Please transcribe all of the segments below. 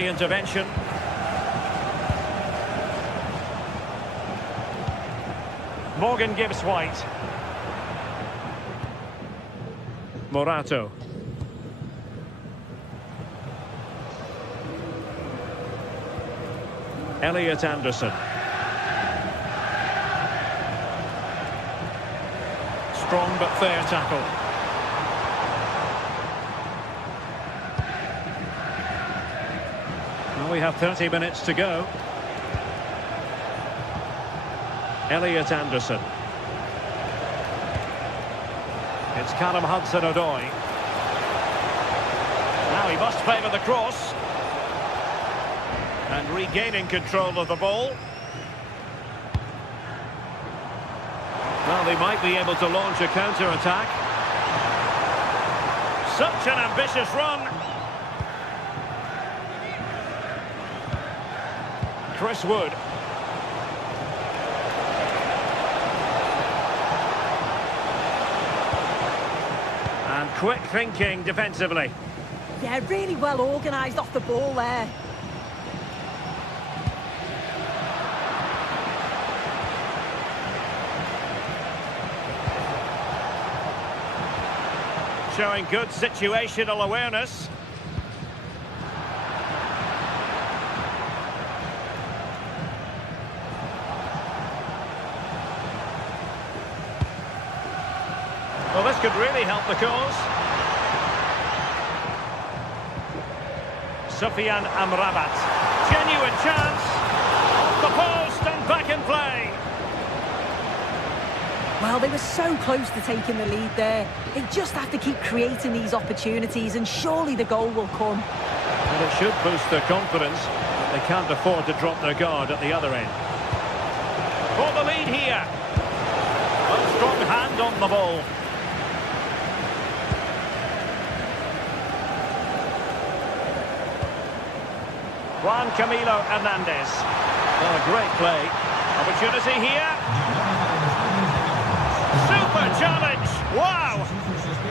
Intervention. Morgan gives White. Morato. Elliot Anderson. Strong but fair tackle. We have 30 minutes to go. Elliot Anderson. It's Callum Hudson-Odoi. Now he must favour the cross. And regaining control of the ball. Well, they might be able to launch a counter-attack. Such an ambitious run. Chris Wood. And quick thinking defensively. Yeah, really well organised off the ball there. Showing good situational awareness. Well, this could really help the cause. Sufyan Amrabat. Genuine chance. Off the post and back in play. Well, they were so close to taking the lead there. They just have to keep creating these opportunities and surely the goal will come. And it should boost their confidence, but they can't afford to drop their guard at the other end. For the lead here. A strong hand on the ball. Juan Camilo Hernandez. Oh, great play. Opportunity here. Super challenge. Wow.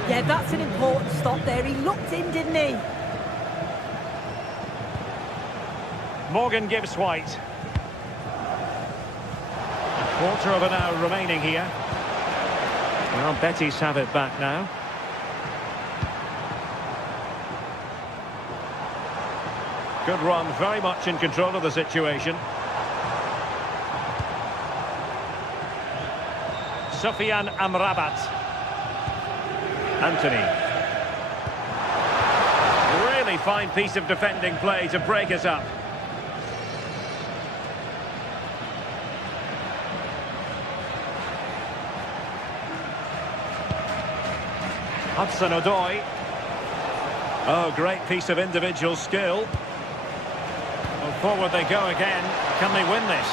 Yeah, that's an important stop there. He looked in, didn't he? Morgan gives White. A quarter of an hour remaining here. Well, Betis have it back now. Good run, very much in control of the situation. Sufyan Amrabat. Anthony. Really fine piece of defending play to break us up. Hudson-Odoi. Oh, great piece of individual skill. Well, forward they go again. Can they win this?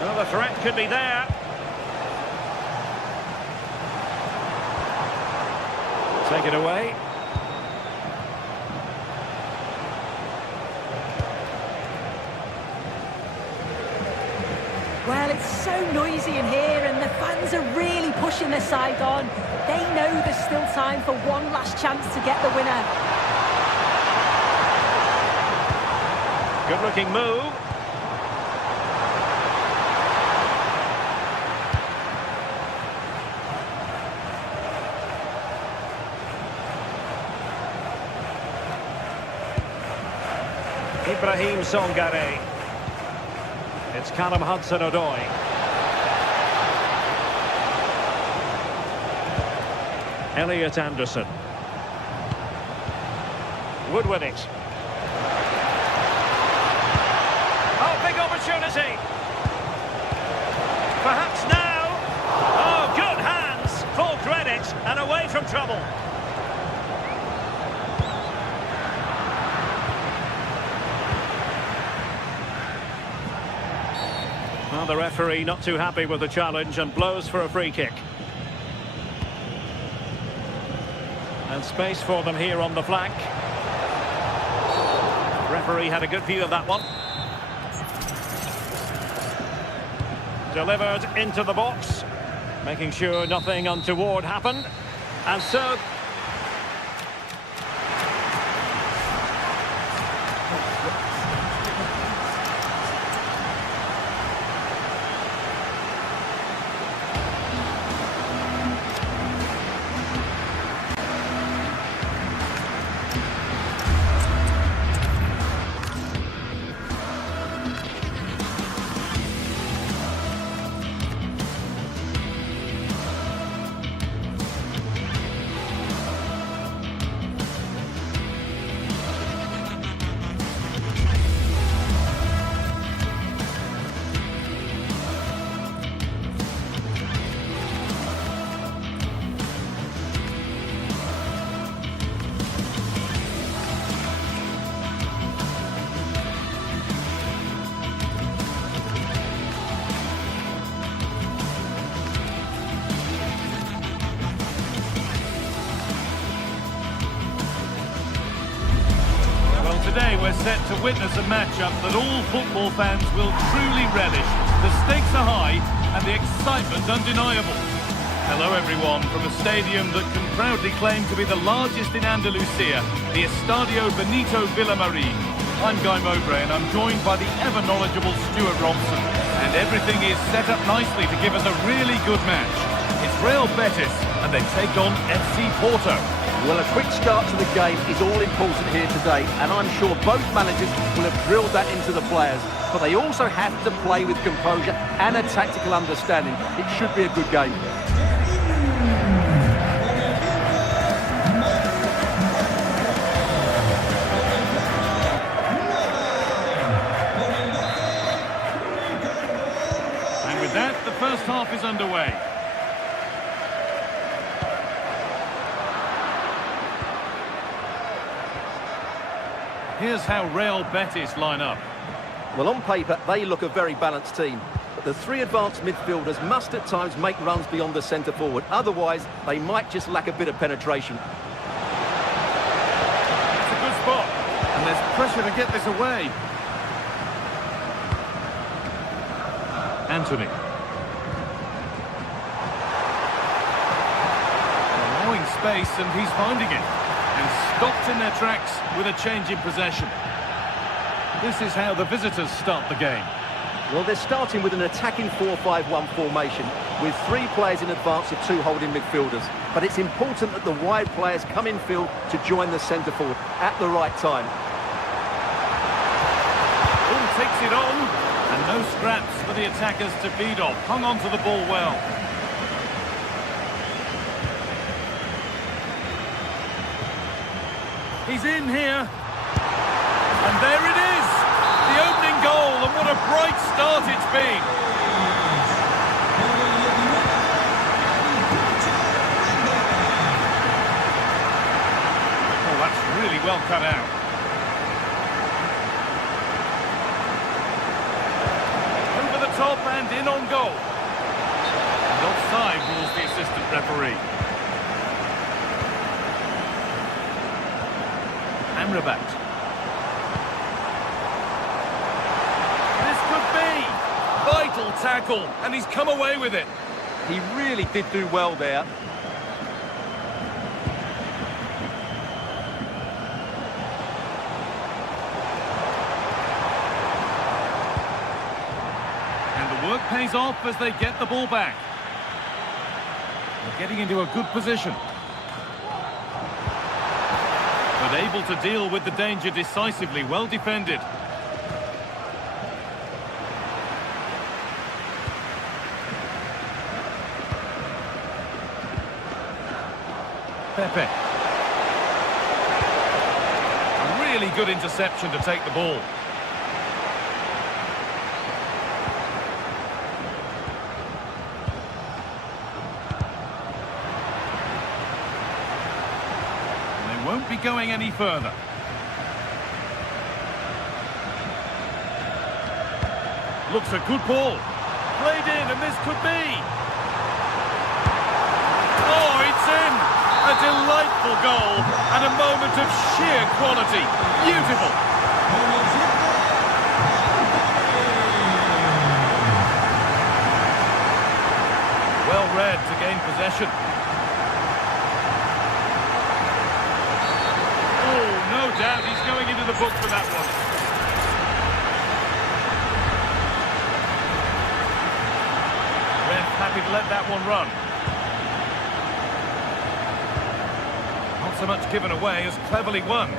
Well, the threat could be there. Take it away. Well, it's so noisy in here and the fans are really pushing their side on. They know there's still time for one last chance to get the winner. Good looking move. Ibrahim Songare. It's Callum Hudson-Odoi. Elliot Anderson. Wood with it. Oh, big opportunity. Perhaps now. Oh, good hands. Full credit and away from trouble. Well, the referee not too happy with the challenge and blows for a free kick. And space for them here on the flank. Referee had a good view of that one. Delivered into the box. Making sure nothing untoward happened. And so... Today we're set to witness a matchup that all football fans will truly relish. The stakes are high and the excitement undeniable. Hello everyone from a stadium that can proudly claim to be the largest in Andalusia, the Estadio Benito Villamarín. I'm Guy Mowbray and I'm joined by the ever-knowledgeable Stuart Robson. And everything is set up nicely to give us a really good match. It's Real Betis and they take on FC Porto. Well, a quick start to the game is all important here today, and I'm sure both managers will have drilled that into the players. But they also have to play with composure and a tactical understanding. It should be a good game. And with that, the first half is underway. Here's how Real Betis line up. Well, on paper, they look a very balanced team. But the three advanced midfielders must at times make runs beyond the centre forward. Otherwise, they might just lack a bit of penetration. It's a good spot. And there's pressure to get this away. Anthony. Allowing space and he's finding it. And stopped in their tracks with a change in possession. This is how the visitors start the game. Well, they're starting with an attacking 4-5-1 formation with three players in advance of two holding midfielders. But it's important that the wide players come in field to join the centre forward at the right time. All takes it on, and no scraps for the attackers to feed off. Hung on to the ball well. He's in here. And there it is. The opening goal, and what a bright start it's been. Oh, that's really well cut out. Over the top and in on goal. And offside rules the assistant referee. Amrabat. This could be vital tackle, and he's come away with it. He really did do well there. And the work pays off as they get the ball back. They're getting into a good position. But able to deal with the danger decisively, well defended. Pepe. A really good interception to take the ball. Won't be going any further. Looks a good ball. Played in, and this could be. Oh, it's in! A delightful goal, and a moment of sheer quality. Beautiful. Well read to gain possession. Oh, no doubt he's going into the book for that one. Ref happy to let that one run. Not so much given away as cleverly won.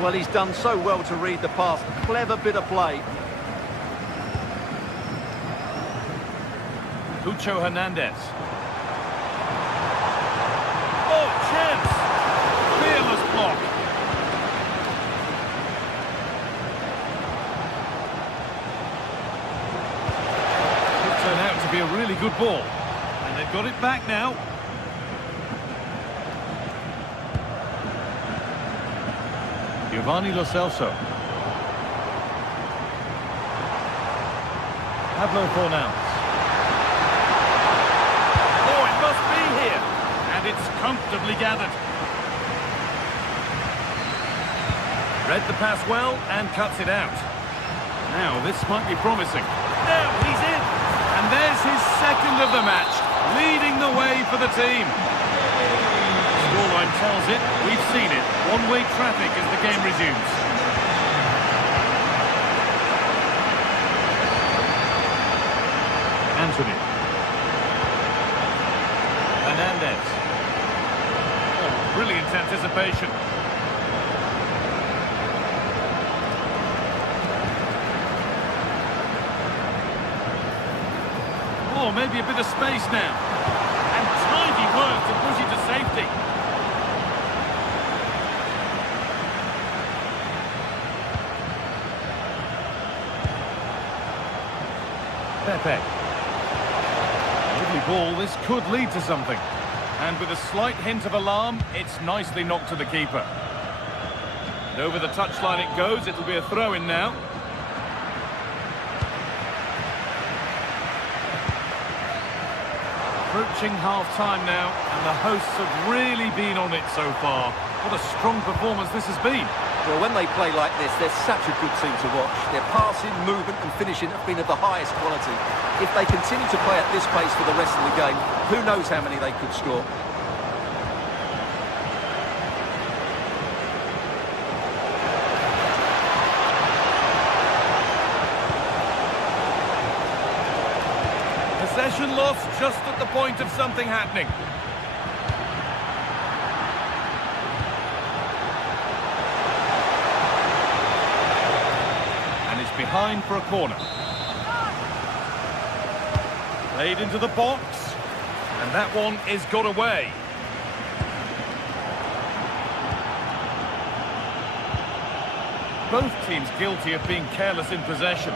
Well, he's done so well to read the pass. Clever bit of play. Pucho Hernandez. Oh, chance! Fearless block. Could turn out to be a really good ball. And they've got it back now. Giovanni Lo Celso. Pablo Fornals. Oh, it must be here. And it's comfortably gathered. Read the pass well and cuts it out. Now, this might be promising. Now, he's in. And there's his second of the match, leading the way for the team. Scoreline tells it, we've seen it. One-way traffic as the game resumes. Anthony. Hernandez. Oh, brilliant anticipation. Oh, maybe a bit of space now. And tidy work to push it to safety. Pepe. Lovely ball, this could lead to something. And with a slight hint of alarm, it's nicely knocked to the keeper. And over the touchline it goes, it'll be a throw-in now. Approaching half-time now, and the hosts have really been on it so far. What a strong performance this has been. Well, when they play like this, they're such a good team to watch. Their passing, movement and finishing have been of the highest quality. If they continue to play at this pace for the rest of the game, who knows how many they could score. Possession lost just at the point of something happening. And it's behind for a corner. Played into the box. And that one is got away. Both teams guilty of being careless in possession.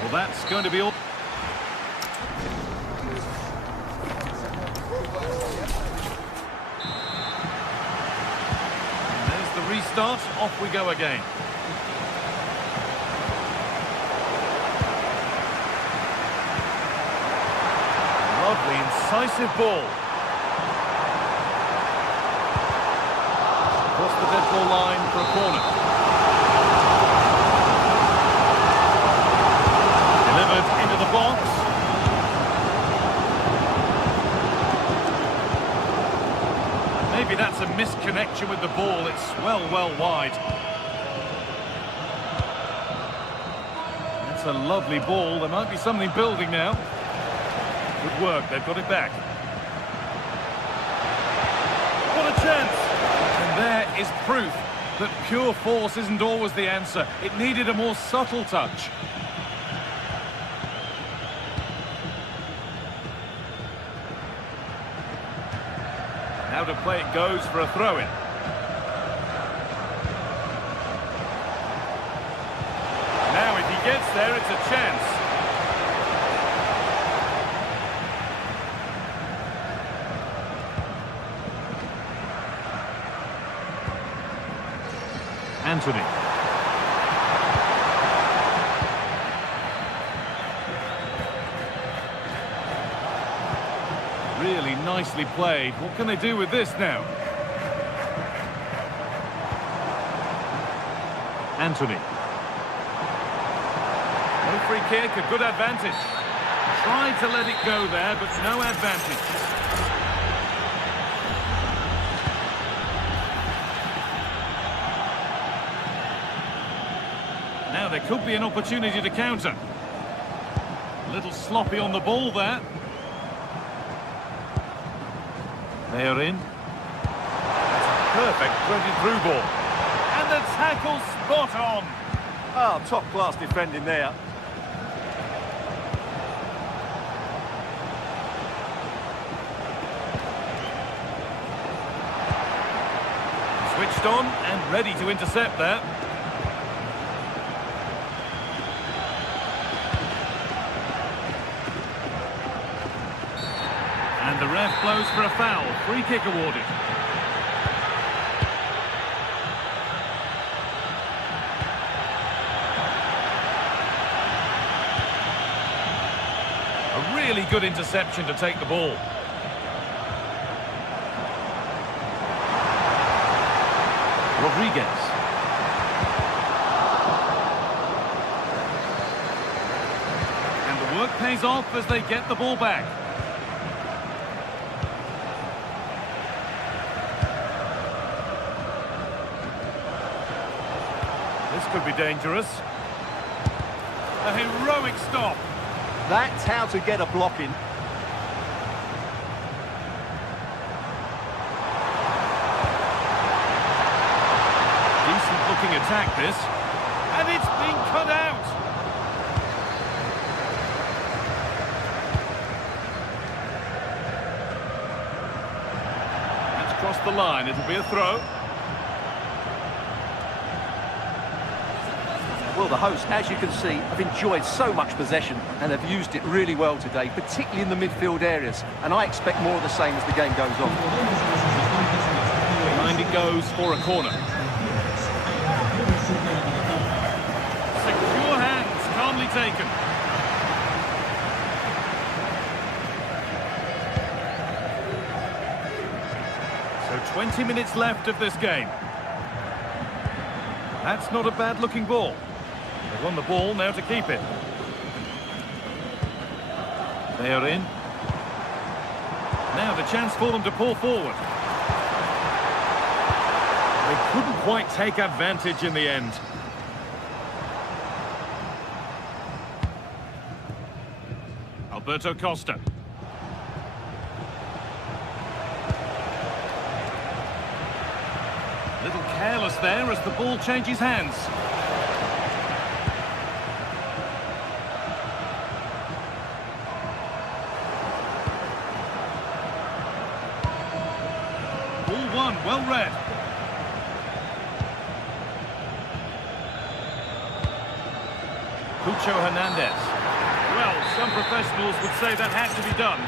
Well, that's going to be all. And there's the restart. Off we go again. Lovely, incisive ball. Across the dead ball line for a corner. Into the box. Maybe that's a misconnection with the ball. It's well wide. That's a lovely ball. There might be something building now. Good work. They've got it back. What a chance. And there is proof that pure force isn't always the answer. It needed a more subtle touch. Now to play it goes for a throw-in. Now if he gets there, it's a chance. Anthony. Really nicely played. What can they do with this now? Anthony. No free kick, a good advantage. Tried to let it go there, but no advantage. Now there could be an opportunity to counter. A little sloppy on the ball there. They are in. Perfect 23 ball. And the tackle spot on. Oh, top-class defending there. Switched on and ready to intercept there. And the ref blows for a foul. Free kick awarded. A really good interception to take the ball. Rodriguez. And the work pays off as they get the ball back. This could be dangerous. A heroic stop. That's how to get a block in. Looking attack this, and it's been cut out. It's crossed the line. It'll be a throw. Well, the hosts, as you can see, have enjoyed so much possession and have used it really well today, particularly in the midfield areas, and I expect more of the same as the game goes on. Behind it goes for a corner. Secure hands, calmly taken. So 20 minutes left of this game. That's not a bad-looking ball. They've won the ball, now to keep it. They are in. Now the chance for them to pull forward. They couldn't quite take advantage in the end. Alberto Costa. A little careless there as the ball changes hands. Ball one, well read. Cucho Hernandez. Well, some professionals would say that had to be done.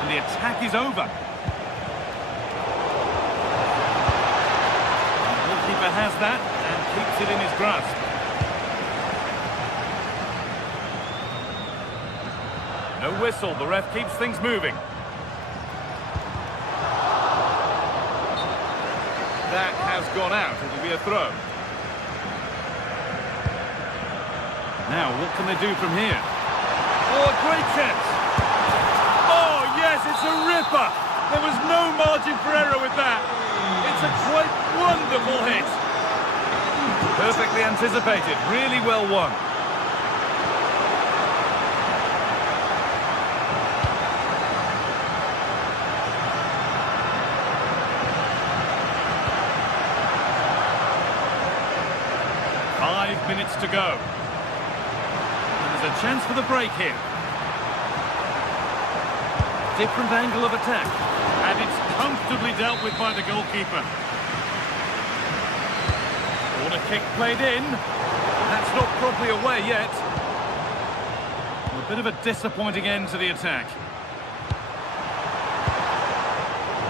And the attack is over. The goalkeeper has that and keeps it in his grasp. No whistle, the ref keeps things moving. That has gone out, it'll be a throw. Now, what can they do from here? Oh, a great chance! Oh, yes, it's a ripper! There was no margin for error with that. It's a quite wonderful hit. Perfectly anticipated, really well won. Minutes to go. And there's a chance for the break here. Different angle of attack. And it's comfortably dealt with by the goalkeeper. Corner kick played in. That's not properly away yet. A bit of a disappointing end to the attack.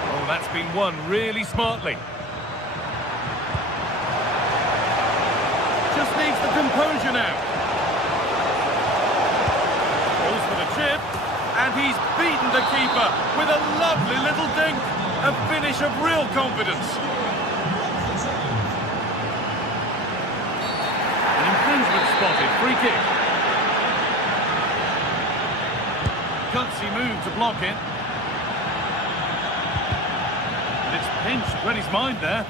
Oh, that's been won really smartly. Just needs the composure now. Goes for the chip, and he's beaten the keeper with a lovely little dink. A finish of real confidence. An infringement spotted, free kick. Gutsy move to block it. And it's pinched, read his mind there.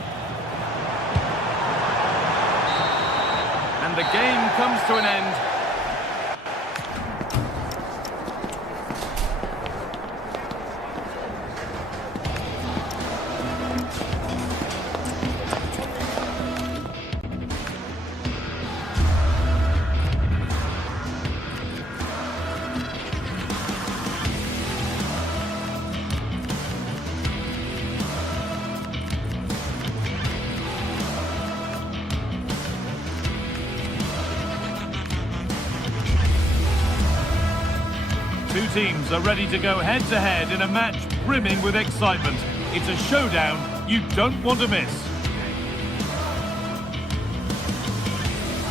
And the game comes to an end. Two teams are ready to go head-to-head in a match brimming with excitement. It's a showdown you don't want to miss.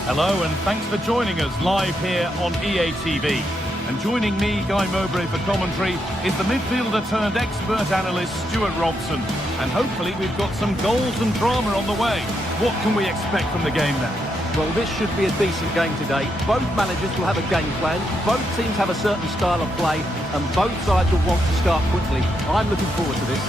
Hello and thanks for joining us live here on EA TV. And joining me, Guy Mowbray, for commentary is the midfielder turned expert analyst Stuart Robson. And hopefully we've got some goals and drama on the way. What can we expect from the game now? Well, this should be a decent game today. Both managers will have a game plan, both teams have a certain style of play, and both sides will want to start quickly. I'm looking forward to this.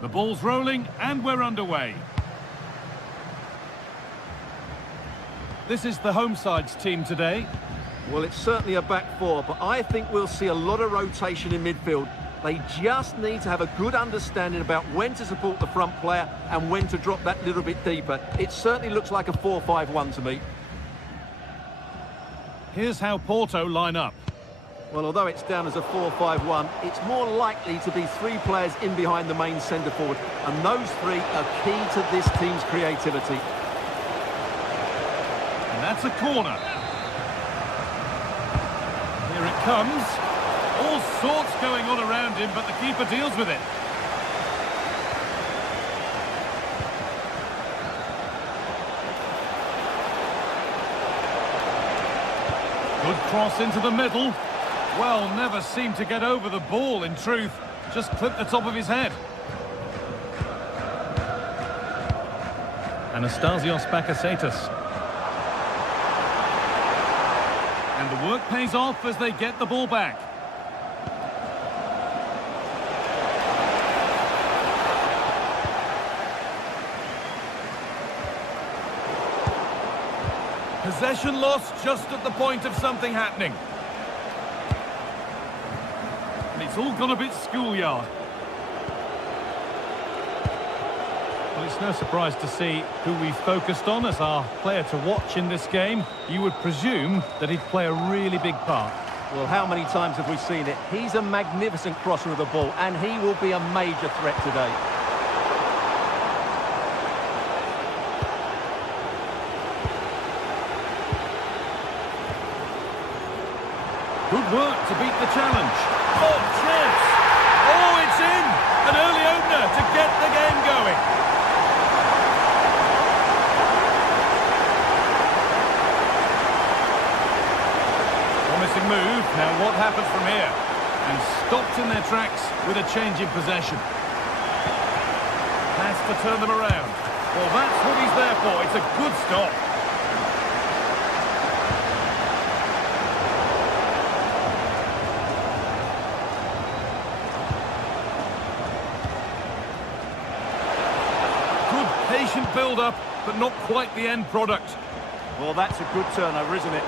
The ball's rolling and we're underway. This is the home side's team today. Well, it's certainly a back four, but I think we'll see a lot of rotation in midfield. They just need to have a good understanding about when to support the front player and when to drop that little bit deeper. It certainly looks like a 4-5-1 to me. Here's how Porto line up. Well, although it's down as a 4-5-1, it's more likely to be three players in behind the main centre forward, and those three are key to this team's creativity. And that's a corner. Here it comes. All sorts going on around him, but the keeper deals with it. Good cross into the middle. Well, never seemed to get over the ball, in truth. Just clipped the top of his head. Anastasios Bakasetas. And the work pays off as they get the ball back. Possession lost just at the point of something happening. And it's all gone a bit schoolyard. Well, it's no surprise to see who we focused on as our player to watch in this game. You would presume that he'd play a really big part. Well, how many times have we seen it? He's a magnificent crosser of the ball, and he will be a major threat today. Good work to beat the challenge. Oh, chance! Oh, it's in! An early opener to get the game going. Promising move. Now what happens from here? And stopped in their tracks with a change in possession. Has to turn them around. Well, that's what he's there for. It's a good stop. Patient build-up, but not quite the end product. Well, that's a good turnover, isn't it?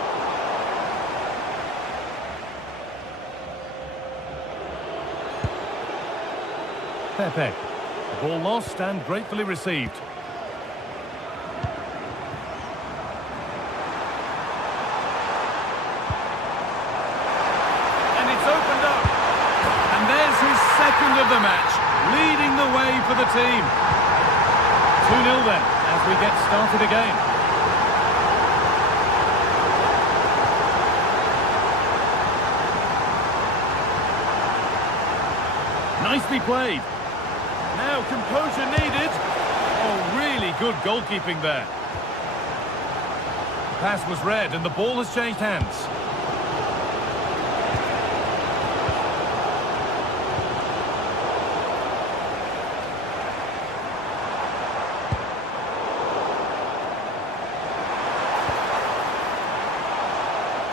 Pepe. The ball lost and gratefully received. And it's opened up. And there's his second of the match, leading the way for the team. 2-0 then, as we get started again. Nicely played. Now composure needed. Oh, really good goalkeeping there. The pass was read and the ball has changed hands.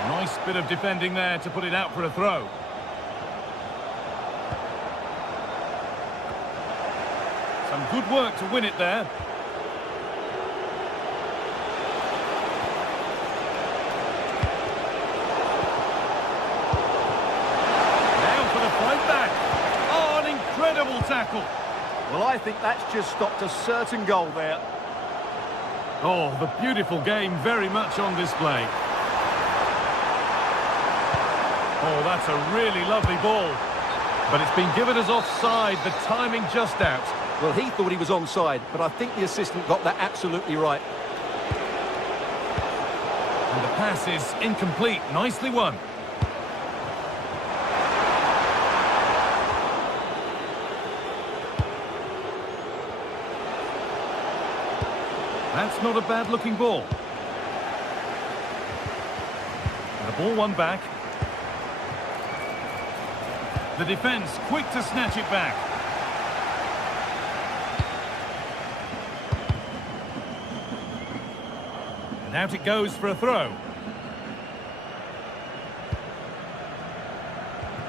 Nice bit of defending there to put it out for a throw. Some good work to win it there. Now for the fight back. Oh, an incredible tackle. Well, I think that's just stopped a certain goal there. Oh, the beautiful game very much on display. Oh, that's a really lovely ball. But it's been given as offside, the timing just out. Well, he thought he was onside, but I think the assistant got that absolutely right. And the pass is incomplete. Nicely won. That's not a bad-looking ball. And the ball won back. The defence quick to snatch it back. And out it goes for a throw.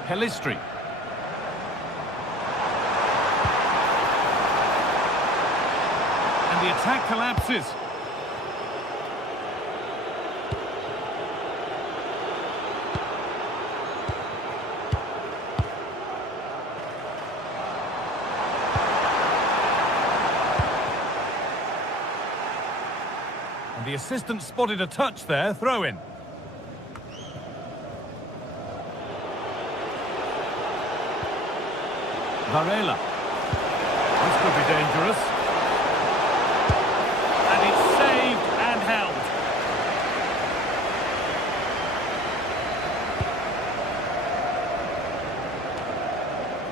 Pelistri. And the attack collapses. The assistant spotted a touch there, throw in. Varela. This could be dangerous. And it's saved and held.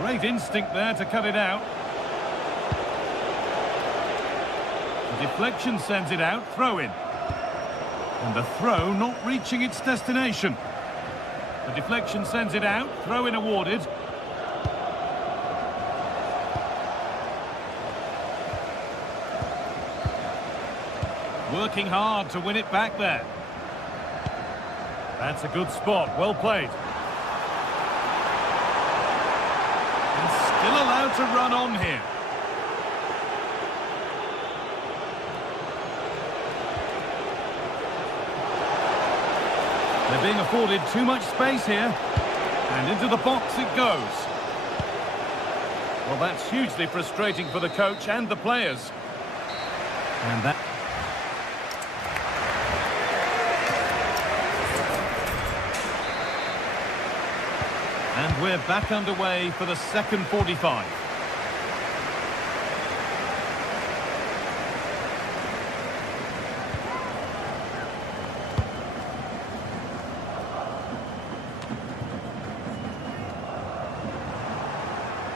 Great instinct there to cut it out. The deflection sends it out, throw in. And the throw not reaching its destination. The deflection sends it out, throw-in awarded. Working hard to win it back there. That's a good spot, well played. And still allowed to run on here. They're being afforded too much space here. And into the box it goes. Well, that's hugely frustrating for the coach and the players. And that... And we're back underway for the second 45.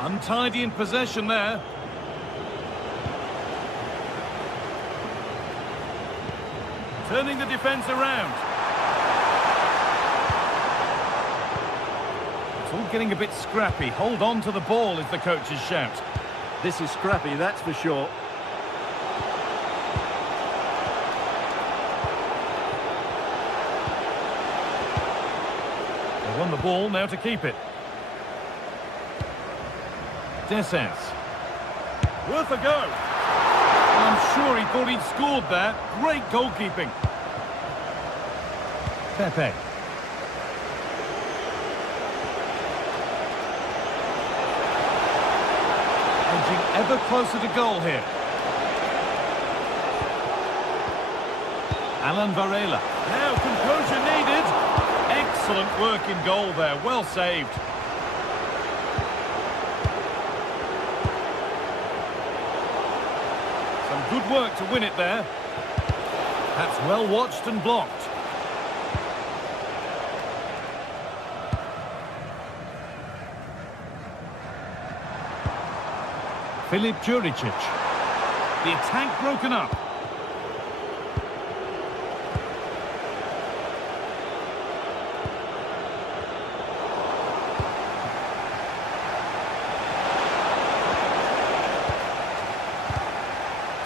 Untidy in possession there. Turning the defence around. It's all getting a bit scrappy. Hold on to the ball is the coach's shout. This is scrappy, that's for sure. They won the ball, now to keep it. Descent. Worth a go. I'm sure he thought he'd scored there. Great goalkeeping. Pepe. Edging ever closer to goal here. Alan Varela. Now composure needed. Excellent work in goal there. Well saved. Good work to win it there. That's well watched and blocked. Filip Juricic. The attack broken up.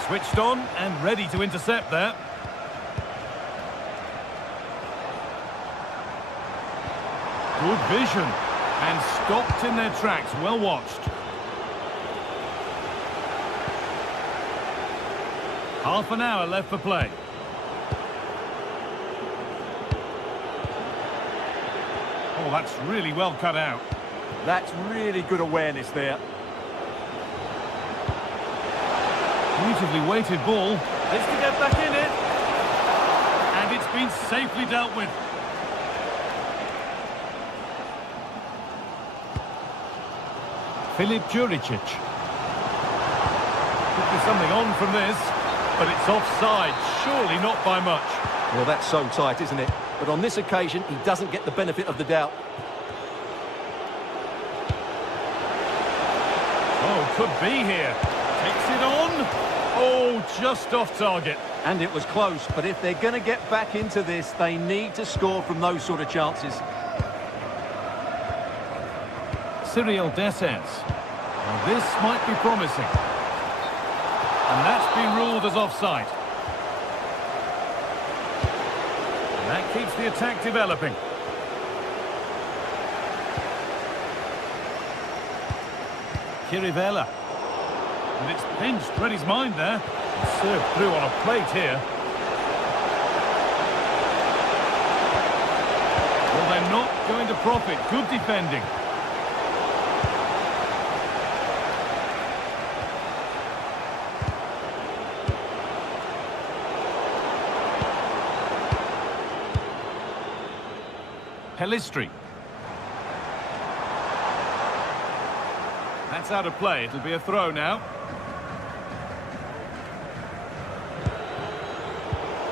Switched on and ready to intercept there. Good vision. And stopped in their tracks. Well watched. Half an hour left for play. Oh, that's really well cut out. That's really good awareness there. Beautifully weighted ball. It's to get back in it. And it's been safely dealt with. Filip Juricic. Could be something on from this, but it's offside. Surely not by much. Well, that's so tight, isn't it? But on this occasion, he doesn't get the benefit of the doubt. Oh, could be here. Takes it on. Oh, just off target. And it was close, but if they're going to get back into this, they need to score from those sort of chances. Cyril Dessers. Well, this might be promising. And that's been ruled as offside. And that keeps the attack developing. Kirivella. And it's pinched, read his mind there. Served through on a plate here. Well, they're not going to profit. Good defending. Pelistri. That's out of play. It'll be a throw now.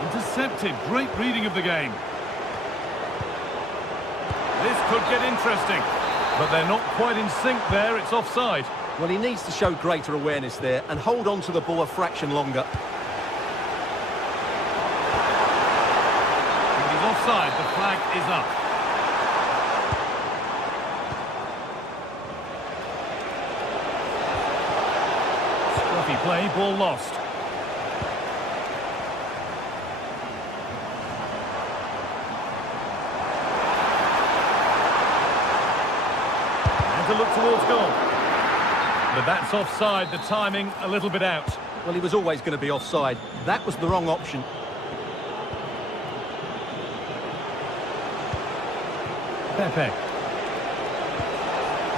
Intercepted. Great reading of the game. This could get interesting. But they're not quite in sync there. It's offside. Well, he needs to show greater awareness there and hold on to the ball a fraction longer. If he's offside, the flag is up. Scruffy play, ball lost. And to look towards goal. But that's offside, the timing a little bit out. Well, he was always going to be offside. That was the wrong option. Pepe.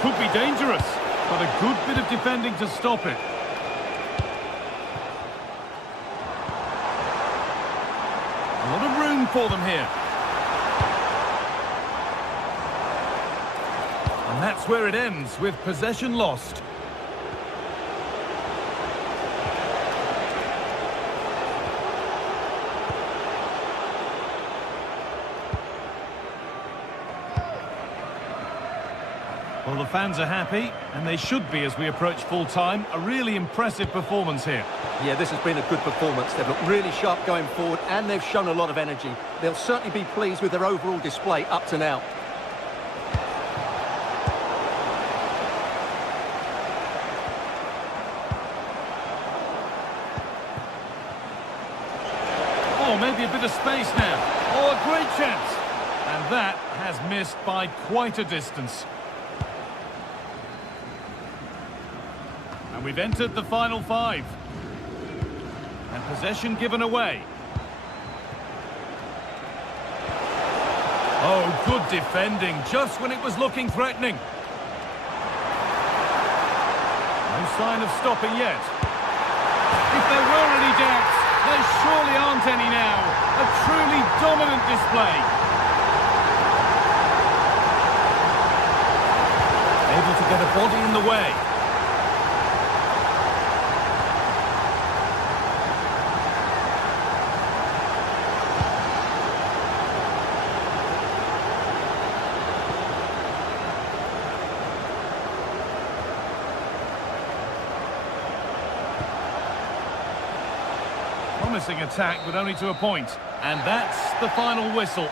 Could be dangerous, but a good bit of defending to stop it. A lot of room for them here. And that's where it ends, with possession lost. Well, the fans are happy, and they should be as we approach full-time. A really impressive performance here. Yeah, this has been a good performance. They've looked really sharp going forward, and they've shown a lot of energy. They'll certainly be pleased with their overall display up to now. Oh, maybe a bit of space now. Oh, a great chance. And that has missed by quite a distance. And we've entered the final 5. And possession given away. Oh, good defending, just when it was looking threatening. No sign of stopping yet. If there were any doubts, there surely aren't any now. A truly dominant display. Able to get a body in the way. promising attack with only to a point. And that's the final whistle.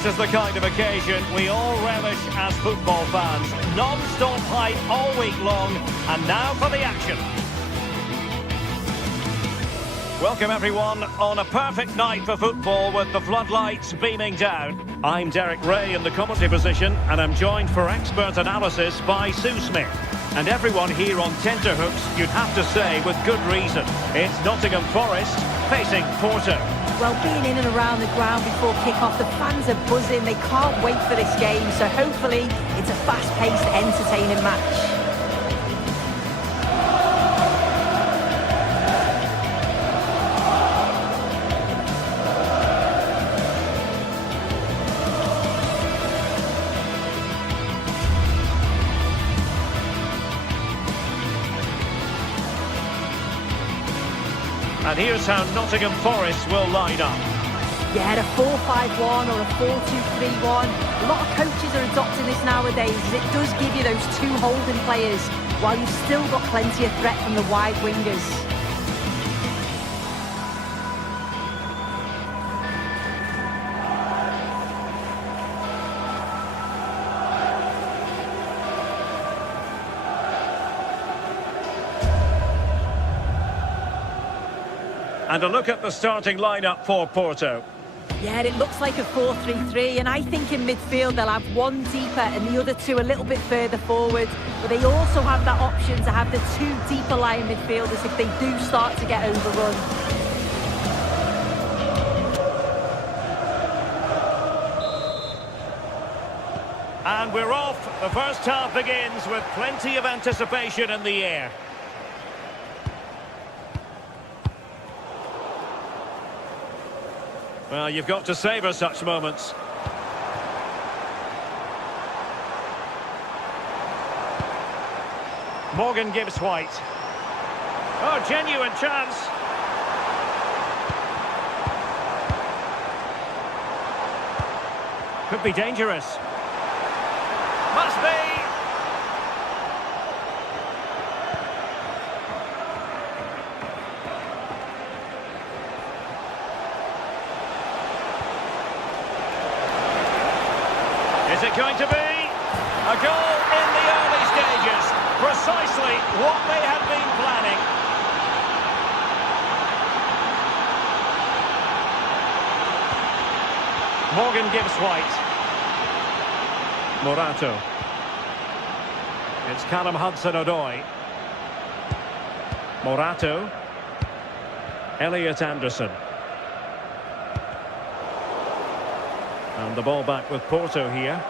This is the kind of occasion we all relish as football fans. Non-stop hype all week long, and now for the action. Welcome everyone on a perfect night for football with the floodlights beaming down. I'm Derek Ray in the commentary position, and I'm joined for expert analysis by Sue Smith. And everyone here on tenterhooks, you'd have to say with good reason. It's Nottingham Forest facing Porto. Well, being in and around the ground before kick-off, the fans are buzzing. They can't wait for this game, so hopefully it's a fast-paced, entertaining match. And here's how Nottingham Forest will line up. Yeah, a 4-5-1 or a 4-2-3-1. A lot of coaches are adopting this nowadays, as it does give you those two holding players, while you've still got plenty of threat from the wide wingers. And a look at the starting lineup for Porto. Yeah, it looks like a 4-3-3, and I think in midfield they'll have one deeper and the other two a little bit further forward. But they also have that option to have the two deeper lying midfielders if they do start to get overrun. And we're off. The first half begins with plenty of anticipation in the air. Well, you've got to savour such moments. Morgan gives White. Oh, genuine chance. Could be dangerous. Must be. Is it going to be a goal in the early stages? Precisely what they had been planning. Morgan gives White. Morato. It's Callum Hudson-Odoi. Morato. Elliot Anderson. And the ball back with Porto here.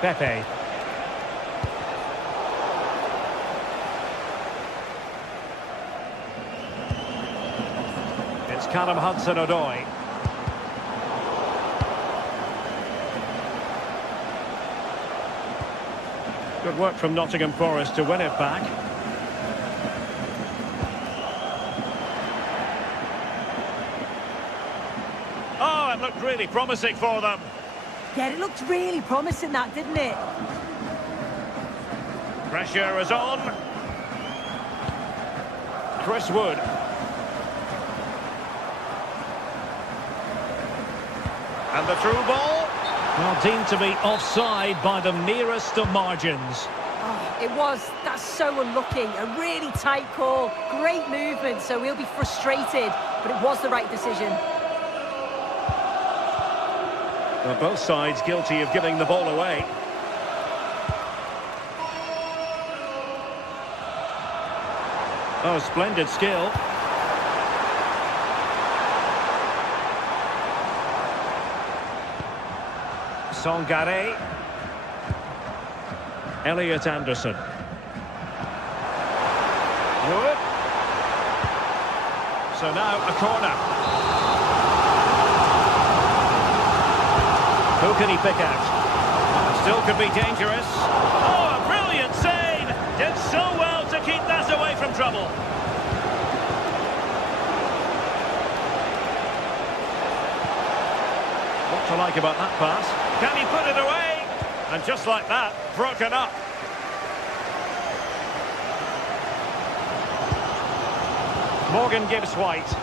Pepe. It's Callum Hudson-Odoi. Good work from Nottingham Forest to win it back. Oh, it looked really promising for them. Yeah, it looked really promising, that, didn't it? Pressure is on. Chris Wood. And the through ball. Well, deemed to be offside by the merest of margins. Oh, it was. That's so unlucky. A really tight call. Great movement, so he'll be frustrated. But it was the right decision. Well, both sides guilty of giving the ball away. Oh, splendid skill. Songare. Elliot Anderson. Wood. So now a corner. Who can he pick out? Still could be dangerous. Oh, a brilliant save! Did so well to keep that away from trouble. What to like about that pass? Can he put it away? And just like that, broken up. Morgan gives White.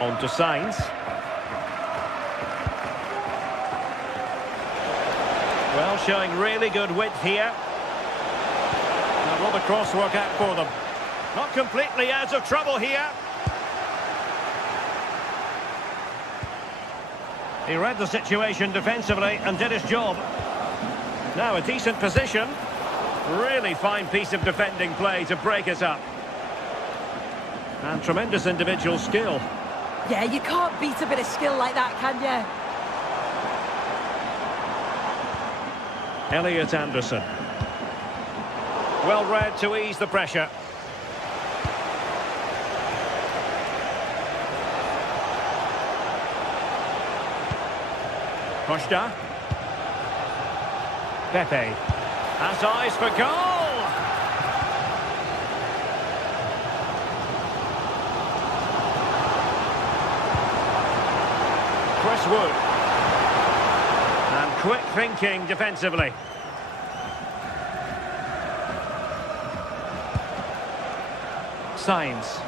On to Sainz. Well, showing really good width here. And will the cross work out for them? Not completely out of trouble here. He read the situation defensively and did his job. Now a decent position. Really fine piece of defending play to break it up. And tremendous individual skill. Yeah, you can't beat a bit of skill like that, can you? Elliot Anderson. Well read to ease the pressure. Costa. Pepe. Has eyes for goal! Chris Wood. And quick thinking defensively. Sainz.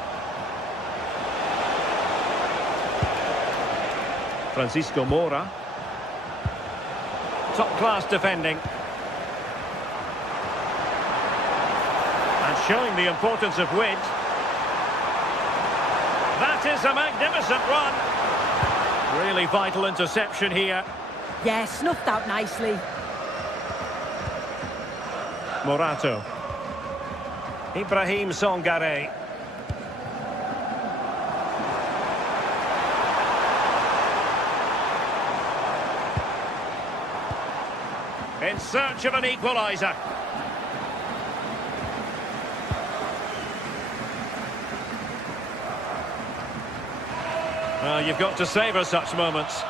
Francisco Moura. Top-class defending. And showing the importance of width. That is a magnificent run. Really vital interception here. Yeah, snuffed out nicely. Morato. Ibrahim Songare. In search of an equaliser. Well, you've got to savour such moments.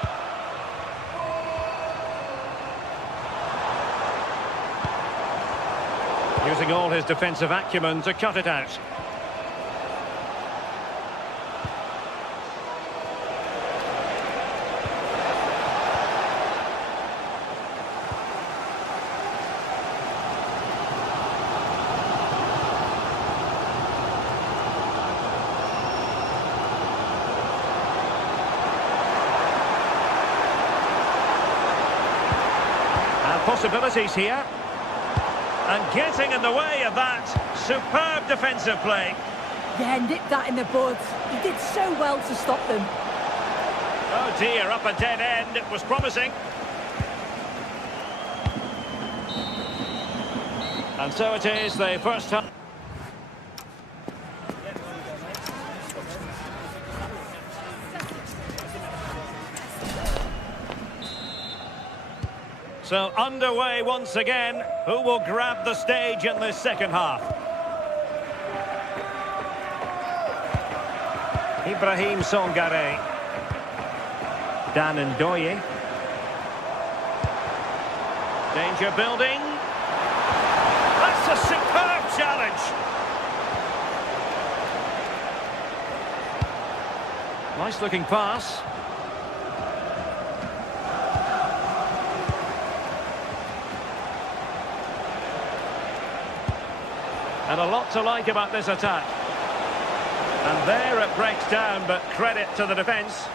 Using all his defensive acumen to cut it out. Possibilities here, and getting in the way of that superb defensive play. Yeah, nipped that in the bud. He did so well to stop them. Oh dear, up a dead end. It was promising. And so it is, the first time. So underway once again. Who will grab the stage in this second half? Ibrahim Songare. Dan Ndoye. Danger building. That's a superb challenge. Nice looking pass. And a lot to like about this attack. And there it breaks down, but credit to the defence.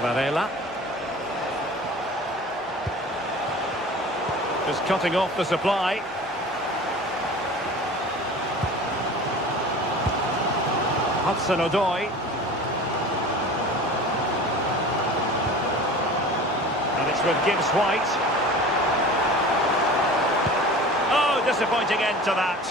Varela. Just cutting off the supply. Hudson-Odoi. And it's with Gibbs White. Oh, disappointing end to that.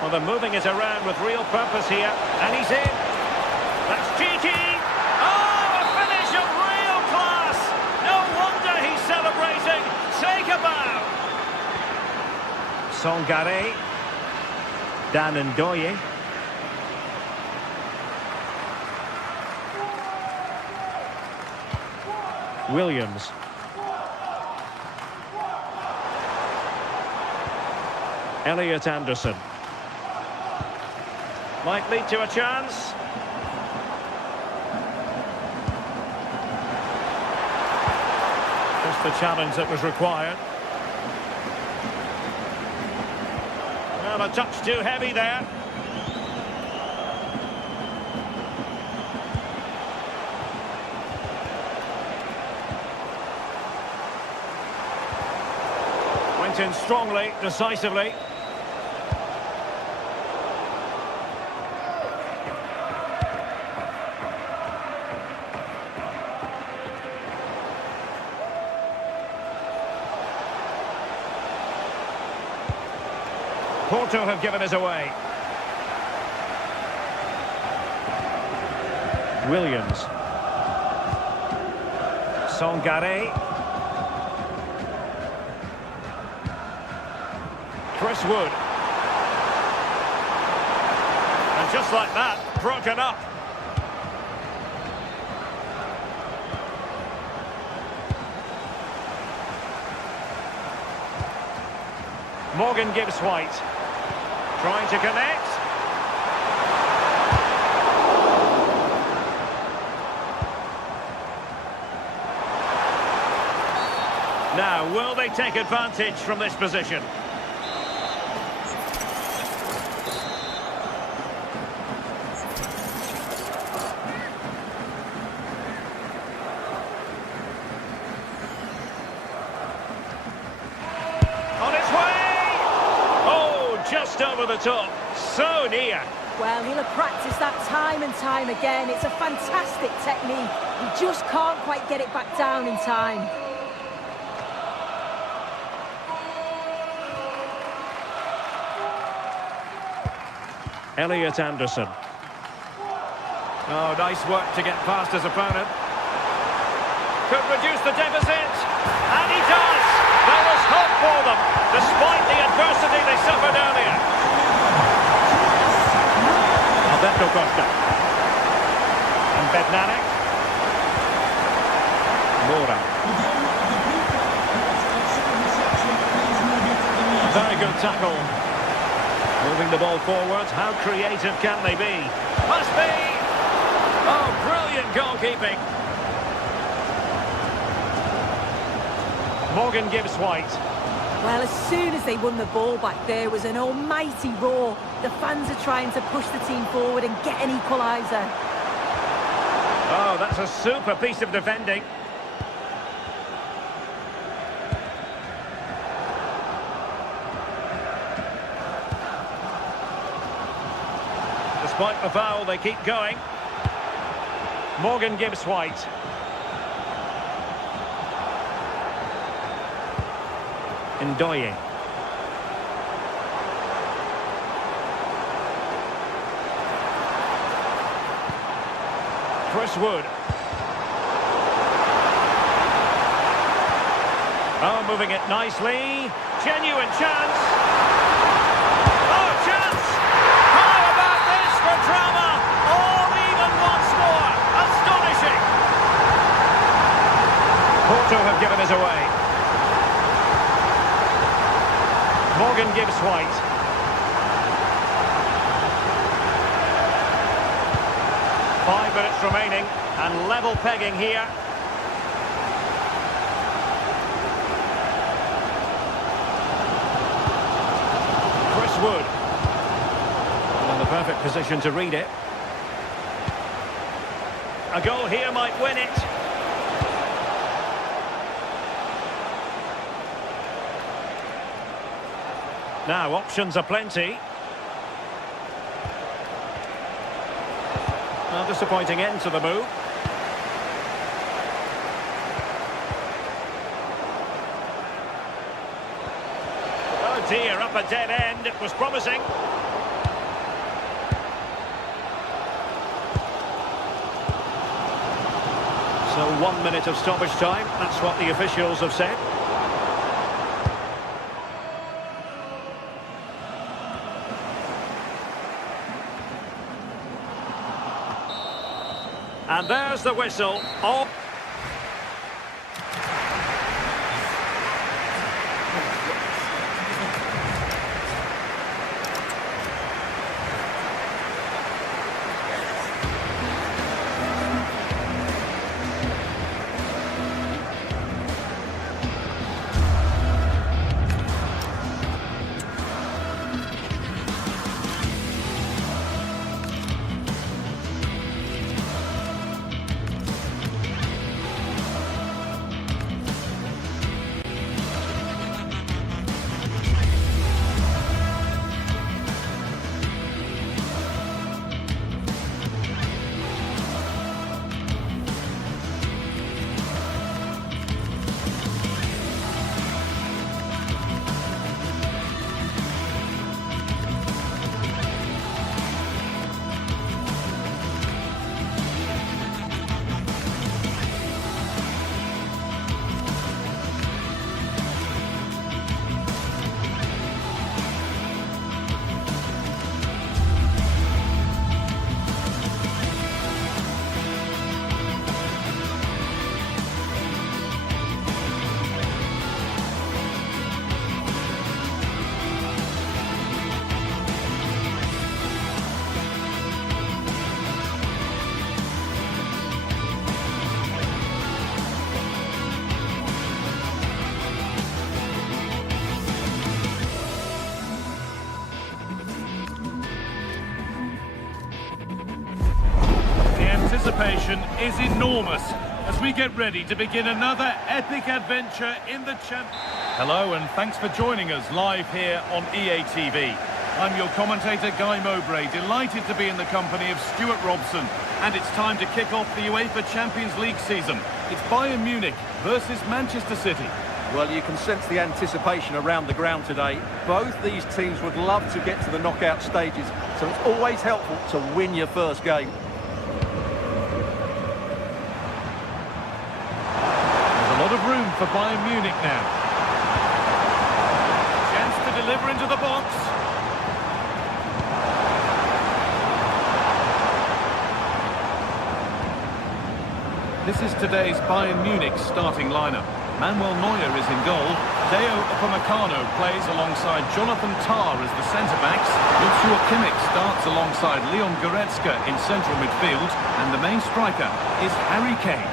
Well, they're moving it around with real purpose here. And he's in. That's GT. Oh, a finish of real class. No wonder he's celebrating. Take a bow. Songare. Dan Ndoye. Williams. Elliot Anderson. Might lead to a chance. Just the challenge that was required. Well, a touch too heavy there. Went in strongly, decisively. Porto have given us away. Williams. Songare. Chris Wood. And just like that, broken up. Morgan Gibbs-White. Trying to connect. Now, will they take advantage from this position? On its way! Oh, just over the top. So near. Well, he'll have practiced that time and time again. It's a fantastic technique. He just can't quite get it back down in time. Elliot Anderson. Oh, nice work to get past his opponent. Could reduce the deficit. And he does! There was hope for them, despite the adversity they suffered earlier. Alberto Costa. And Bednarek. Mora. Very good tackle. Moving the ball forwards, how creative can they be? Must be! Oh, brilliant goalkeeping. Morgan Gibbs-White. Well, as soon as they won the ball back, there was an almighty roar. The fans are trying to push the team forward and get an equaliser. Oh, that's a super piece of defending. Despite the foul, they keep going. Morgan Gibbs-White. Ndoye. Chris Wood. Oh, moving it nicely. Genuine chance. Oh, chance! How about this for drama? All even once more. Astonishing. Porto have given us away. Morgan Gibbs-White. Five minutes remaining and level pegging here. Chris Wood. In the perfect position to read it. A goal here might win it. Now, options are plenty. A disappointing end to the move. Oh dear, up a dead end. It was promising. So 1 minute of stoppage time. That's what the officials have said. And there's the whistle. Oh. anticipation is enormous as we get ready to begin another epic adventure in the Hello and thanks for joining us live here on EA TV. I'm your commentator Guy Mowbray, delighted to be in the company of Stuart Robson, and it's time to kick off the UEFA Champions League season. It's Bayern Munich versus Manchester City. Well, you can sense the anticipation around the ground today. Both these teams would love to get to the knockout stages, so it's always helpful to win your first game. There's a lot of room for Bayern Munich now. Chance to deliver into the box. This is today's Bayern Munich starting lineup. Manuel Neuer is in goal. Deo Upamecano plays alongside Jonathan Tah as the centre-backs. Joshua Kimmich starts alongside Leon Goretzka in central midfield. And the main striker is Harry Kane.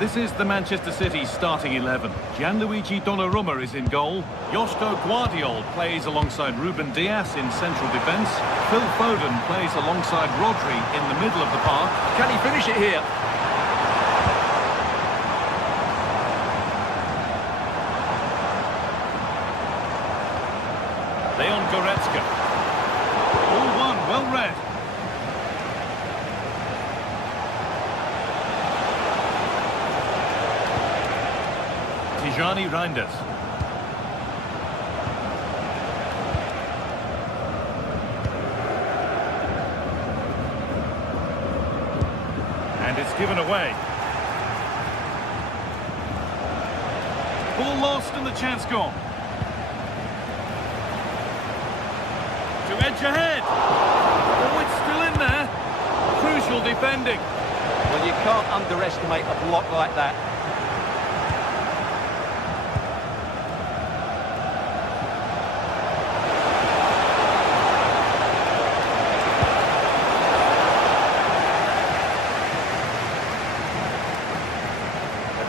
This is the Manchester City starting 11. Gianluigi Donnarumma is in goal. Josko Guardiol plays alongside Ruben Dias in central defence. Phil Foden plays alongside Rodri in the middle of the park. Can he finish it here? Leon Goretzka. Ball one, well read. Tijani Reinders. And it's given away. Ball lost and the chance gone. To edge ahead. Oh, it's still in there. Crucial defending. Well, you can't underestimate a block like that.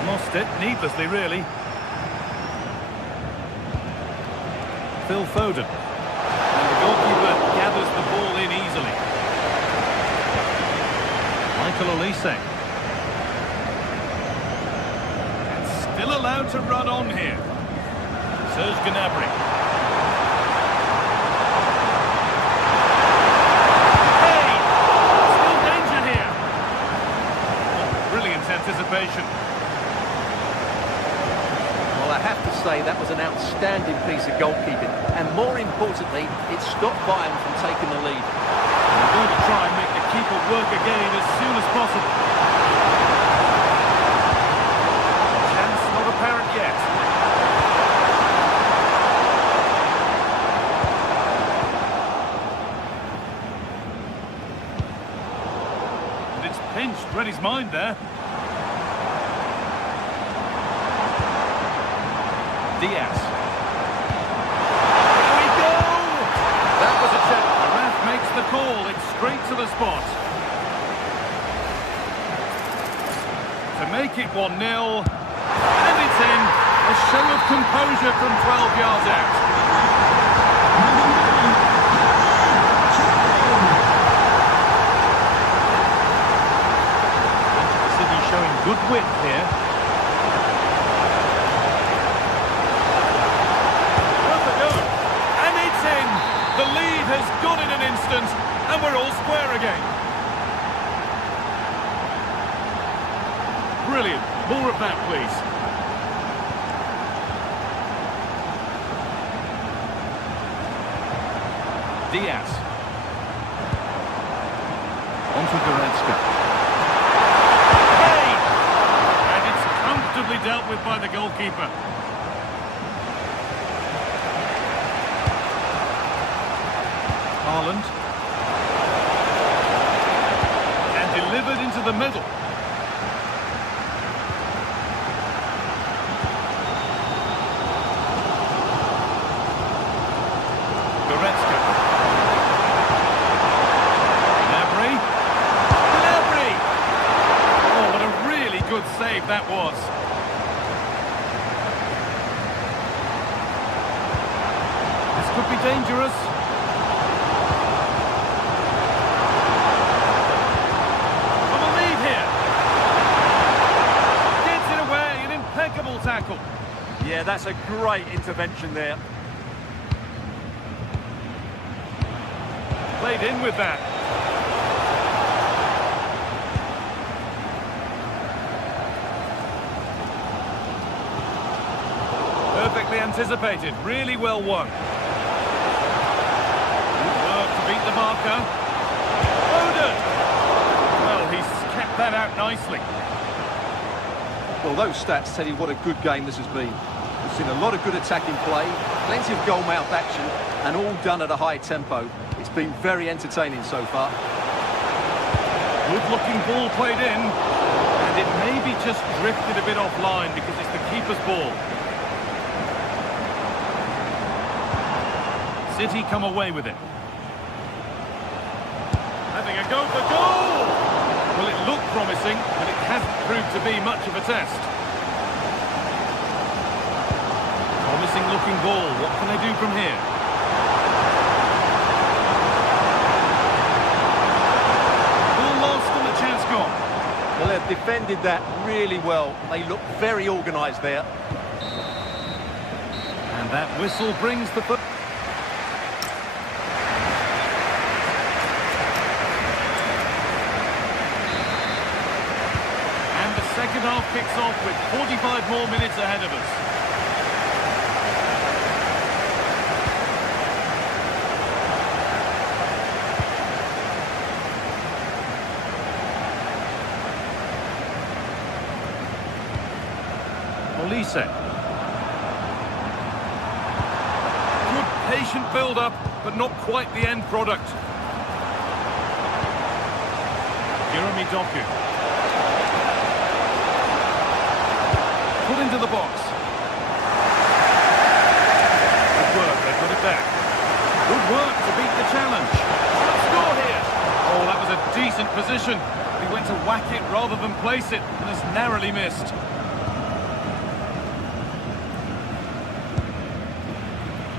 Lost it, needlessly really. Phil Foden. And the goalkeeper gathers the ball in easily. Michael Olise. And still allowed to run on here. Serge Gnabry. Hey! Still danger here. Oh, brilliant anticipation. I have to say that was an outstanding piece of goalkeeping, and more importantly, it stopped Bayern from taking the lead. They're going to try and make the keeper work again as soon as possible. Chance not apparent yet. And it's pinched, read his mind there. Diaz. There we go! That was a check. The ref makes the call. It's straight to the spot. To make it 1-0. And it's in. A show of composure from 12 yards out. City showing good width here. The lead has gone in an instant, and we're all square again. Brilliant. More of that, please. Diaz. On to Goretzka. Hey! And it's comfortably dealt with by the goalkeeper. Haaland. And delivered into the middle. Goretzka. Gnabry. Gnabry! Oh, what a really good save that was. This could be dangerous. Yeah, that's a great intervention there. Played in with that. Perfectly anticipated, really well won. Good work to beat the marker. Foden! Well, he's kept that out nicely. Well, those stats tell you what a good game this has been. We've seen a lot of good attacking play, plenty of goal-mouth action, and all done at a high tempo. It's been very entertaining so far. Good-looking ball played in, and it maybe just drifted a bit offline because it's the keeper's ball. City come away with it. Having a go for goal! Well, it looked promising, but it hasn't proved to be much of a test. Promising looking ball. What can they do from here? Ball lost and the chance gone. Well, they've defended that really well. They look very organised there. And that whistle brings the foot. Second half kicks off with 45 more minutes ahead of us. Olise. Good patient build-up, but not quite the end product. Jeremy Doku. Put into the box. Good work, they put it back. Good work to beat the challenge. Should score here. Oh, that was a decent position. He went to whack it rather than place it, and has narrowly missed.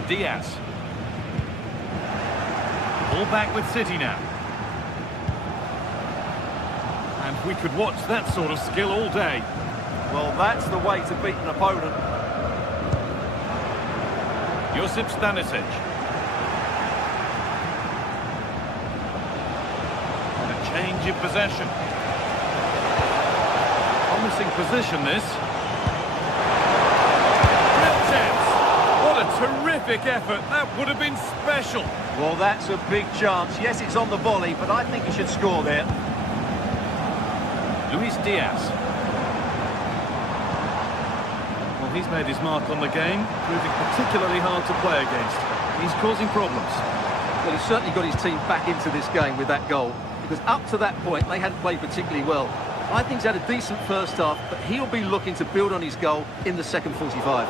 Diaz. Ball back with City now. And we could watch that sort of skill all day. Well, that's the way to beat an opponent. Josip Stanisic. And a change in possession. Promising position, this. Real chance. What a terrific effort. That would have been special. Well, that's a big chance. Yes, it's on the volley, but I think he should score there. Luis Diaz. He's made his mark on the game, proving particularly hard to play against. He's causing problems. Well, he's certainly got his team back into this game with that goal, because up to that point, they hadn't played particularly well. I think he's had a decent first half, but he'll be looking to build on his goal in the second 45.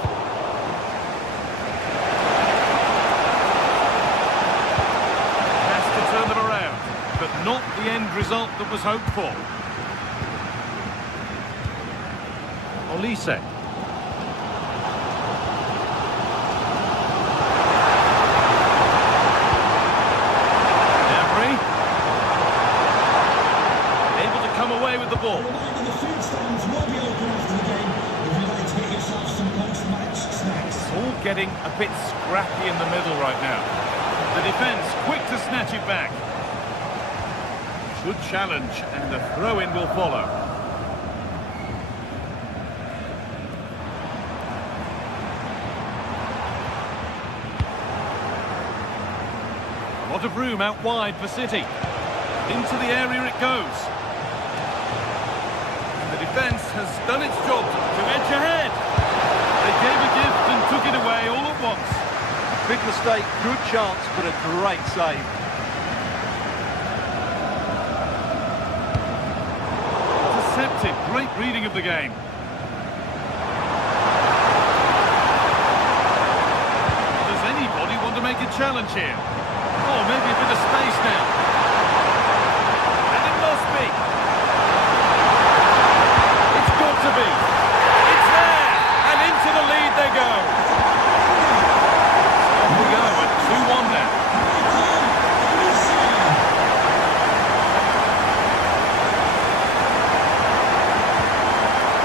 Has to turn them around, but not the end result that was hoped for. Olise. With the ball. It's all getting a bit scrappy in the middle right now. The defence quick to snatch it back. Good challenge, and the throw-in will follow. A lot of room out wide for City. Into the area it goes. The defence has done its job to edge ahead. They gave a gift and took it away all at once. Big mistake, good chance, but a great save. Intercepted, great reading of the game. Does anybody want to make a challenge here? Oh, maybe a bit of space now. And it must be. To be. It's there, and into the lead they go. On we go at 2-1 now.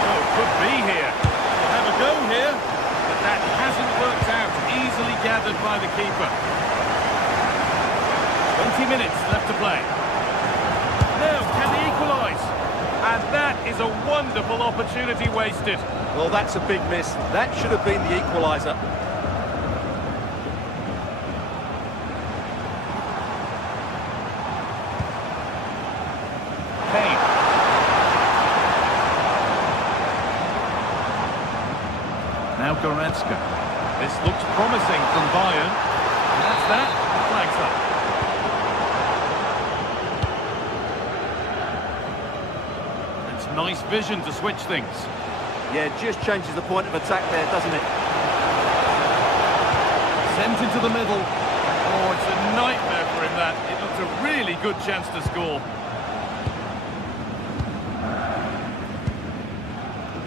Oh, could be here. We'll have a go here, but by the keeper. 20 minutes left to play. Now, can they equalise? And that is a wonderful opportunity wasted. Well, that's a big miss. That should have been the equaliser. Kane. Now Goretzka. This looks promising from Bayern. And that's that. The flag's up. It's nice vision to switch things. Yeah, it just changes the point of attack there, doesn't it? Sent into the middle. Oh, it's a nightmare for him, that. It looks a really good chance to score.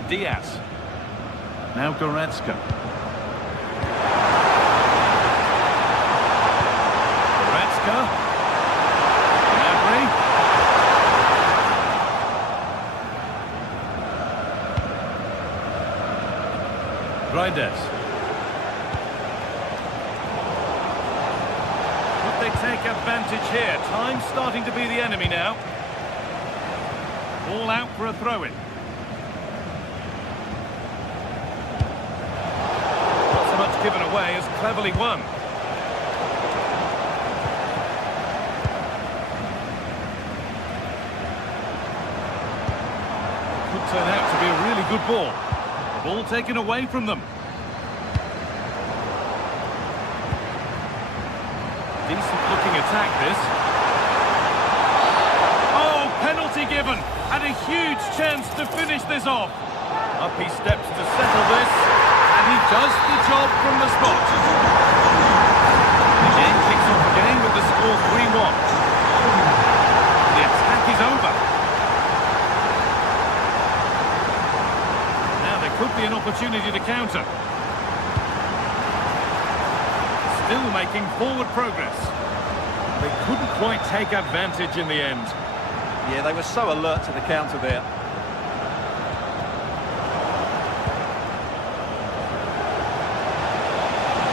Diaz. Now Goretzka. Goretzka. Gnabry. Reyes. Could they take advantage here? Time's starting to be the enemy now. All out for a throw-in. Not so much given away as cleverly won. Could turn out to be a really good ball. Ball taken away from them. Decent looking attack, this. Oh, penalty given. And a huge chance to finish this off. Up he steps to settle this. And he does the job from the spot. The game kicks off again with the score 3-1. The attack is over. Could be an opportunity to counter. Still making forward progress. They couldn't quite take advantage in the end. Yeah, they were so alert to the counter there.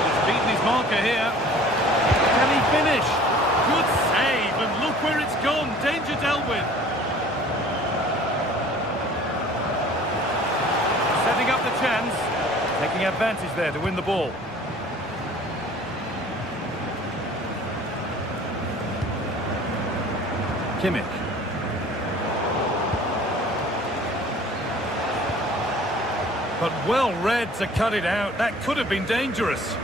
He's beaten his marker here. Can he finish? Good save, and look where it's gone. Danger dealt with. Setting up the chance, taking advantage there to win the ball. Kimmich. But well read to cut it out. That could have been dangerous.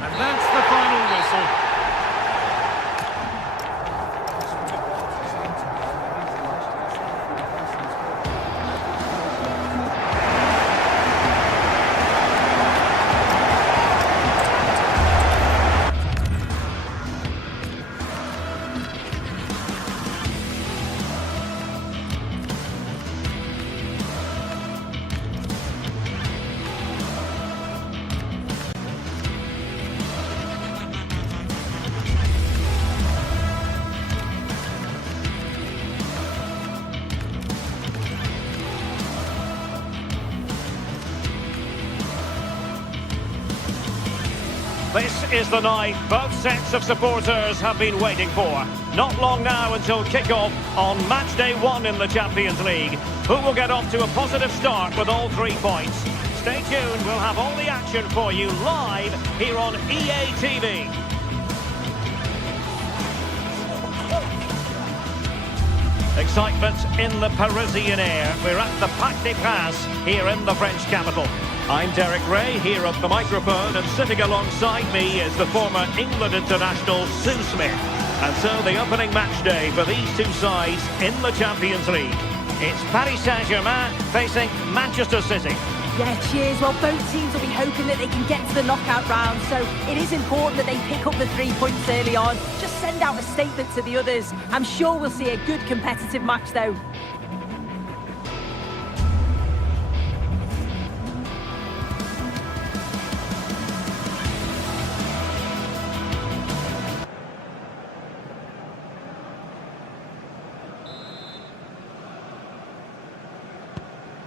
And that's the final whistle. This is the night both sets of supporters have been waiting for. Not long now until kick-off on match day 1 in the Champions League. Who will get off to a positive start with all 3 points? Stay tuned, we'll have all the action for you live here on EA TV. Excitement in the Parisian air. We're at the Parc des Princes here in the French capital. I'm Derek Ray, here at the microphone, and sitting alongside me is the former England international Sue Smith. And so the opening match day for these two sides in the Champions League. It's Paris Saint-Germain facing Manchester City. Yeah, cheers. Well, both teams will be hoping that they can get to the knockout round, so it is important that they pick up the 3 points early on. Just send out a statement to the others. I'm sure we'll see a good competitive match, though.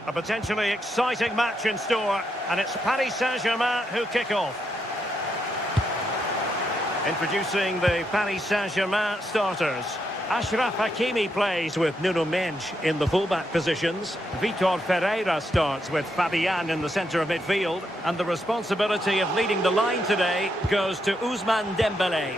A potentially exciting match in store, and it's Paris Saint-Germain who kick off. Introducing the Paris Saint-Germain starters. Achraf Hakimi plays with Nuno Mendes in the fullback positions. Vitor Ferreira starts with Fabian in the centre of midfield. And the responsibility of leading the line today goes to Ousmane Dembélé.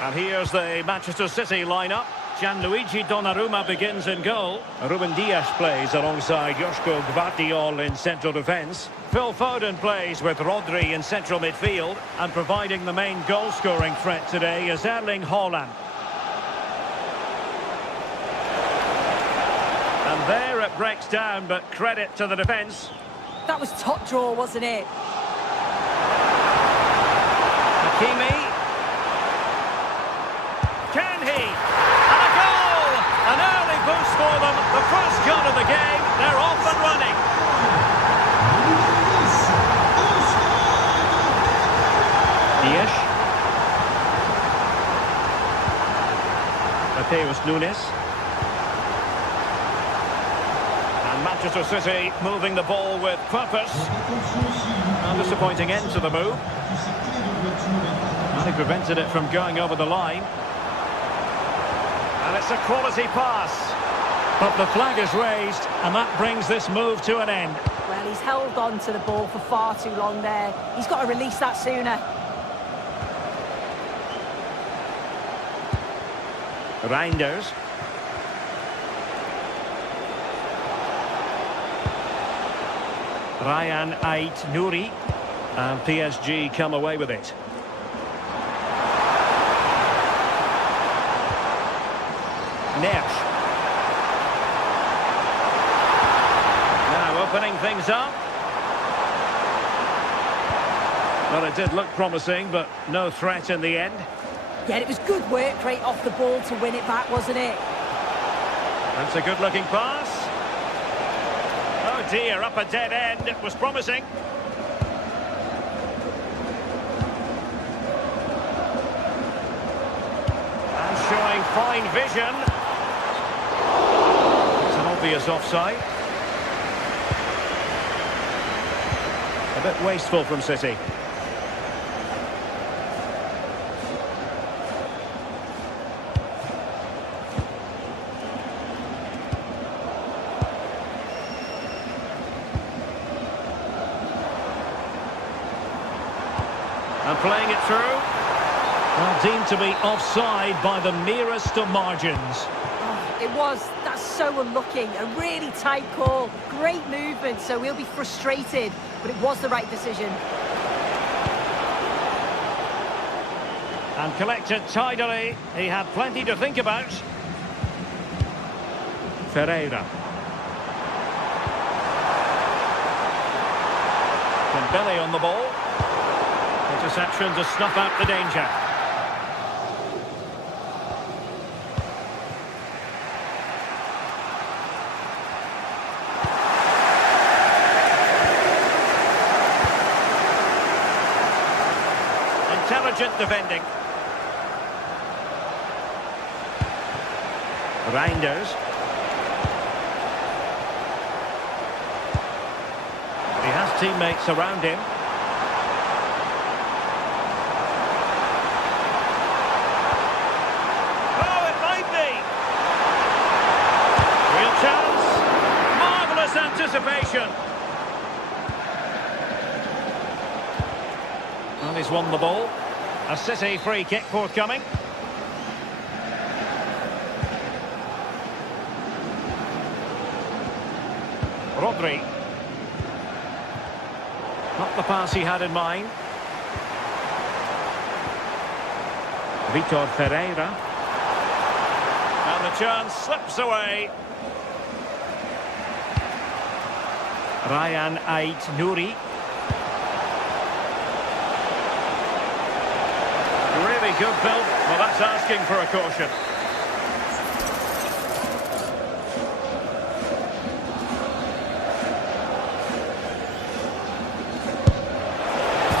And here's the Manchester City lineup. Gianluigi Donnarumma begins in goal. Ruben Dias plays alongside Joško Gvardiol in central defence. Phil Foden plays with Rodri in central midfield. And providing the main goal-scoring threat today is Erling Haaland. And there it breaks down, but credit to the defence. That was top draw, wasn't it? Hakimi. Can he? And a goal! An early boost for them. The first goal of the game. They're off and running. Dias. Mateus Nunes. And Manchester City moving the ball with purpose. A disappointing end to the move. And he prevented it from going over the line. And it's a quality pass. But the flag is raised, and that brings this move to an end. Well, he's held on to the ball for far too long there. He's got to release that sooner. Reinders. Ryan Ait-Nouri. And PSG come away with it. Nesh. Now opening things up. Well, it did look promising, but no threat in the end. Yeah, it was good work rate off the ball to win it back, wasn't it? That's a good-looking pass. Oh dear, up a dead end. It was promising. And showing fine vision. It's an obvious offside. A bit wasteful from City. And playing it through. Well, deemed to be offside by the merest of margins. Oh, it was. That's so unlucky. A really tight call. Great movement, so we'll be frustrated. But it was the right decision. And collected tidily. He had plenty to think about. Ferreira. Dembélé on the ball. Interception to snuff out the danger. Intelligent defending. Reinders. He has teammates around him. Oh, it might be. Real chance. Marvellous anticipation. And he's won the ball. A City free kick forthcoming. Rodri. Not the pass he had in mind. Vitor Ferreira. And the chance slips away. Ryan Ait-Nouri. Really good build. Well, that's asking for a caution.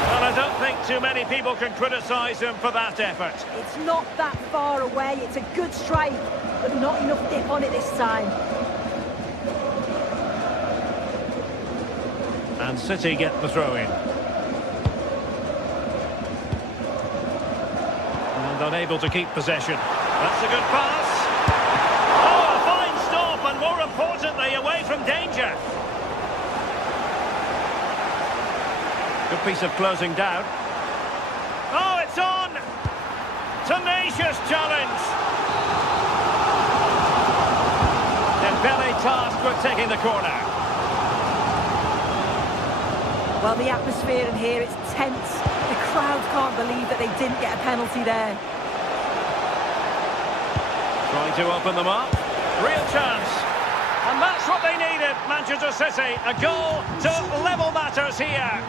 Well, I don't think too many people can criticise him for that effort. It's not that far away. It's a good strike, but not enough dip on it this time. And City get the throw-in. And unable to keep possession. That's a good pass. Oh, a fine stop, and more importantly, away from danger. Good piece of closing down. Oh, it's on! Tenacious challenge. Dembele tasked with taking the corner. Well, the atmosphere in here, it's tense. The crowd can't believe that they didn't get a penalty there. Trying to open them up. Real chance. And that's what they needed, Manchester City. A goal to level matters here.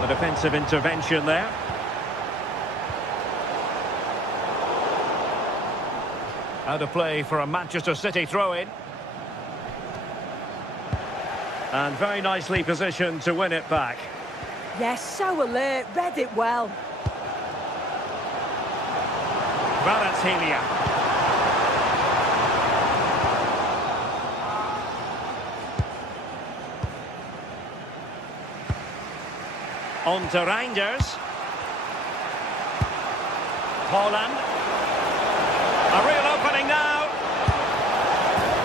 A defensive intervention there. Out of play for a Manchester City throw-in. And very nicely positioned to win it back. Yes, so alert, read it well. Kvaratskhelia. On to Reinders. Haaland. A real opening now.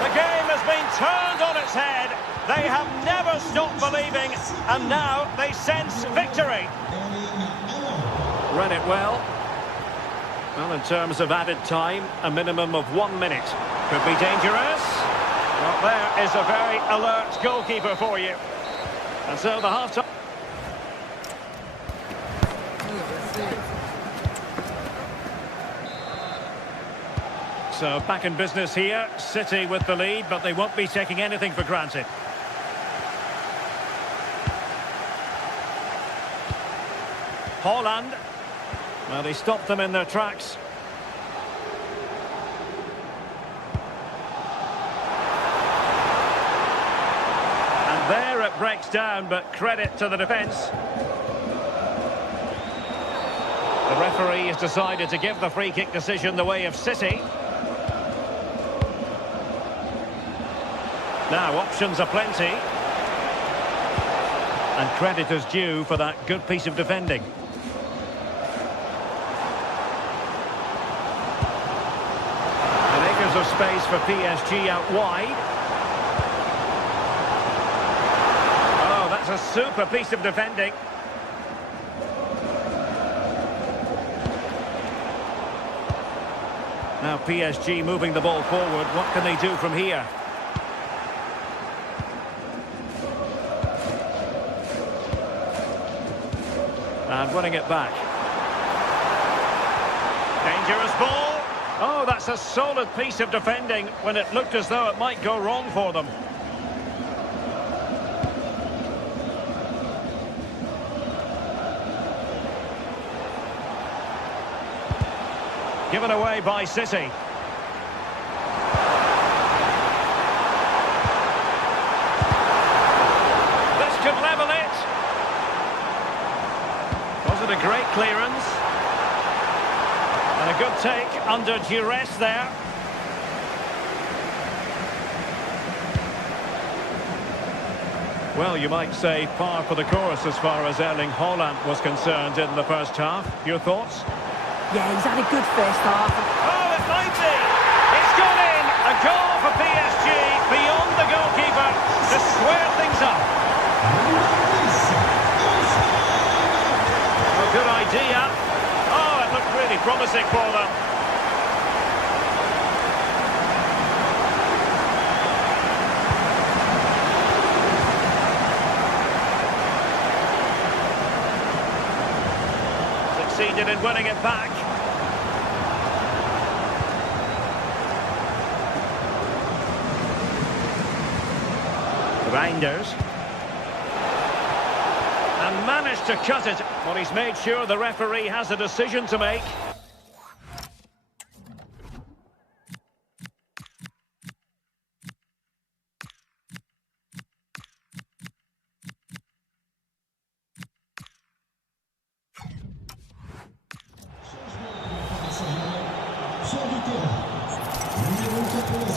The game has been turned on its head. They have never stopped believing, and now they sense victory. Read it well. Well, in terms of added time, a minimum of 1 minute. Could be dangerous. Well, there is a very alert goalkeeper for you. And so the half-time... So back in business here, City with the lead, but they won't be taking anything for granted. Haaland. Well, he stopped them in their tracks. And there it breaks down, but credit to the defence. The referee has decided to give the free kick decision the way of City. Now, options are plenty. And credit is due for that good piece of defending. And acres of space for PSG out wide. Oh, that's a super piece of defending. Now PSG moving the ball forward. What can they do from here? And winning it back. Dangerous ball. Oh, that's a solid piece of defending when it looked as though it might go wrong for them. Given away by City. This could level it. Was it a great clearance? And a good take under duress there. Well, you might say par for the course as far as Erling Haaland was concerned in the first half. Your thoughts? Yeah, he's had a good first half. Oh, it might be. It's gone in. A goal for PSG beyond the goalkeeper to square things up. A good idea. Oh, it looked really promising for them. Succeeded in winning it back. Reinders. And managed to cut it, but he's made sure the referee has a decision to make. And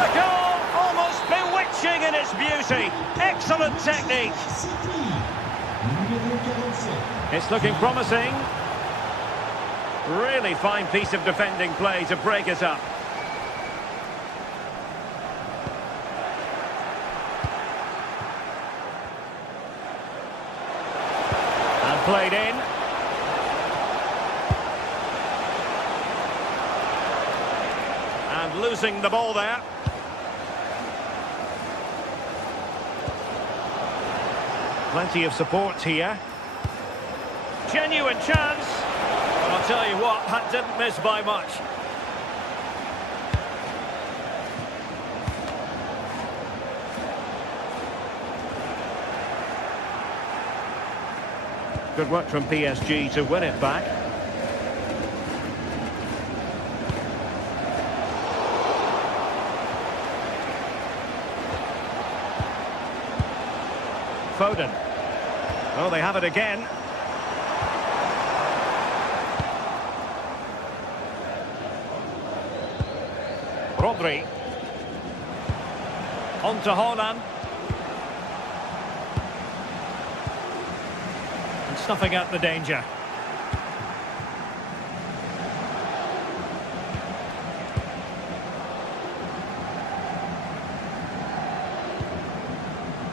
a goal, almost bewitching in its beauty. Excellent technique. It's looking promising. Really fine piece of defending play to break it up. And played in. And losing the ball there. Plenty of support here. Genuine chance. But I'll tell you what, that didn't miss by much. Good work from PSG to win it back. Foden. Oh, they have it again. Rodri. On to Haaland. And snuffing out the danger.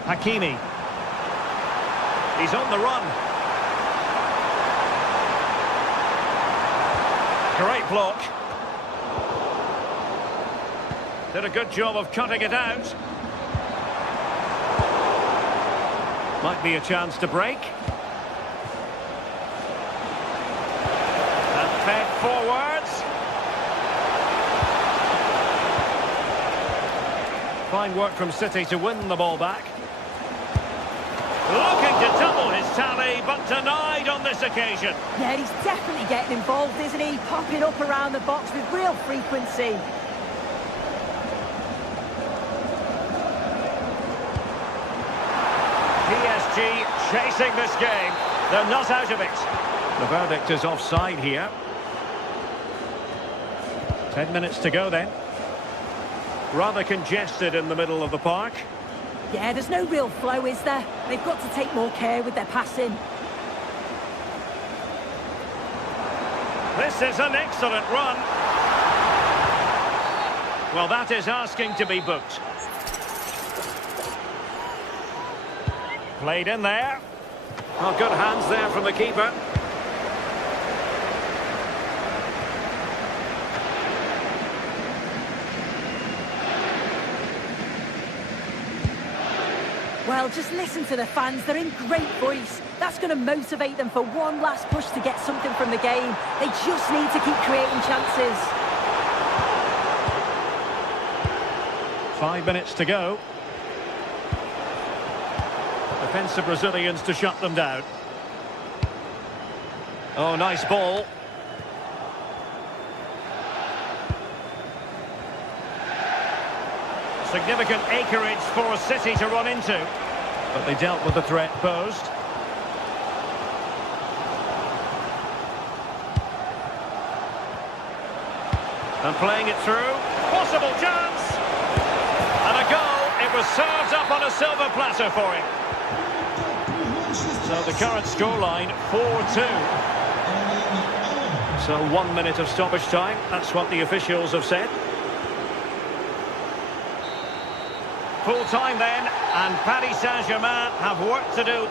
Hakimi. He's on the run. Great block. Did a good job of cutting it out. Might be a chance to break. And fed forwards. Fine work from City to win the ball back. Looking to double his tally, but denied on this occasion. Yeah, he's definitely getting involved, isn't he? Popping up around the box with real frequency. PSG chasing this game. They're not out of it. The verdict is offside here. 10 minutes to go then. Rather congested in the middle of the park. Yeah, there's no real flow, is there? They've got to take more care with their passing. This is an excellent run. Well, that is asking to be booked. Played in there. Well, good hands there from the keeper. Well, just listen to the fans. They're in great voice. That's going to motivate them for one last push to get something from the game. They just need to keep creating chances. 5 minutes to go. Defensive Brazilians to shut them down. Oh, nice ball. Significant acreage for City to run into. But they dealt with the threat posed. And playing it through. Possible chance. And a goal. It was served up on a silver platter for him. So the current scoreline, 4-2. So 1 minute of stoppage time. That's what the officials have said. Full time then, and Paris Saint-Germain have work to do.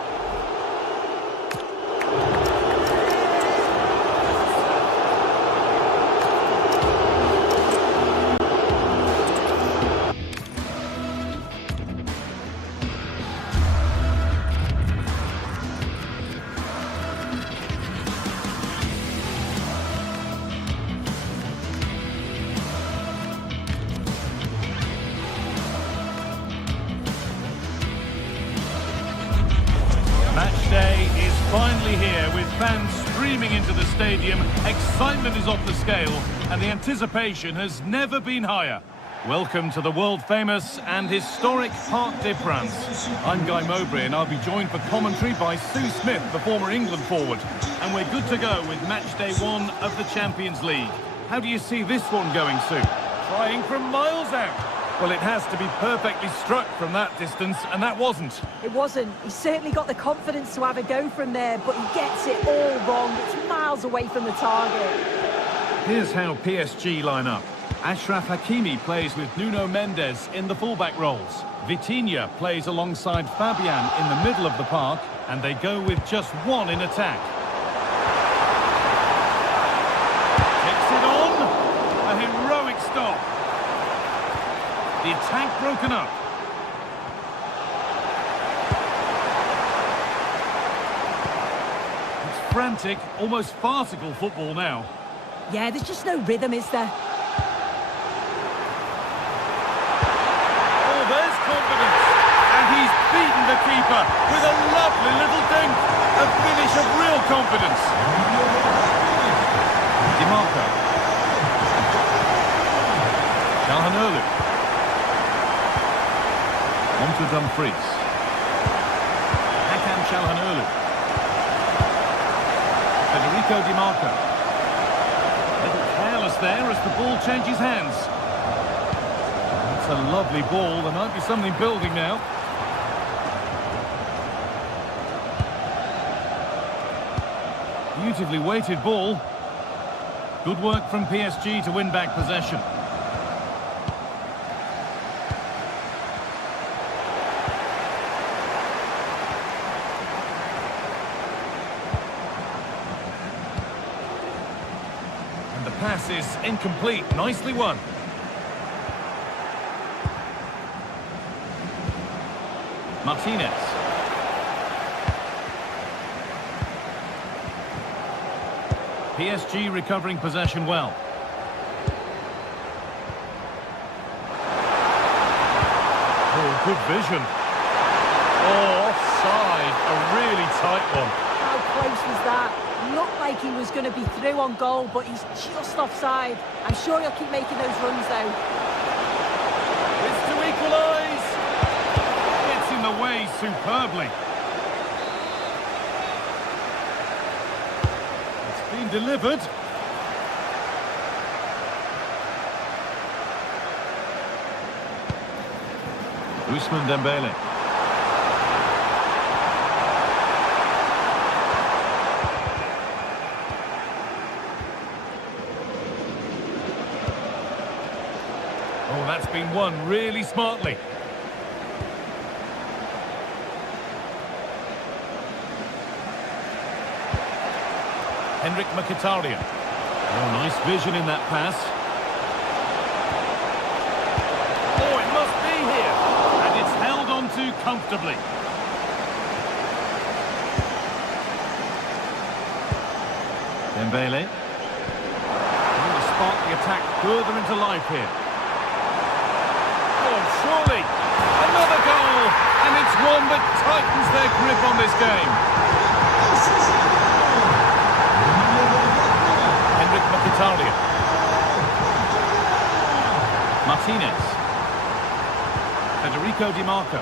Match day is finally here with fans streaming into the stadium. Excitement is off the scale and the anticipation has never been higher. Welcome to the world-famous and historic Parc des Princes. I'm Guy Mowbray and I'll be joined for commentary by Sue Smith, the former England forward. And we're good to go with match day 1 of the Champions League. How do you see this one going, Sue? Trying from miles out. Well, it has to be perfectly struck from that distance, and that wasn't. It wasn't. He's certainly got the confidence to have a go from there, but he gets it all wrong. It's miles away from the target. Here's how PSG line up. Achraf Hakimi plays with Nuno Mendes in the fullback roles. Vitinha plays alongside Fabian in the middle of the park, and they go with just one in attack. Takes it on. A heroic stop. The attack broken up. It's frantic, almost farcical football now. Yeah, there's just no rhythm, is there? There's confidence, and he's beaten the keeper with a lovely little dink. A finish of real confidence. Di Marco. Calhanoglu. On to Dumfries. Hakan Calhanoglu. Federico Di Marco. A little careless there as the ball changes hands. It's a lovely ball. There might be something building now. Beautifully weighted ball. Good work from PSG to win back possession. And the pass is incomplete. Nicely won. Martinez. PSG recovering possession well. Oh, good vision. Oh, offside. A really tight one. How close was that? Looked like he was going to be through on goal, but he's just offside. I'm sure he'll keep making those runs, though. It's to equalise. Gets in the way superbly. It's been delivered. Ousmane Dembele. Oh, that's been won really smartly. Henrik Mkhitaryan. Oh, nice vision in that pass. Oh, it must be here. And it's held on to comfortably. Dembele. Trying to spark the attack further into life here. Oh, surely. Another goal. And it's one that tightens their grip on this game. Henrik Mkhitaryan. Martinez. Federico Di Marco.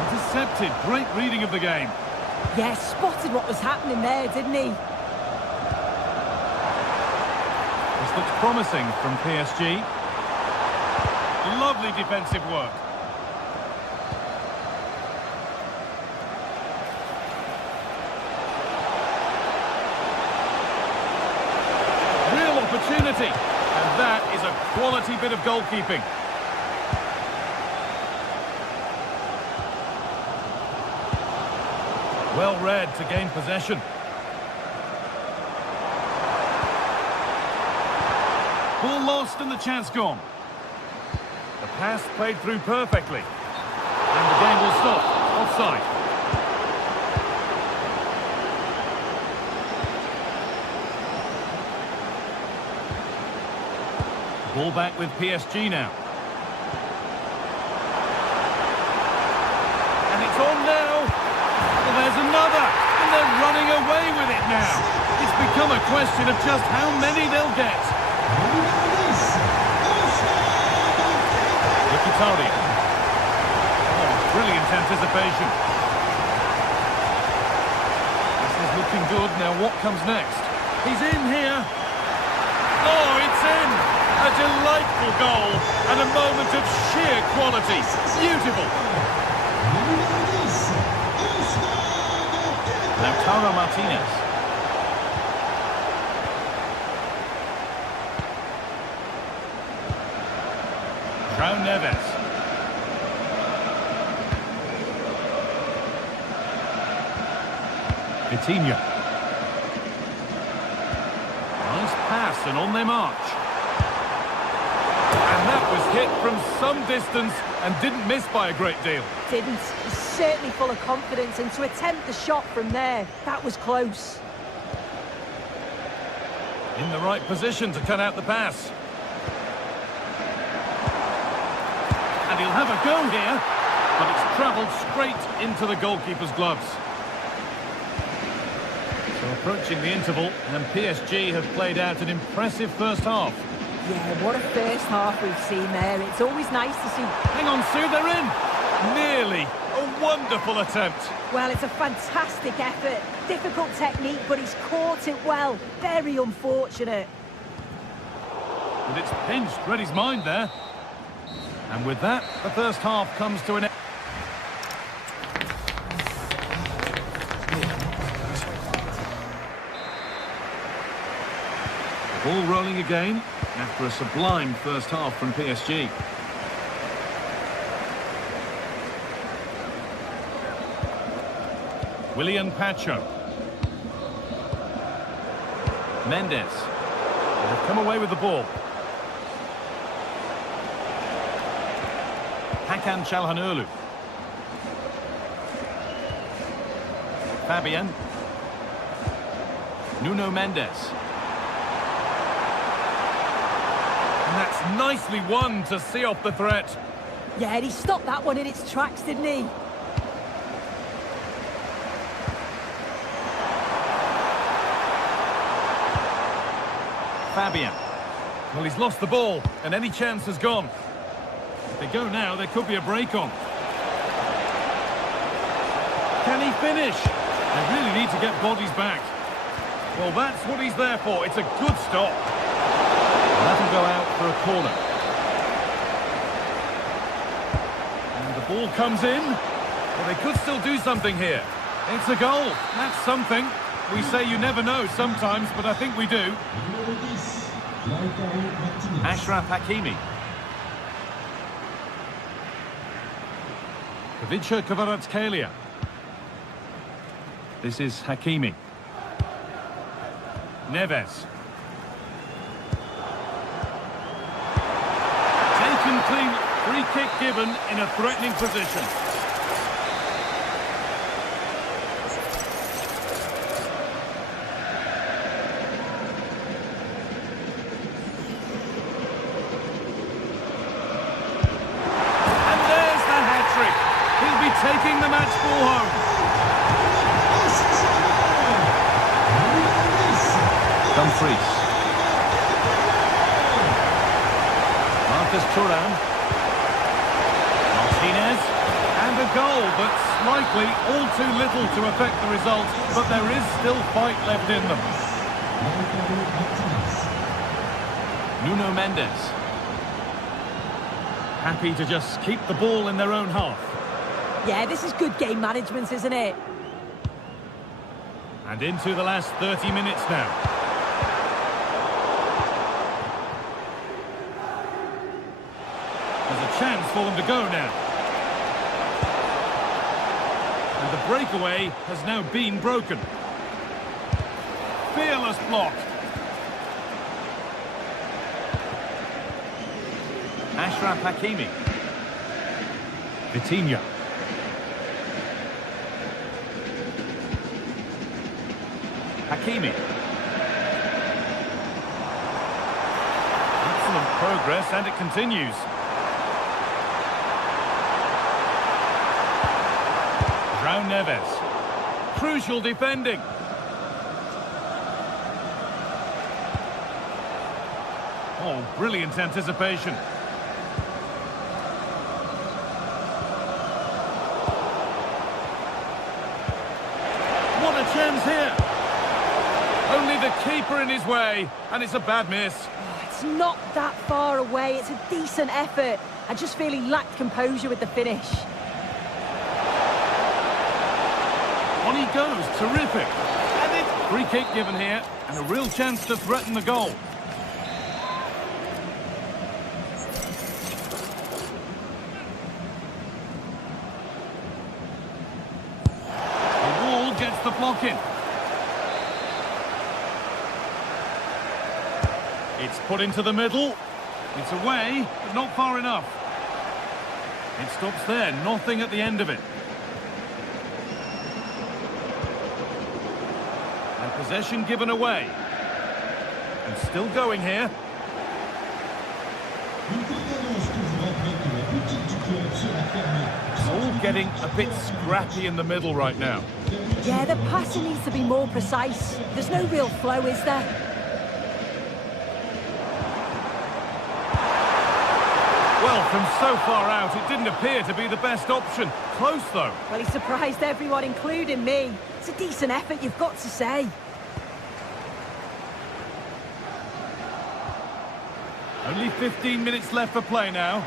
Intercepted. Great reading of the game. Yeah, spotted what was happening there, didn't he? This looks promising from PSG. Lovely defensive work. Real opportunity. And that is a quality bit of goalkeeping. Well read to gain possession. Ball lost and the chance gone. The pass played through perfectly. And the game will stop. Offside. Ball back with PSG now. And it's on now. Well, there's another. And they're running away with it now. It's become a question of just how many they'll get. Mkhitaryan. Oh, brilliant anticipation. This is looking good. Now what comes next? He's in here. Oh, it's in. A delightful goal and a moment of sheer quality. Beautiful. Lautaro Martinez. João Neves. Vitinha. Nice pass and on their march. And that was hit from some distance and didn't miss by a great deal. Didn't. He's certainly full of confidence, and to attempt the shot from there, that was close. In the right position to cut out the pass. And he'll have a go here, but it's travelled straight into the goalkeeper's gloves. So approaching the interval, and PSG have played out an impressive first half. Yeah, what a first half we've seen there. It's always nice to see. Hang on, Sue, they're in! Nearly. A wonderful attempt. Well, it's a fantastic effort. Difficult technique, but he's caught it well. Very unfortunate. And it's pinched Reddy's mind there. And with that, the first half comes to an end. Ball rolling again after a sublime first half from PSG. Willian Pacho. Mendes. They have come away with the ball. Hakan Çalhanoğlu. Fabian. Nuno Mendes. And that's nicely won to see off the threat. Yeah, and he stopped that one in its tracks, didn't he? Fabian. Well, he's lost the ball, and any chance has gone. If they go now, there could be a break on. Can he finish? They really need to get bodies back. Well, that's what he's there for. It's a good stop. That'll go out for a corner. And the ball comes in. Well, they could still do something here. It's a goal. That's something. We say you never know sometimes, but I think we do. Achraf Hakimi. Kvaratskhelia Kvaratskhelia. This is Hakimi. Neves. Taken clean. Free kick given in a threatening position. Taking the match ball home. Dumfries. Marcus Thuram. Martinez. And a goal, but slightly all too little to affect the result, but there is still fight left in them. Nuno Mendes. Happy to just keep the ball in their own half. Yeah, this is good game management, isn't it? And into the last 30 minutes now. There's a chance for them to go now. And the breakaway has now been broken. Fearless block. Achraf Hakimi. Vitinha. Hakimi. Excellent progress, and it continues. João Neves. Crucial defending. Oh, brilliant anticipation. What a chance here. Only the keeper in his way, and it's a bad miss. It's not that far away. It's a decent effort. I just feel he lacked composure with the finish. On he goes, terrific. And it's free kick given here, and a real chance to threaten the goal. The wall gets the block in. It's put into the middle. It's away, but not far enough. It stops there, nothing at the end of it. And possession given away. And still going here. It's all getting a bit scrappy in the middle right now. Yeah, the passing needs to be more precise. There's no real flow, is there? Well, from so far out, it didn't appear to be the best option. Close, though. Well, he surprised everyone, including me. It's a decent effort, you've got to say. Only 15 minutes left for play now.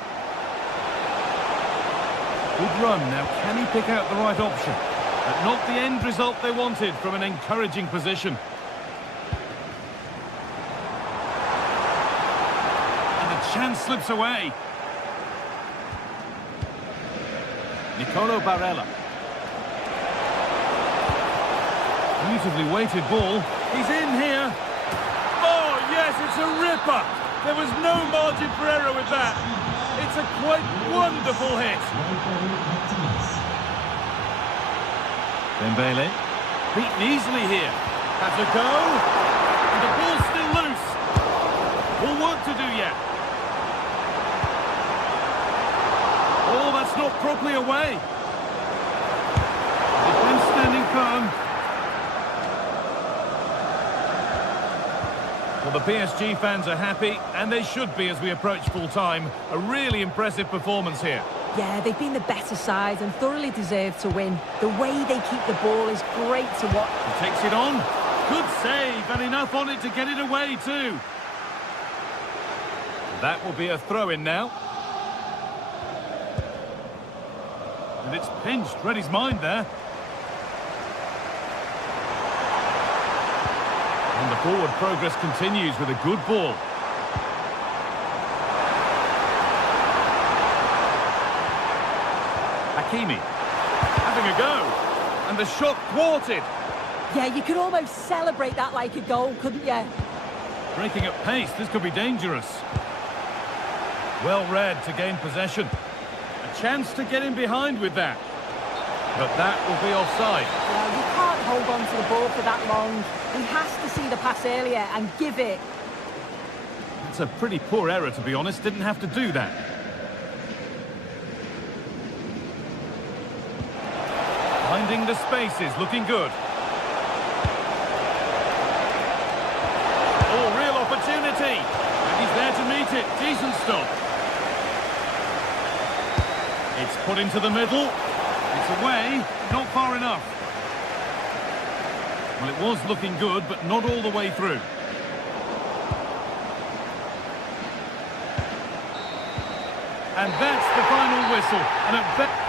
Good run. Now, can he pick out the right option? But not the end result they wanted from an encouraging position. And the chance slips away. Nicolo Barella. Beautifully weighted ball. He's in here. Oh, yes, it's a ripper. There was no margin for error with that. It's a quite wonderful hit. Dembele. Beaten easily here. Has a go. And the ball's still loose. More work to do yet. Oh, that's not properly away. Defense standing firm. Well, the PSG fans are happy, and they should be as we approach full time. A really impressive performance here. Yeah, they've been the better side and thoroughly deserve to win. The way they keep the ball is great to watch. He takes it on. Good save, and enough on it to get it away too. That will be a throw-in now. And it's pinched. Read his mind there. And the forward progress continues with a good ball. Hakimi having a go. And the shot thwarted. Yeah, you could almost celebrate that like a goal, couldn't you? Breaking at pace. This could be dangerous. Well read to gain possession. A chance to get in behind with that. But that will be offside. Yeah, you can't hold on to the ball for that long. He has to see the pass earlier and give it. It's a pretty poor error, to be honest. Didn't have to do that. Finding the spaces, looking good. Oh, real opportunity. And he's there to meet it. Decent stop. It's put into the middle. It's away, not far enough. Well, it was looking good, but not all the way through. And that's the final whistle. And at best...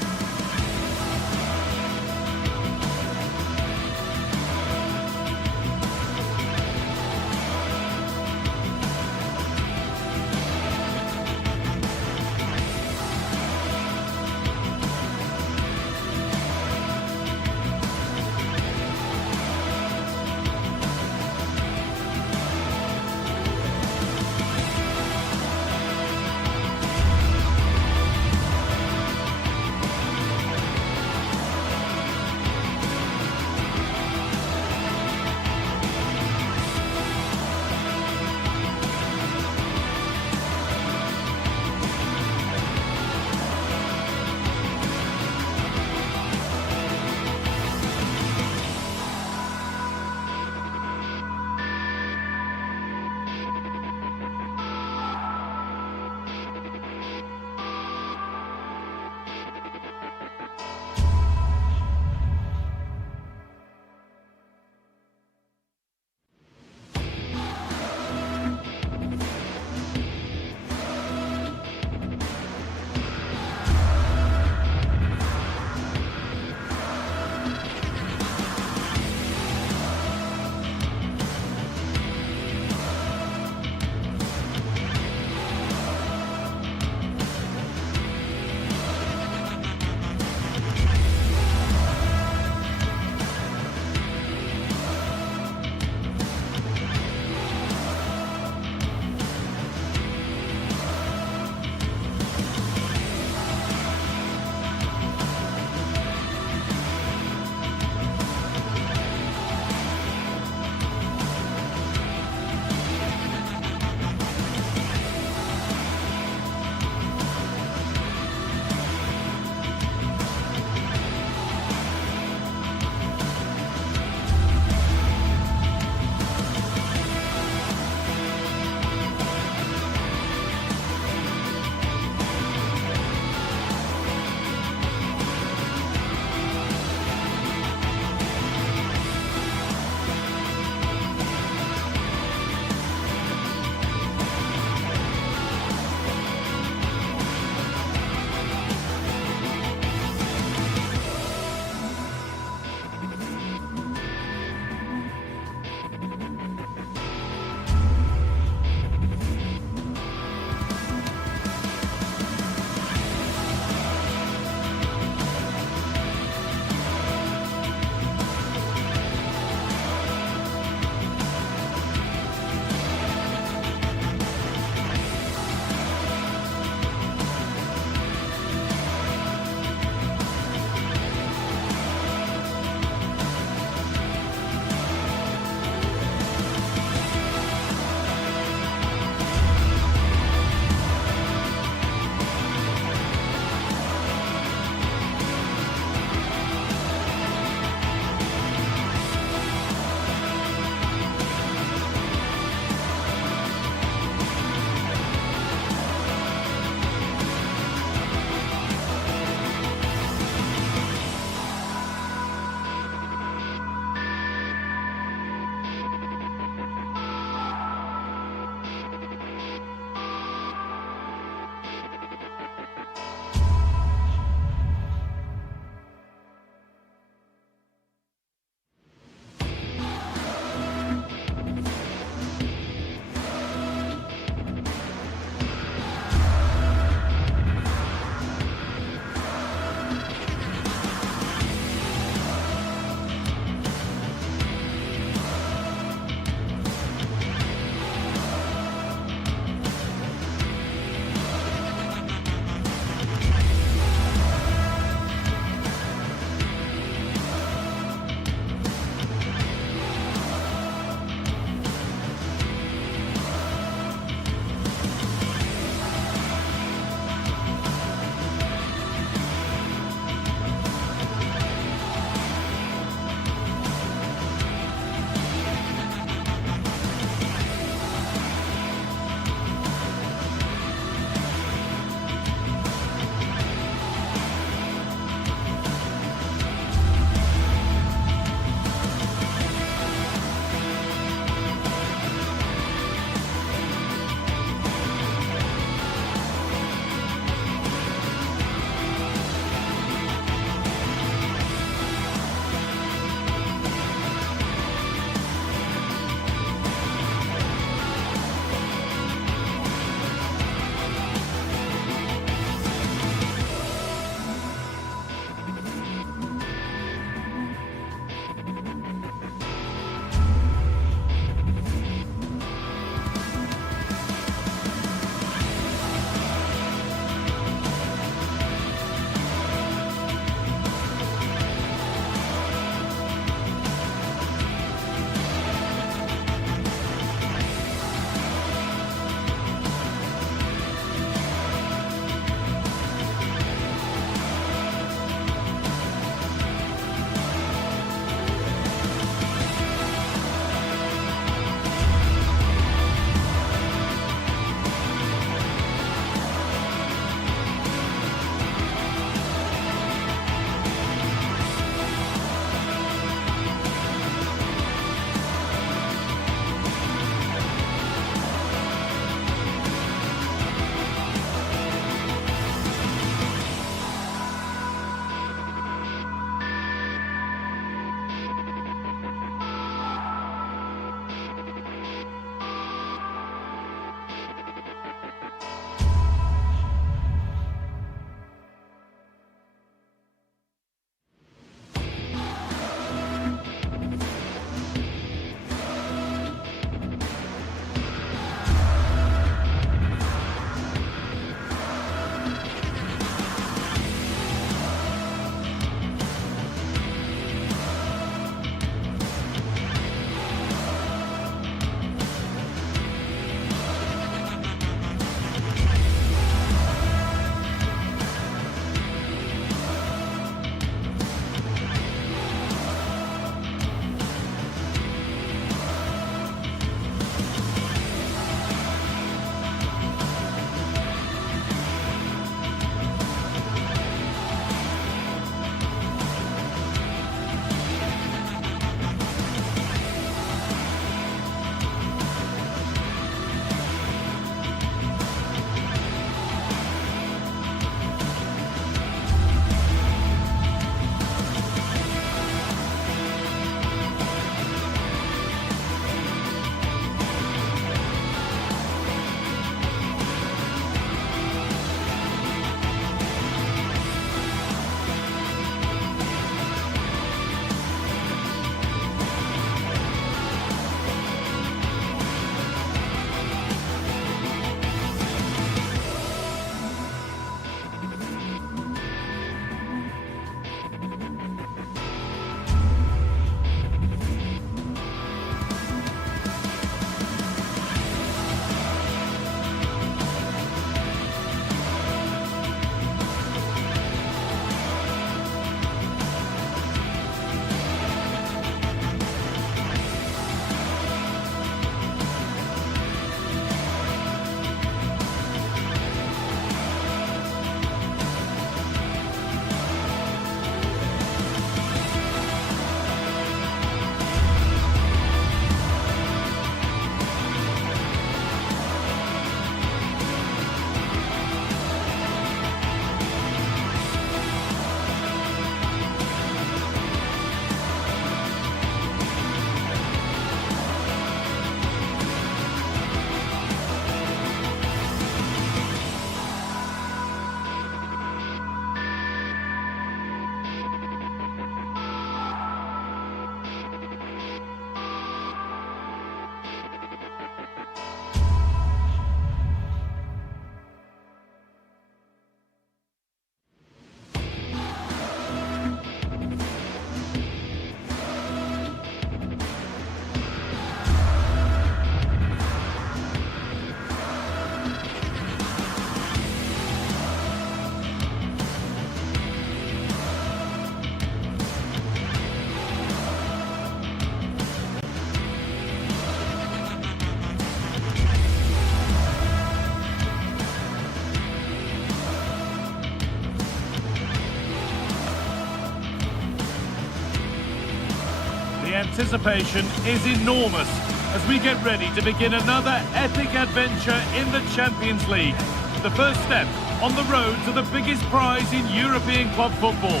anticipation is enormous as we get ready to begin another epic adventure in the Champions League. The first step on the road to the biggest prize in European club football.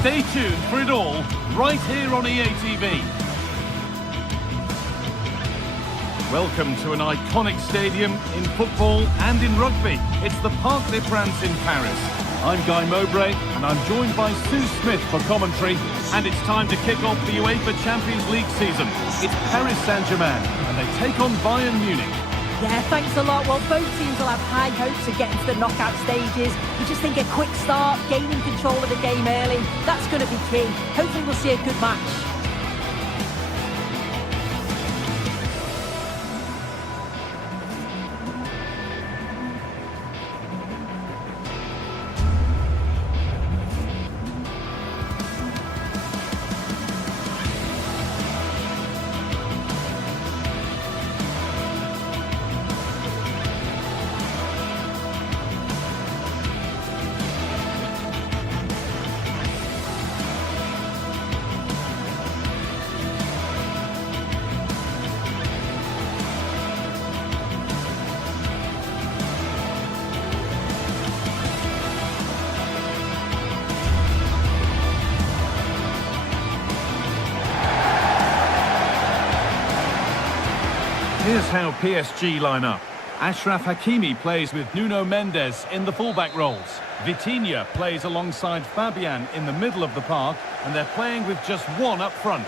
Stay tuned for it all right here on EA TV. Welcome to an iconic stadium in football and in rugby. It's the Parc des Princes in Paris. I'm Guy Mowbray and I'm joined by Sue Smith for commentary. And it's time to kick off the UEFA Champions League season. It's Paris Saint-Germain and they take on Bayern Munich. Yeah, thanks a lot. Well, both teams will have high hopes of getting to the knockout stages. We just think a quick start, gaining control of the game early, that's going to be key. Hopefully we'll see a good match. Here's how PSG line up. Achraf Hakimi plays with Nuno Mendes in the fullback roles. Vitinha plays alongside Fabian in the middle of the park, and they're playing with just one up front.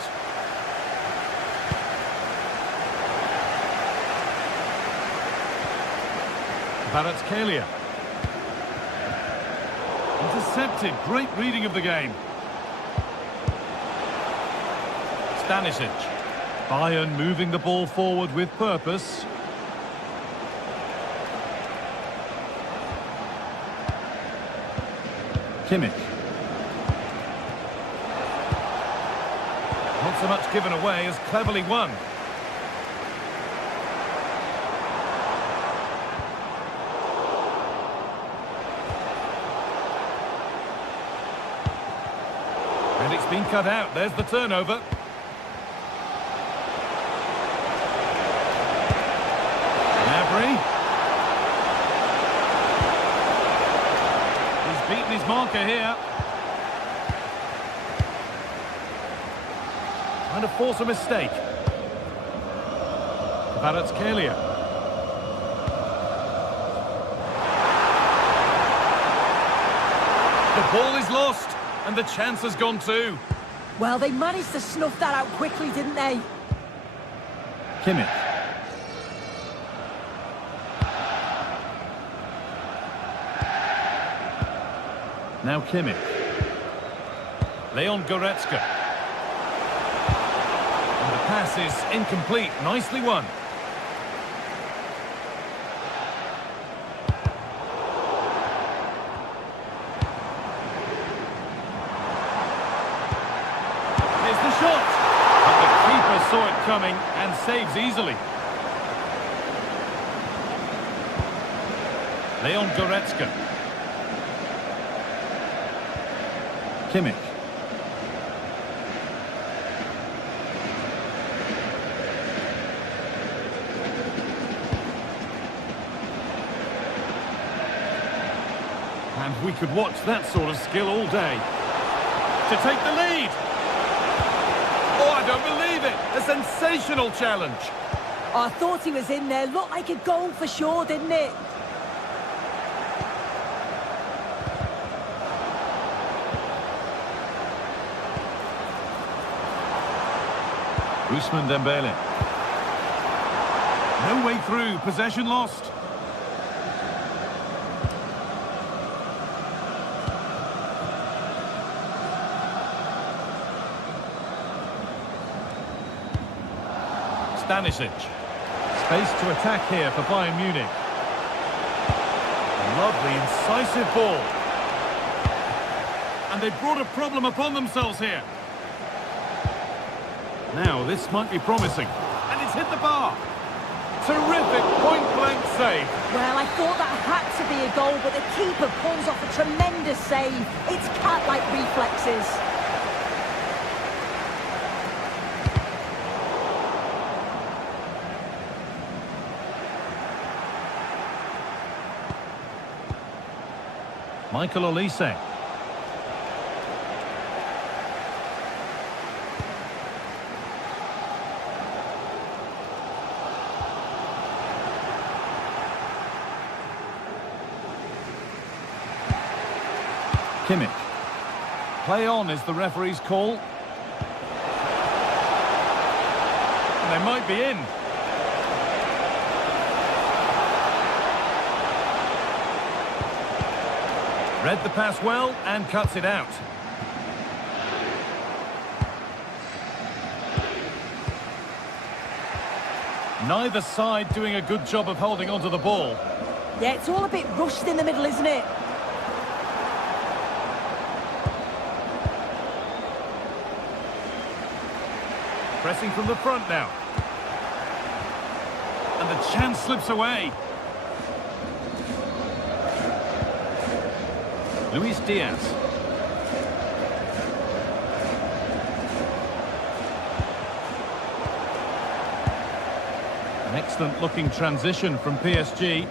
Kvaratskhelia. Intercepted, great reading of the game. Stanisic. Bayern moving the ball forward with purpose. Kimmich. Not so much given away as cleverly won. And it's been cut out. There's the turnover. He's beaten his marker here. Trying to force a mistake. Kvaratskhelia. The ball is lost, and the chance has gone too. Well, they managed to snuff that out quickly, didn't they? Kimmich. Now Kimmich. Leon Goretzka. And the pass is incomplete. Nicely won. Here's the shot. But the keeper saw it coming and saves easily. Leon Goretzka. Kimmich. And we could watch that sort of skill all day. To take the lead. Oh, I don't believe it. A sensational challenge. Oh, I thought he was in there. Looked like a goal for sure, didn't it? Ousmane Dembele. No way through, possession lost. Stanisic. Space to attack here for Bayern Munich. Lovely, incisive ball. And they've brought a problem upon themselves here. Now, this might be promising. And it's hit the bar. Terrific point-blank save. Well, I thought that had to be a goal, but the keeper pulls off a tremendous save. It's cat-like reflexes. Michael Olise. Kimmich. Play on is the referee's call. And they might be in. Read the pass well and cuts it out. Neither side doing a good job of holding onto the ball. Yeah, it's all a bit rushed in the middle, isn't it? Pressing from the front now. And the chance slips away. Luis Diaz. An excellent looking transition from PSG.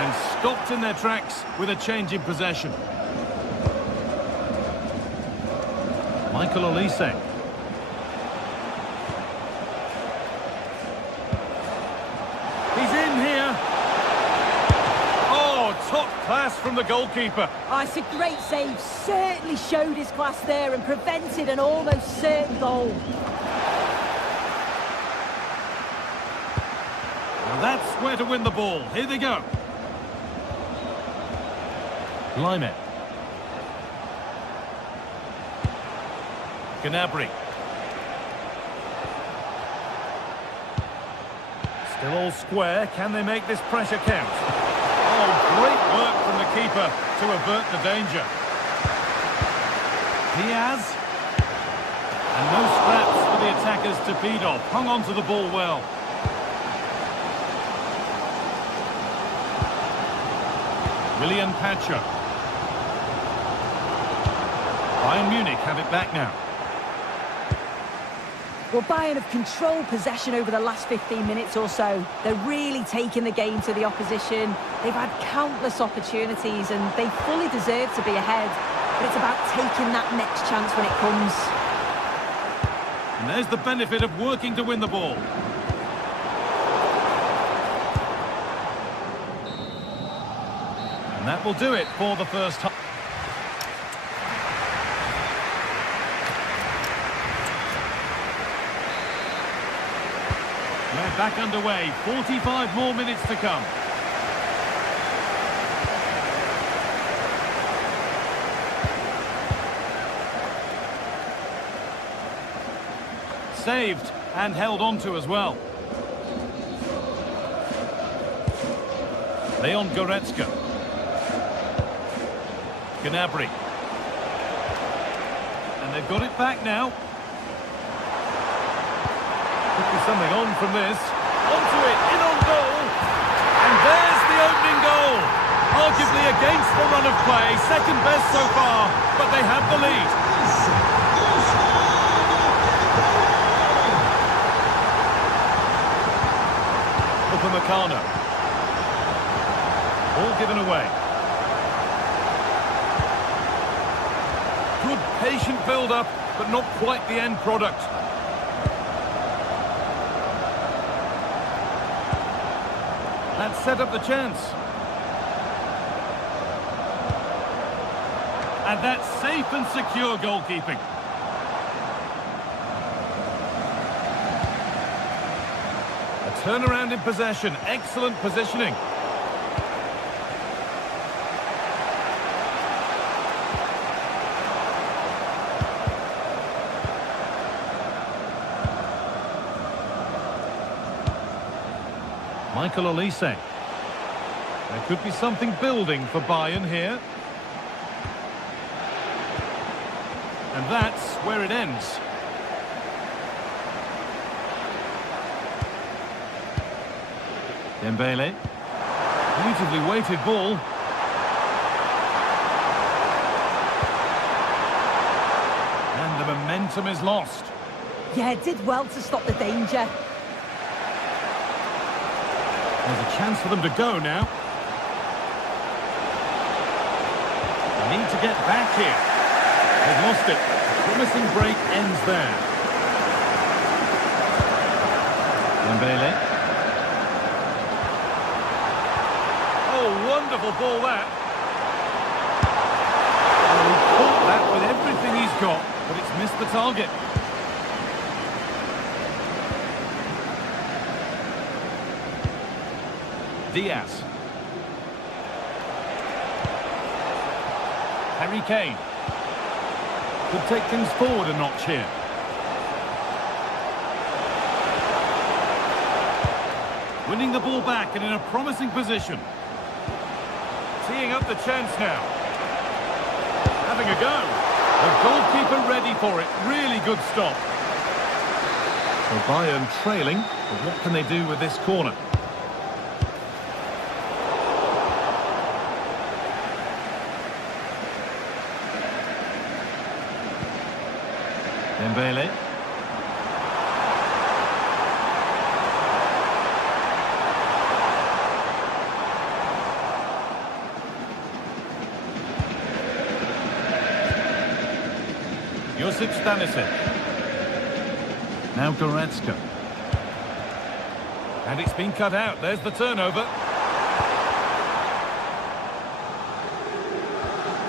And stopped in their tracks with a change in possession. Michael Olise. He's in here. Oh, top class from the goalkeeper. Oh, it's a great save. Certainly showed his class there and prevented an almost certain goal. And that's where to win the ball. Here they go. Limit. Gnabry. Still all square. Can they make this pressure count? Oh, great work from the keeper to avert the danger. Diaz. And no scraps for the attackers to feed off. Hung on to the ball well. William Pacho. Bayern Munich have it back now. Well, Bayern have controlled possession over the last 15 minutes or so. They're really taking the game to the opposition. They've had countless opportunities and they fully deserve to be ahead. But it's about taking that next chance when it comes. And there's the benefit of working to win the ball. And that will do it for the first half. We're back underway. 45 more minutes to come. Saved and held on to as well. Leon Goretzka. Gnabry. And they've got it back now. Could be something on from this. Onto it, in on goal. And there's the opening goal. Arguably against the run of play. Second best so far, but they have the lead. Upamecano. All given away. Good patient build-up, but not quite the end product. That set up the chance. And that's safe and secure goalkeeping. A turnaround in possession. Excellent positioning. Michael Olise. There could be something building for Bayern here. And that's where it ends. Dembele. Beautifully weighted ball. And the momentum is lost. Yeah, did well to stop the danger. There's a chance for them to go now. need to get back here. They've lost it. The promising break ends there. Dembele. Oh, wonderful ball that. Oh, he caught that with everything he's got, but it's missed the target. Diaz. Harry Kane. Could take things forward a notch here. Winning the ball back and in a promising position. Teeing up the chance now. Having a go. The goalkeeper ready for it. Really good stop. So Bayern trailing, but what can they do with this corner? Dembele. Josip Stanisic. Now Goretzka. And it's been cut out. There's the turnover.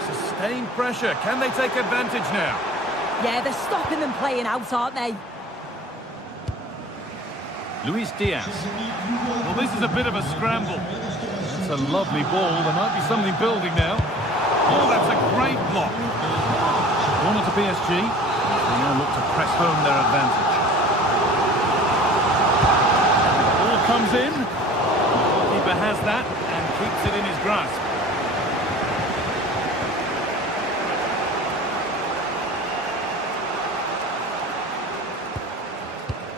Sustained pressure. Can they take advantage now? Yeah, they're stopping them playing out, aren't they? Luis Diaz. Well, this is a bit of a scramble. It's a lovely ball. There might be something building now. Oh, that's a great block. Corner to PSG. They now look to press home their advantage. The ball comes in. The goalkeeper has that and keeps it in his grasp.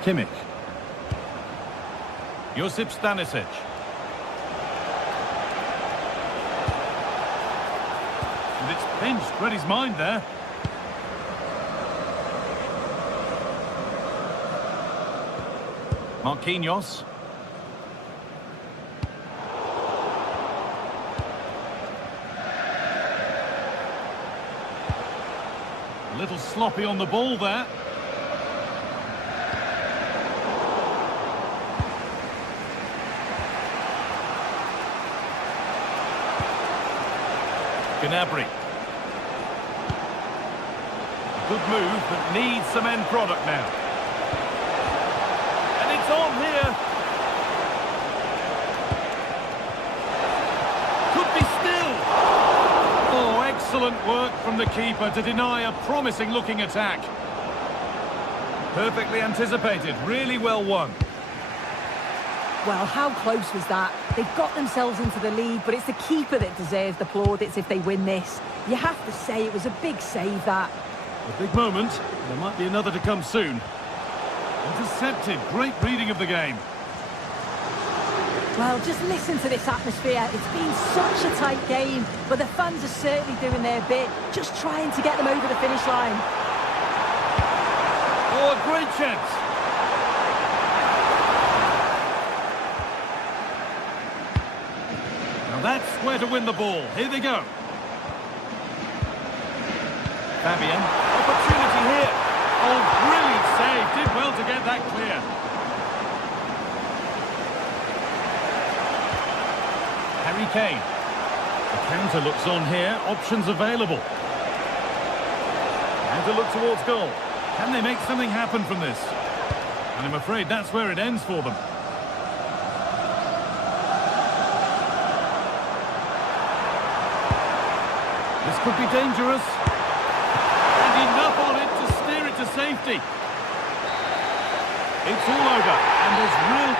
Kimmich. Josip Stanisic. And it's pinched, read his mind there. Marquinhos. A little sloppy on the ball there. Gnabry. Good move, but needs some end product now. And it's on here. Could be still. Oh, excellent work from the keeper to deny a promising looking attack. Perfectly anticipated, really well won. Well, how close was that? They've got themselves into the lead, but it's the keeper that deserves the plaudits if they win this. You have to say it was a big save, that. A big moment. There might be another to come soon. Intercepted. Great reading of the game. Well, just listen to this atmosphere. It's been such a tight game, but the fans are certainly doing their bit, just trying to get them over the finish line. Oh, a great chance. That's where to win the ball. Here they go. Fabian. Opportunity here. Oh, brilliant save. Did well to get that clear. Harry Kane. The counter looks on here. Options available. And to look towards goal. Can they make something happen from this? And I'm afraid that's where it ends for them. This could be dangerous. And enough on it to steer it to safety. It's all over. And there's real...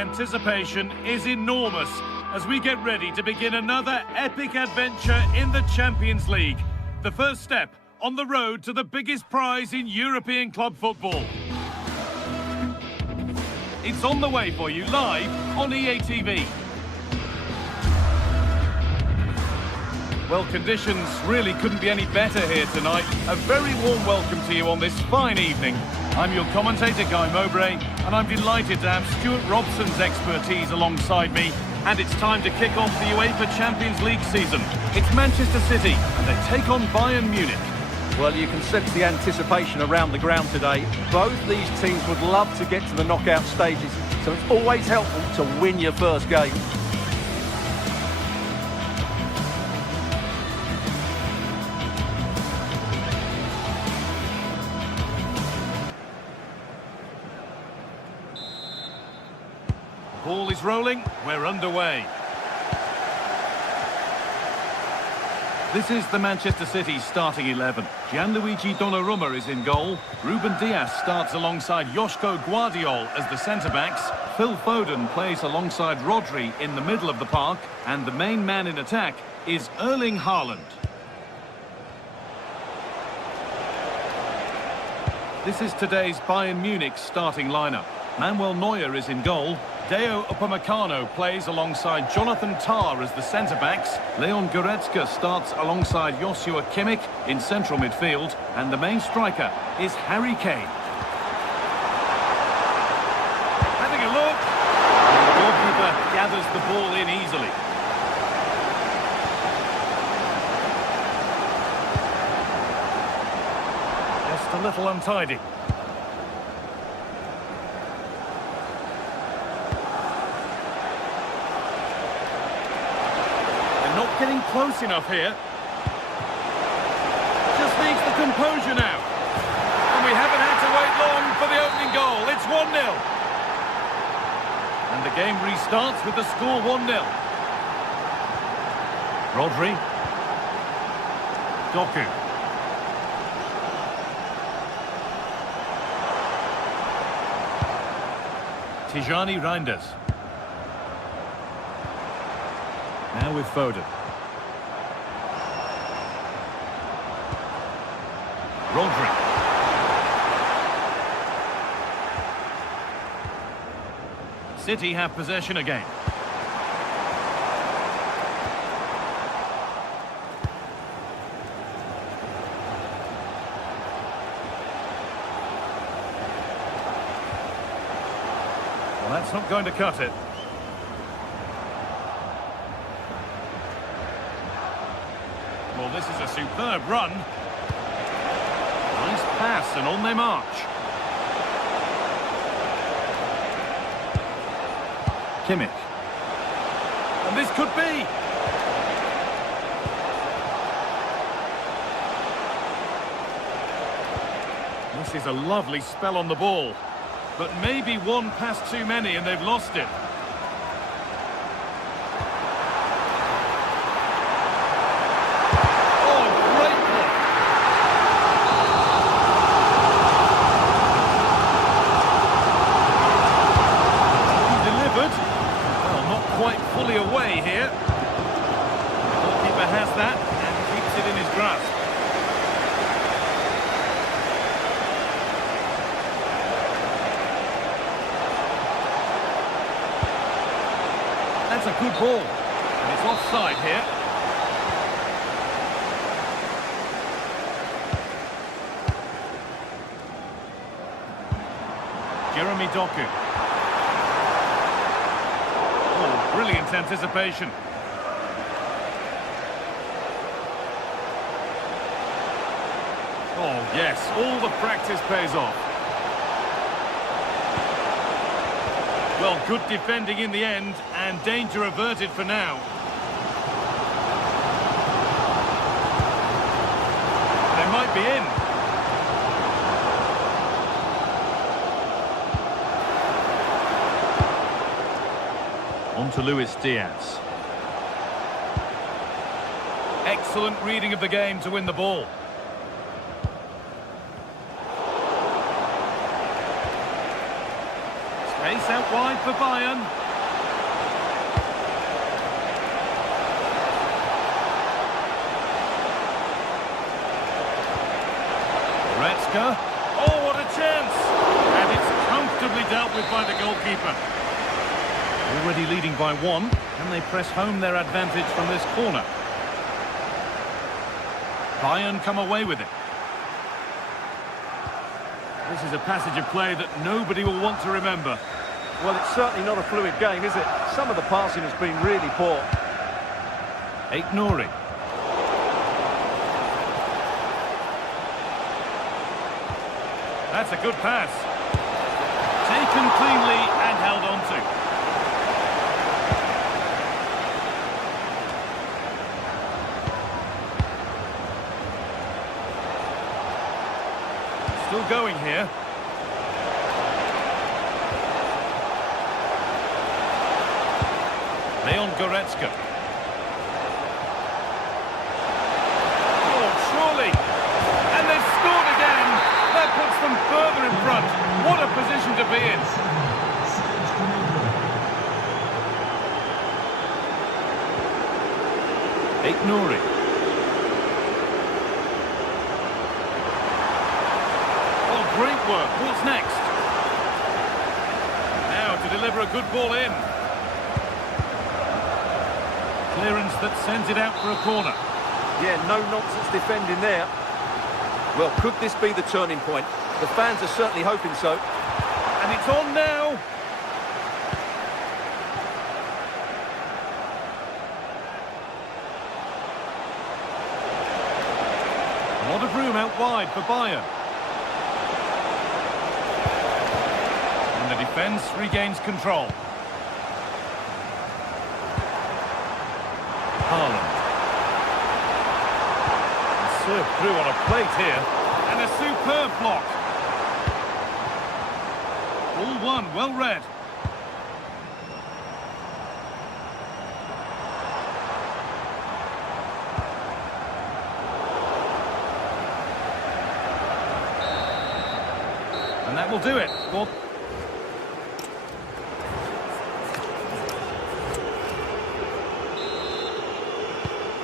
anticipation is enormous as we get ready to begin another epic adventure in the Champions League. The first step on the road to the biggest prize in European club football. It's on the way for you live on EA TV. Well, conditions really couldn't be any better here tonight. A very warm welcome to you on this fine evening. I'm your commentator, Guy Mowbray, and I'm delighted to have Stuart Robson's expertise alongside me. And it's time to kick off the UEFA Champions League season. It's Manchester City, and they take on Bayern Munich. Well, you can sense the anticipation around the ground today. Both these teams would love to get to the knockout stages, so it's always helpful to win your first game. Ball is rolling, we're underway. This is the Manchester City starting 11. Gianluigi Donnarumma is in goal. Ruben Dias starts alongside Joško Guardiol as the centre-backs. Phil Foden plays alongside Rodri in the middle of the park. And the main man in attack is Erling Haaland. This is today's Bayern Munich starting lineup. Manuel Neuer is in goal. Deo Upamecano plays alongside Jonathan Tah as the centre-backs. Leon Goretzka starts alongside Joshua Kimmich in central midfield. And the main striker is Harry Kane. Having a look. The goalkeeper gathers the ball in easily. Just a little untidy. Not getting close enough here. Just needs the composure now. And we haven't had to wait long for the opening goal. It's 1-0. And the game restarts with the score 1-0. Rodri. Doku. Tijani Reinders. Now with Foden. Rodri. City have possession again. Well, that's not going to cut it. Well, this is a superb run. Nice pass, and on they march. Kimmich. And this could be. This is a lovely spell on the ball. But maybe one pass too many and they've lost it. Fully away here. The goalkeeper has that and keeps it in his grasp. That's a good ball. And it's offside here. Jeremy Doku. Brilliant anticipation. Oh, yes, all the practice pays off. Well, good defending in the end, and danger averted for now. They might be in. On to Luis Diaz. Excellent reading of the game to win the ball. Pace out wide for Bayern. Goretzka. Oh, what a chance! And it's comfortably dealt with by the goalkeeper. Already leading by one. Can they press home their advantage from this corner? Bayern come away with it. This is a passage of play that nobody will want to remember. Well, it's certainly not a fluid game, is it? Some of the passing has been really poor. Aït-Nouri. That's a good pass. Taken cleanly and held on to. Still going here. Leon Goretzka. Oh, surely. And they've scored again. That puts them further in front. What a position to be in. Aït-Nouri. Great work. What's next? Now to deliver a good ball in. Clearance that sends it out for a corner. Yeah, no nonsense defending there. Well, could this be the turning point? The fans are certainly hoping so. And it's on now. A lot of room out wide for Bayern. And the defence regains control. Haaland. Served through on a plate here. And a superb block. All one, well read. And that will do it. Well,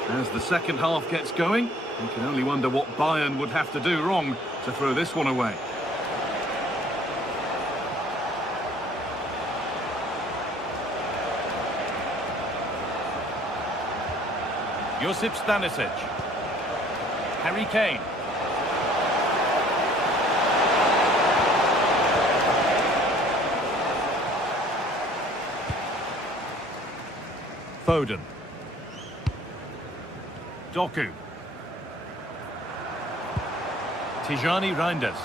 as the second half gets going, you can only wonder what Bayern would have to do wrong to throw this one away. Josip Stanisic. Harry Kane. Foden. Doku. Tijani Reinders.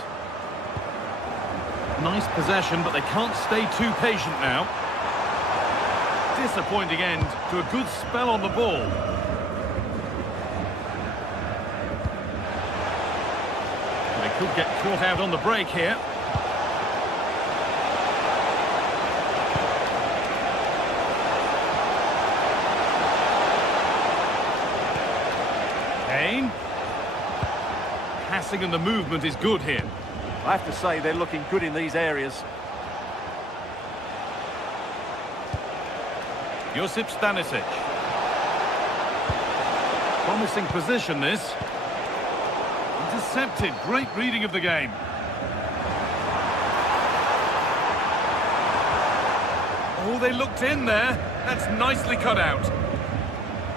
Nice possession, but they can't stay too patient now. Disappointing end to a good spell on the ball. They could get caught out on the break here. Kane. Passing and the movement is good here. I have to say they're looking good in these areas. Josip Stanisic. Promising position this. Intercepted. Great reading of the game. Oh, they looked in there. That's nicely cut out.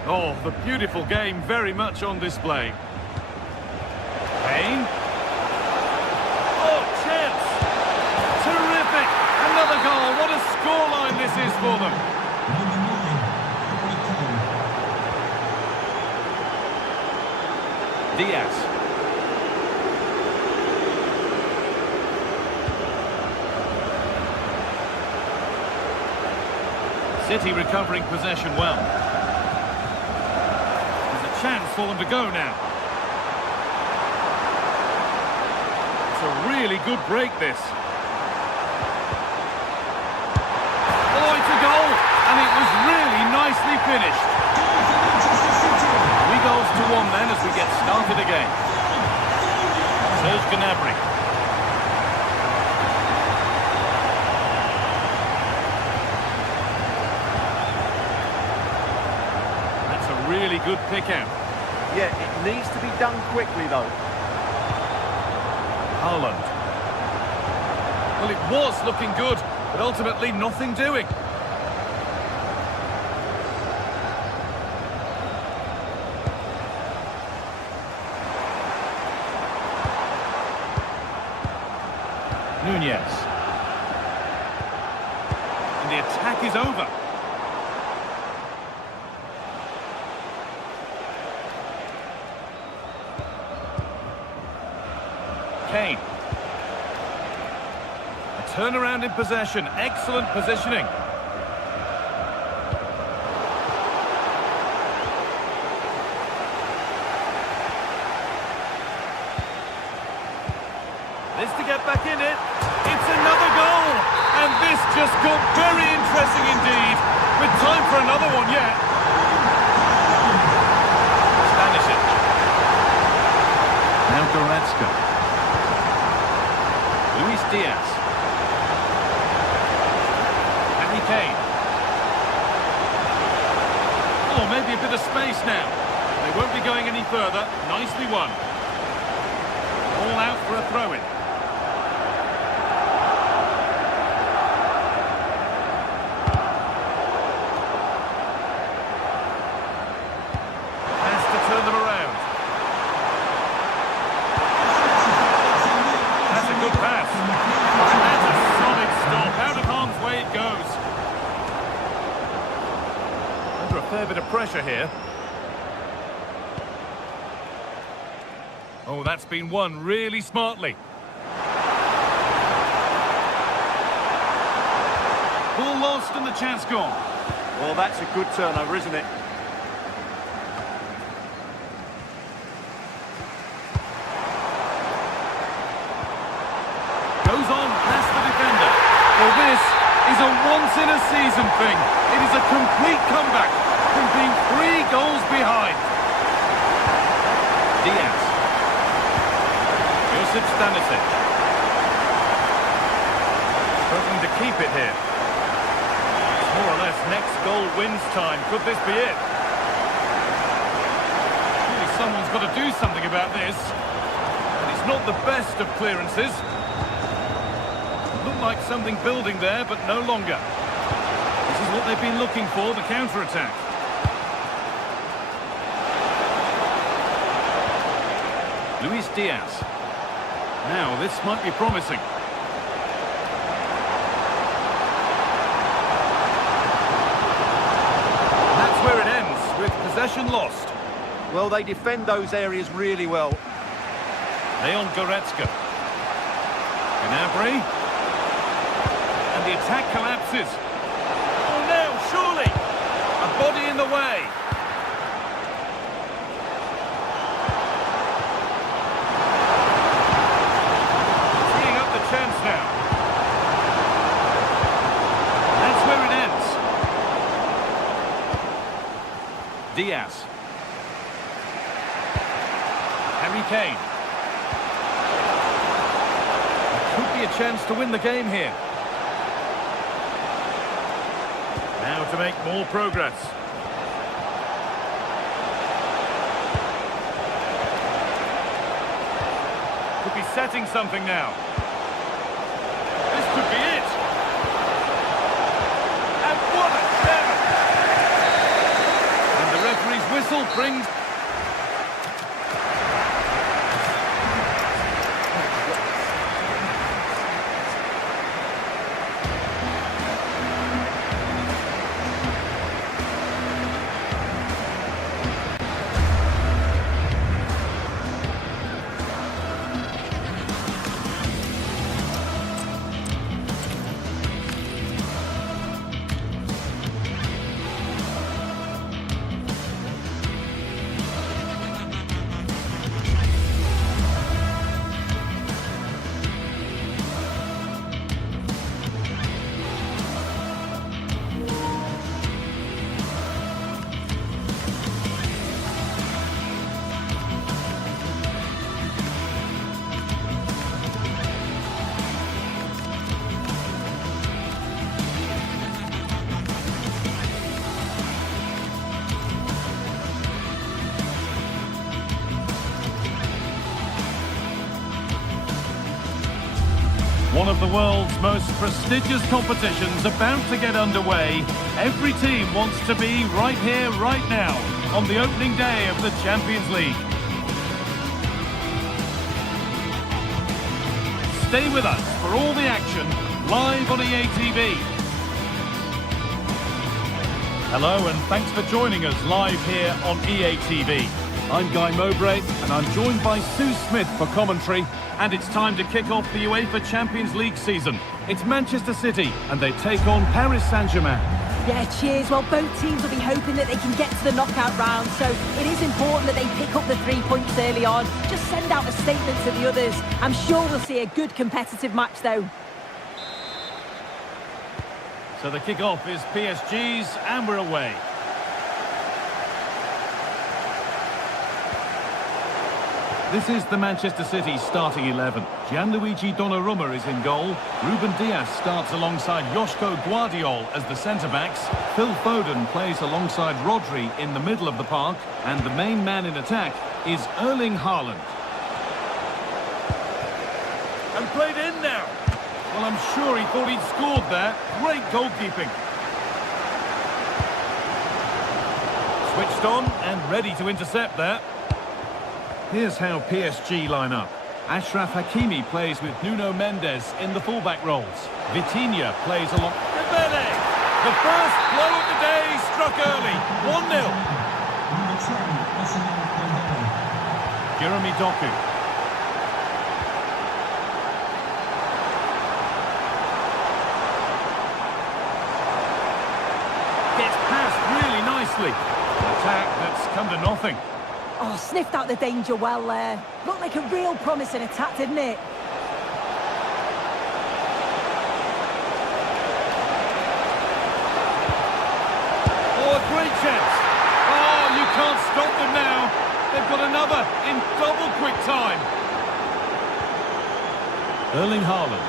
Oh, the beautiful game very much on display. Kane. Oh, chance. Terrific. Another goal. What a scoreline this is for them. Diaz. City recovering possession well. There's a chance for them to go now. It's a really good break, this. Oh, it's a goal, and it was really nicely finished. 3 goals to 1 then as we get started again. Serge Gnabry. really good pick out. Yeah, it needs to be done quickly, though. Haaland. Well, it was looking good, but ultimately nothing doing. Nunez. And the attack is over. Kane. A turnaround in possession. Excellent positioning. This to get back in it. It's another goal. And this just got very interesting indeed. With time for another one yet. Stanisic. Now Goretzka. Luis Diaz. Harry Kane. Oh, maybe a bit of space now. They won't be going any further. Nicely won. All out for a throw-in. Fair bit of pressure here. Oh, that's been won really smartly. Ball lost and the chance gone. Well, that's a good turnover, isn't it? Goes on past the defender. Well, this is a once-in-a-season thing. It is a complete comeback from being 3 goals behind. Diaz. Josip Stanisic. Struggling to keep it here. It's more or less next goal wins time. Could this be it? Surely someone's got to do something about this. And it's not the best of clearances. Looked like something building there, but no longer. This is what they've been looking for, the counter-attack. Luis Diaz. Now, this might be promising. And that's where it ends, with possession lost. Well, they defend those areas really well. Leon Goretzka. Gnabry. And the attack collapses. Oh no, surely! A body in the way. Freeing up the chance now. That's where it ends. Diaz. Harry Kane. Could be a chance to win the game here. Now to make more progress. Could be setting something now. This could be it. And what a chance! And the referee's whistle brings... of the world's most prestigious competitions about to get underway. Every team wants to be right here, right now, on the opening day of the Champions League. Stay with us for all the action, live on EA TV. Hello and thanks for joining us live here on EA TV. I'm Guy Mowbray and I'm joined by Sue Smith for commentary. And it's time to kick off the UEFA Champions League season. It's Manchester City and they take on Paris Saint-Germain. Yeah, cheers. Well, both teams will be hoping that they can get to the knockout round, so it is important that they pick up the 3 points early on. Just send out a statement to the others. I'm sure we'll see a good competitive match, though. So the kick-off is PSG's and we're away. This is the Manchester City starting 11. Gianluigi Donnarumma is in goal. Ruben Dias starts alongside Joško Guardiol as the centre-backs. Phil Foden plays alongside Rodri in the middle of the park. And the main man in attack is Erling Haaland. And played in now. Well, I'm sure he thought he'd scored there. Great goalkeeping. Switched on and ready to intercept there. Here's how PSG line up. Achraf Hakimi plays with Nuno Mendes in the fullback roles. Vitinha plays along... Dembele! The first blow of the day struck early. 1-0. Jeremy Doku. Gets past really nicely. An attack that's come to nothing. Oh, sniffed out the danger well there. Looked like a real promising attack, didn't it? Oh, a great chance. Oh, you can't stop them now. They've got another in double quick time. Erling Haaland.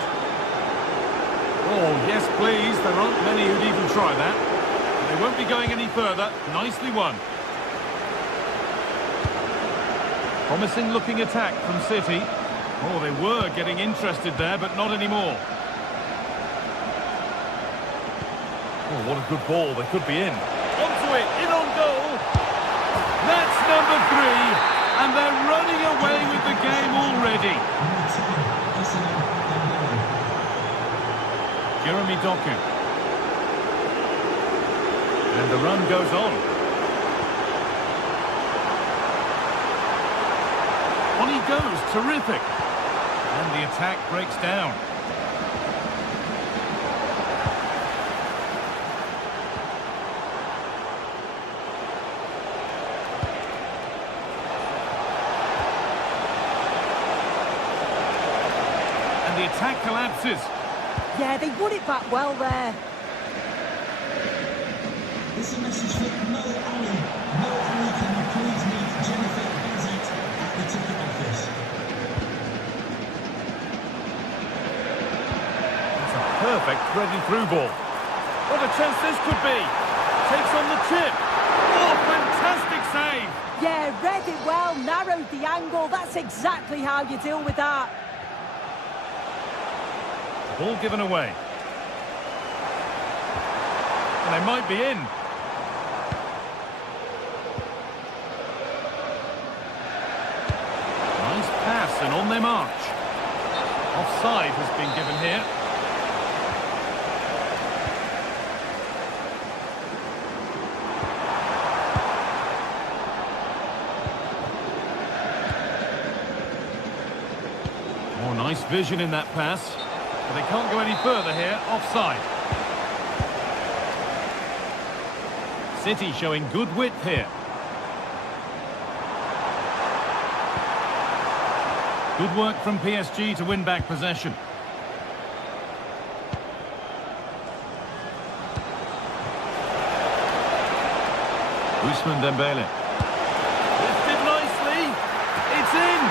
Oh, yes, please. There aren't many who'd even try that. They won't be going any further. Nicely won. Promising looking attack from City. Oh, they were getting interested there, but not anymore. Oh, what a good ball. They could be in. Onto it, in on goal. That's number 3. And they're running away with the game already. Jeremy Doku. And the run goes on. On he goes, terrific. And the attack breaks down. And the attack collapses. Yeah, they won it back well there. This is a message for Mo Ali. Mo Ali, can you please meet Jennifer Benzit at the ticket office? It's a perfect threaded through ball. What a chance this could be. Takes on the chip. Oh, fantastic save. Yeah, read it well, narrowed the angle. That's exactly how you deal with that. Ball given away. And they might be in. Nice pass and on their march. Offside has been given here. Oh, nice vision in that pass. But they can't go any further here. Offside. City showing good width here. Good work from PSG to win back possession. Ousmane Dembele. Lifted nicely. It's in.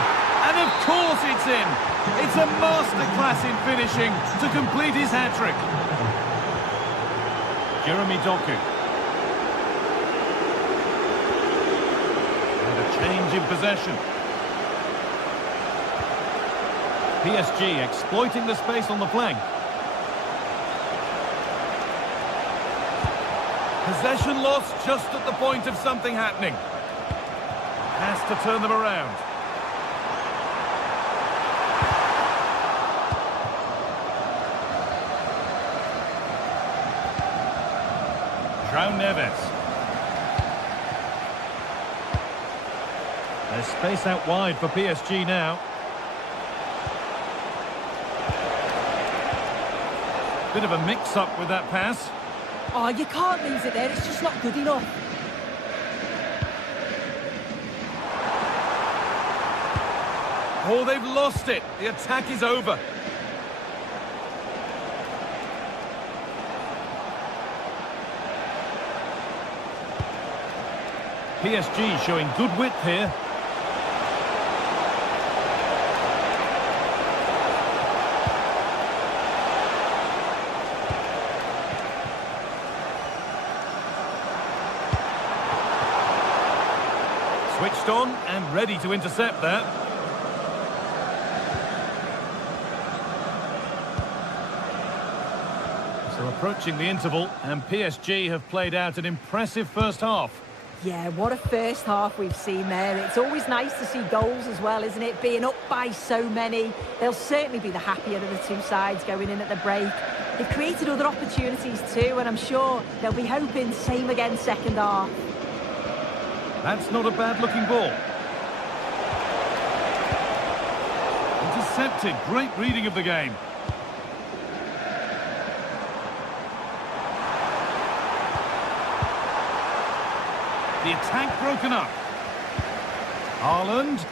And of course it's in. It's a masterclass in finishing to complete his hat-trick. Jeremy Doku. And a change in possession. PSG exploiting the space on the flank. Possession lost just at the point of something happening. Has to turn them around. João Neves. There's space out wide for PSG now. Bit of a mix-up with that pass. Oh, you can't lose it there. It's just not good enough. Oh, they've lost it. The attack is over. PSG showing good width here. Switched on and ready to intercept that. So approaching the interval, and PSG have played out an impressive first half. Yeah, what a first half we've seen there. It's always nice to see goals as well, isn't it? Being up by so many. They'll certainly be the happier of the two sides going in at the break. They've created other opportunities too, and I'm sure they'll be hoping same again second half. That's not a bad-looking ball. Intercepted. Great reading of the game. The attack broken up. Haaland.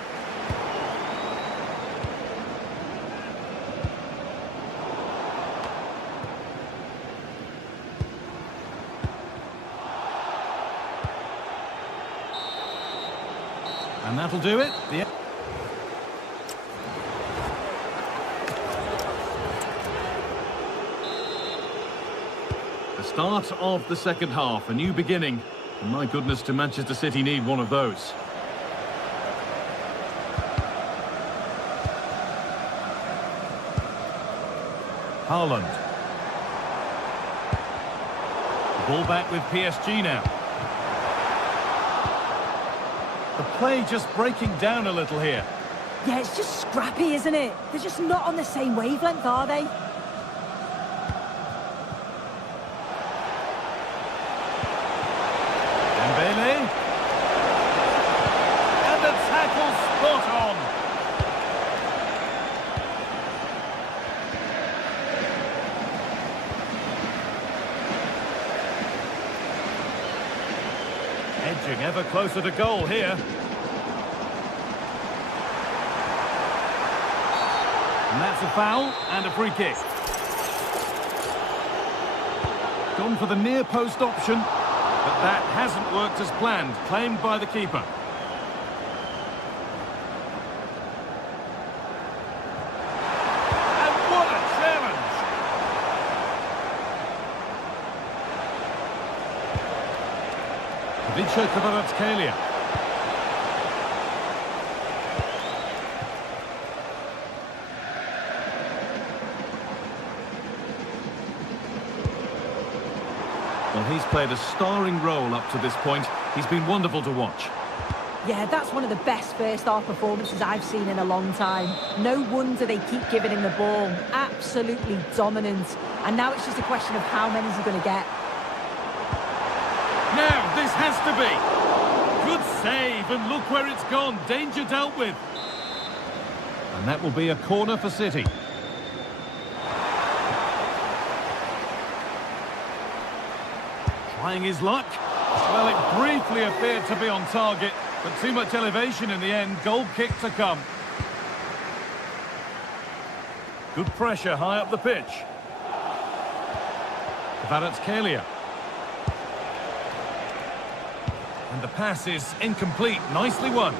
And that'll do it. The start of the second half, a new beginning. And my goodness, do Manchester City need one of those. Haaland. Ball back with PSG now. The play just breaking down a little here. Yeah, it's just scrappy, isn't it? They're just not on the same wavelength, are they? Dembele. And the tackle spot on. Edging ever closer to goal here. And that's a foul and a free kick. Gone for the near post option, but that hasn't worked as planned, claimed by the keeper. And what a challenge! Vice Kvaratskhelia. Well, he's played a starring role up to this point. He's been wonderful to watch. Yeah, that's one of the best first-half performances I've seen in a long time. No wonder they keep giving him the ball. Absolutely dominant. And now it's just a question of how many he's going to get. Now, this has to be. Good save, and look where it's gone. Danger dealt with. And that will be a corner for City. Trying his luck. Well, it briefly appeared to be on target, but too much elevation in the end. Goal kick to come. Good pressure high up the pitch. Kvaratskhelia. And the pass is incomplete. Nicely won.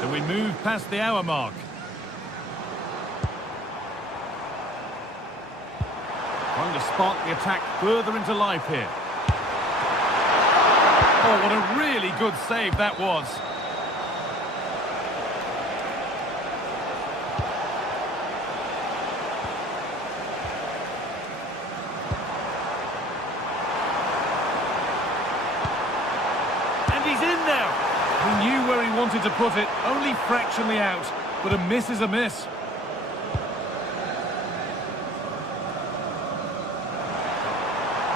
So we move past the hour mark. Trying to spark the attack further into life here. Oh, what a really good save that was. wanted to put it, only fractionally out, but a miss is a miss.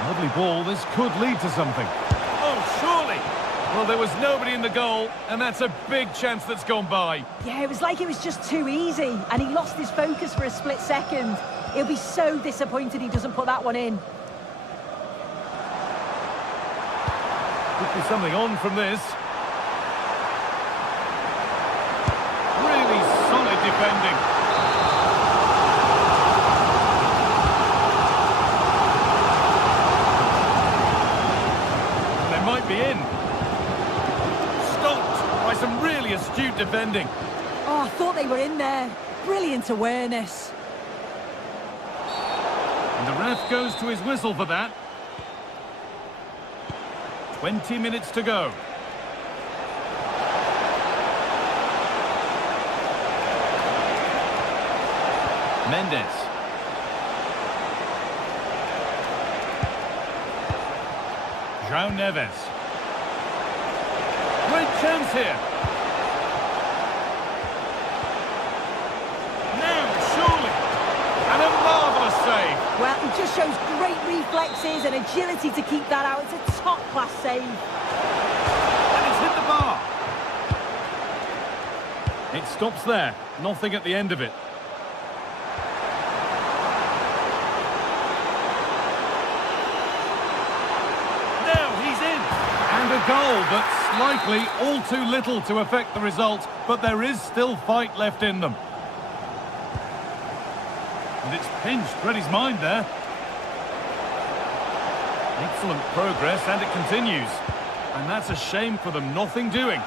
Lovely ball, this could lead to something. Oh, surely! Well, there was nobody in the goal, and that's a big chance that's gone by. Yeah, it was like it was just too easy, and he lost his focus for a split second. He'll be so disappointed he doesn't put that one in. Could be something on from this. Really solid defending. They might be in. Stopped by some really astute defending. Oh, I thought they were in there. Brilliant awareness. And the ref goes to his whistle for that. 20 minutes to go. Mendes. João Neves. Great chance here. Now, surely. And a marvellous save. Well, he just shows great reflexes and agility to keep that out. It's a top-class save. And it's hit the bar. It stops there. Nothing at the end of it. Now he's in. And a goal, but slightly all too little to affect the result. But there is still fight left in them. And it's pinched Freddie's mind there. Excellent progress, and it continues. And that's a shame for them, nothing doing.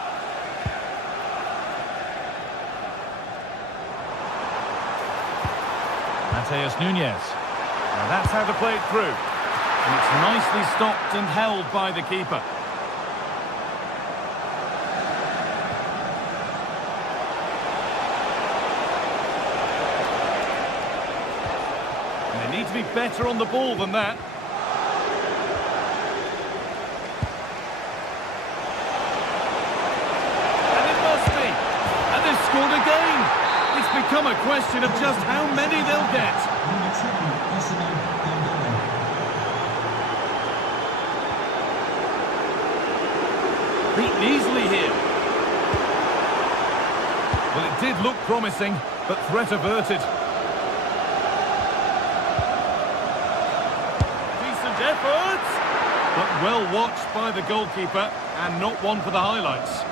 Mateus Nunes. Now that's how to play it through. And it's nicely stopped and held by the keeper. And they need to be better on the ball than that. Scored again. It's become a question of just how many they'll get. Beaten easily here. Well, it did look promising, but threat averted. Decent effort, but well watched by the goalkeeper, and not one for the highlights.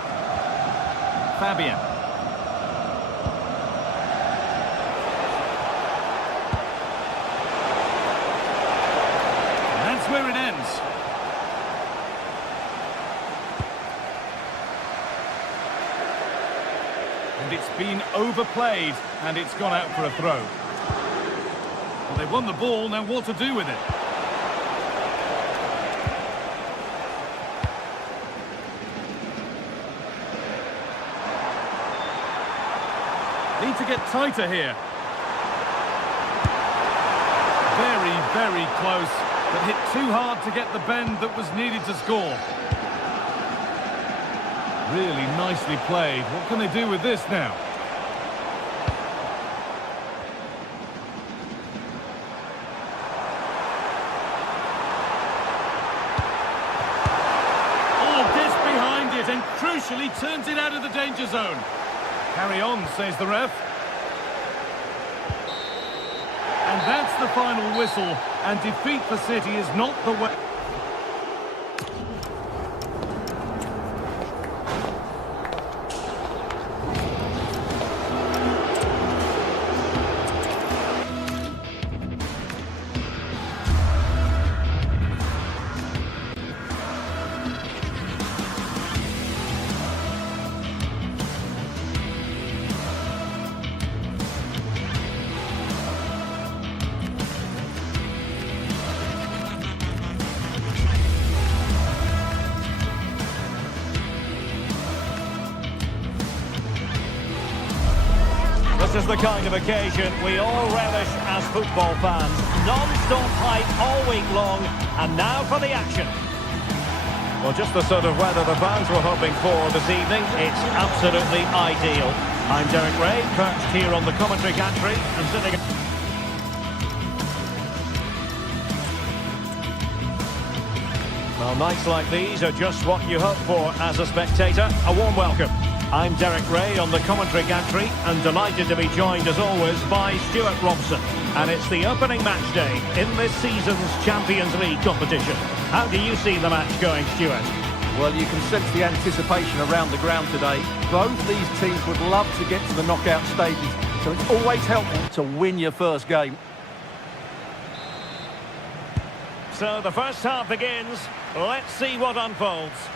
Fabian. Where it ends. And it's been overplayed, and it's gone out for a throw. Well, they've won the ball, now what to do with it? Need to get tighter here. Very, very close. But hit too hard to get the bend that was needed to score. Really nicely played. What can they do with this now? Oh, gets behind it and crucially turns it out of the danger zone. Carry on, says the ref. And that's the final whistle, and defeat for City is not the way. This is the kind of occasion we all relish as football fans. Non-stop hype all week long, and now for the action. Well, just the sort of weather the fans were hoping for this evening. It's absolutely ideal. I'm Derek Ray, perched here on the commentary gantry and sitting... Well, nights like these are just what you hope for as a spectator. A warm welcome. I'm Derek Ray on the commentary gantry and delighted to be joined as always by Stuart Robson. And it's the opening match day in this season's Champions League competition. How do you see the match going, Stuart? Well, you can sense the anticipation around the ground today. Both these teams would love to get to the knockout stages, so it's always helpful to win your first game. So the first half begins. Let's see what unfolds.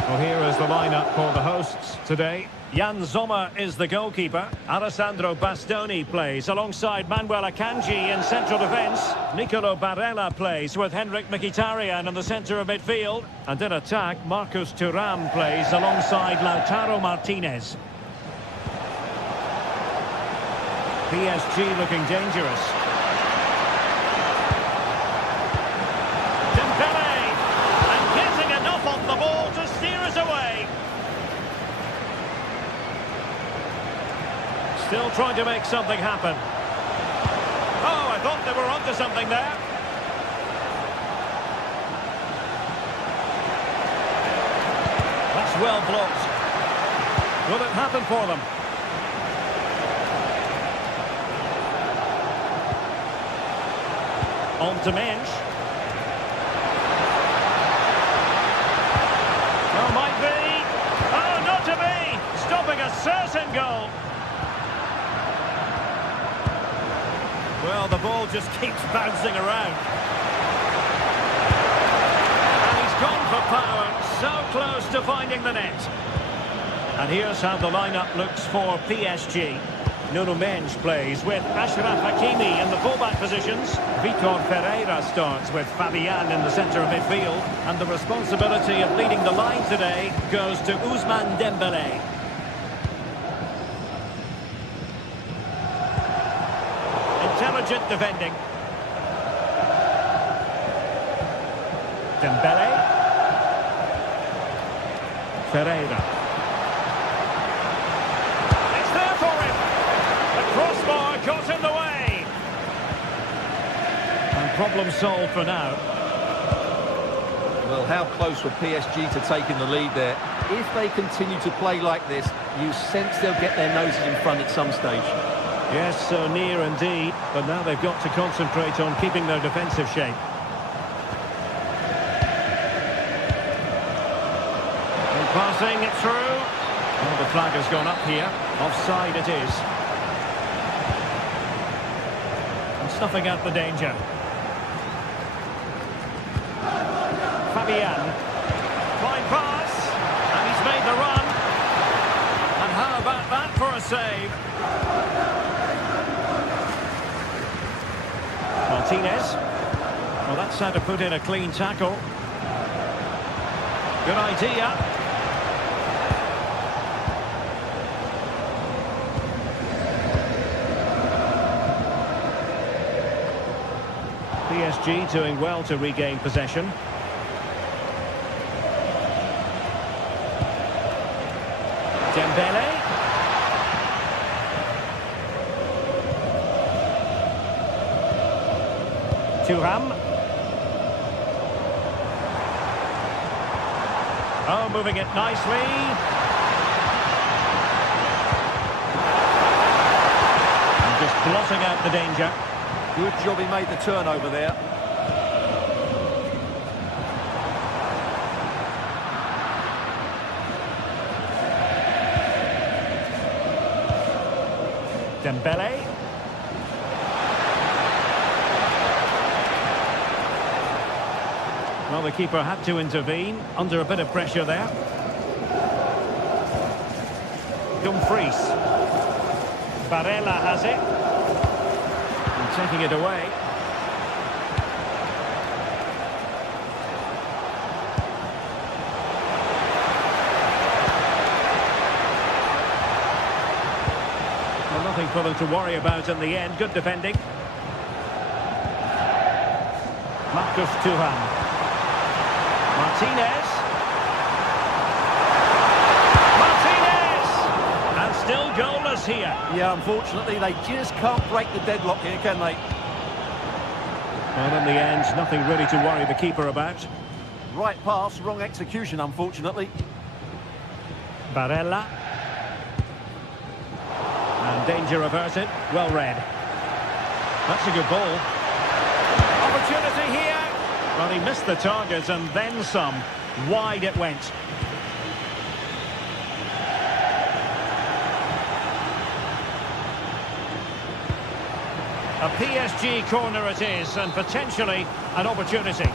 Well, here is the lineup for the hosts today. Jan Sommer is the goalkeeper. Alessandro Bastoni plays alongside Manuel Akanji in central defence. Nicolo Barella plays with Henrik Mkhitaryan in the centre of midfield. And in attack, Marcus Thuram plays alongside Lautaro Martinez. PSG looking dangerous. Dembele! And getting enough on the ball to steer us away. Still trying to make something happen. Oh, I thought they were onto something there. That's well blocked. Will it happen for them? On to Mensch. Oh, might be. Oh, not to be. Stopping a certain goal. Well, the ball just keeps bouncing around. And he's gone for power, so close to finding the net. And here's how the lineup looks for PSG. Nuno Mendes plays with Achraf Hakimi in the fullback positions. Vitor Pereira starts with Fabian in the centre of midfield. And the responsibility of leading the line today goes to Ousmane Dembele. Intelligent defending. Dembele. Ferreira. It's there for him. The crossbar got in the way. And problem solved for now. Well, how close were PSG to taking the lead there? If they continue to play like this, you sense they'll get their noses in front at some stage. Yes, so near indeed, but now they've got to concentrate on keeping their defensive shape. And passing it through. Oh, the flag has gone up here. Offside it is. And snuffing out the danger. Fabian. Fine pass. And he's made the run. And how about that for a save? Martinez. Well, that's how to put in a clean tackle. Good idea. PSG doing well to regain possession. Dembele. Thuram. Oh, moving it nicely. And just blotting out the danger. Good job he made the turnover there. Dembele. Well, the keeper had to intervene, under a bit of pressure there. Dumfries. Barella has it. And taking it away. Well, nothing for them to worry about in the end. Good defending. Marcus Thuram. Martinez. Martinez! And still goalless here. Yeah, unfortunately, they just can't break the deadlock here, can they? Well, in the end, nothing really to worry the keeper about. Right pass, wrong execution, unfortunately. Barella. And danger averted. Well read. That's a good ball. Opportunity here. Well, he missed the target and then some. Wide it went. A PSG corner it is, and potentially an opportunity.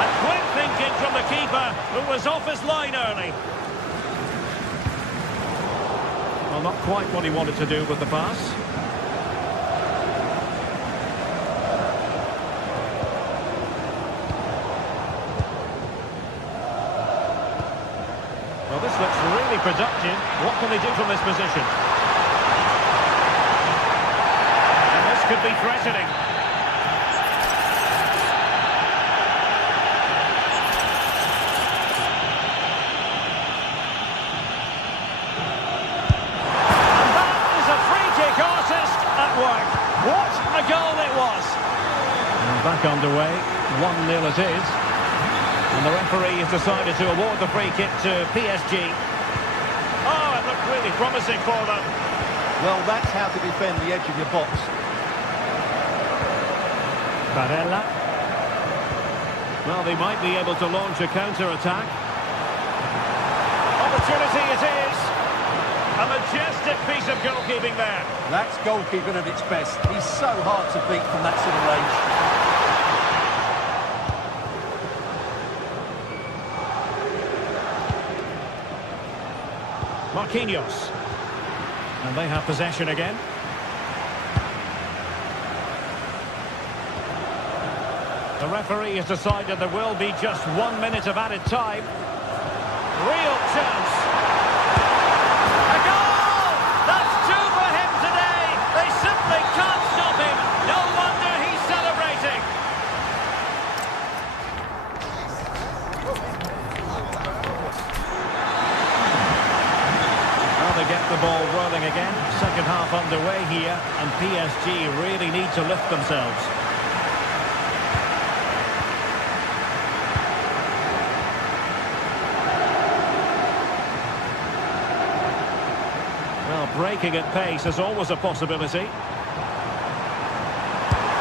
And quick thinking from the keeper, who was off his line early. Well, not quite what he wanted to do with the pass. Well, this looks really productive. What can they do from this position? And this could be threatening. And that is a free kick artist at work. What a goal it was. And back underway, 1-0 it is. And the referee has decided to award the free kick to PSG. Oh, it looked really promising for them. Well, that's how to defend the edge of your box. Barella. Well, they might be able to launch a counter-attack. Opportunity it is. A majestic piece of goalkeeping there. That's goalkeeping at its best. He's so hard to beat from that sort of range. Marquinhos. And they have possession again. The referee has decided there will be just 1 minute of added time. Real chance. A goal! That's two for him today. They simply can't stop him. No wonder he's celebrating. Well, they get the ball rolling again. Second half underway here, and PSG really need to lift themselves. Well, breaking at pace is always a possibility.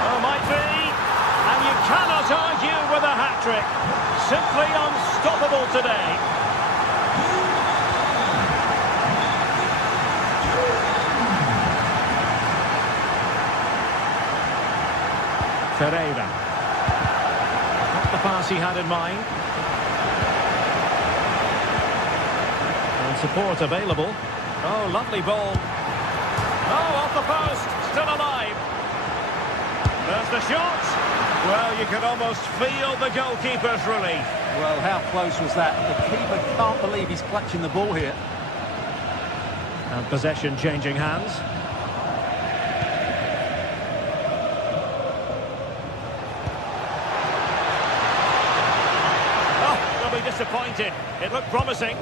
Oh, might be. And you cannot argue with a hat-trick. Simply unstoppable today. Ferreira. Not the pass he had in mind. And support available. Oh, lovely ball. Oh, off the post. Still alive. There's the shot. Well, you can almost feel the goalkeeper's relief. Well, how close was that? The keeper can't believe he's clutching the ball here. And possession changing hands. Oh, they'll be disappointed. It looked promising.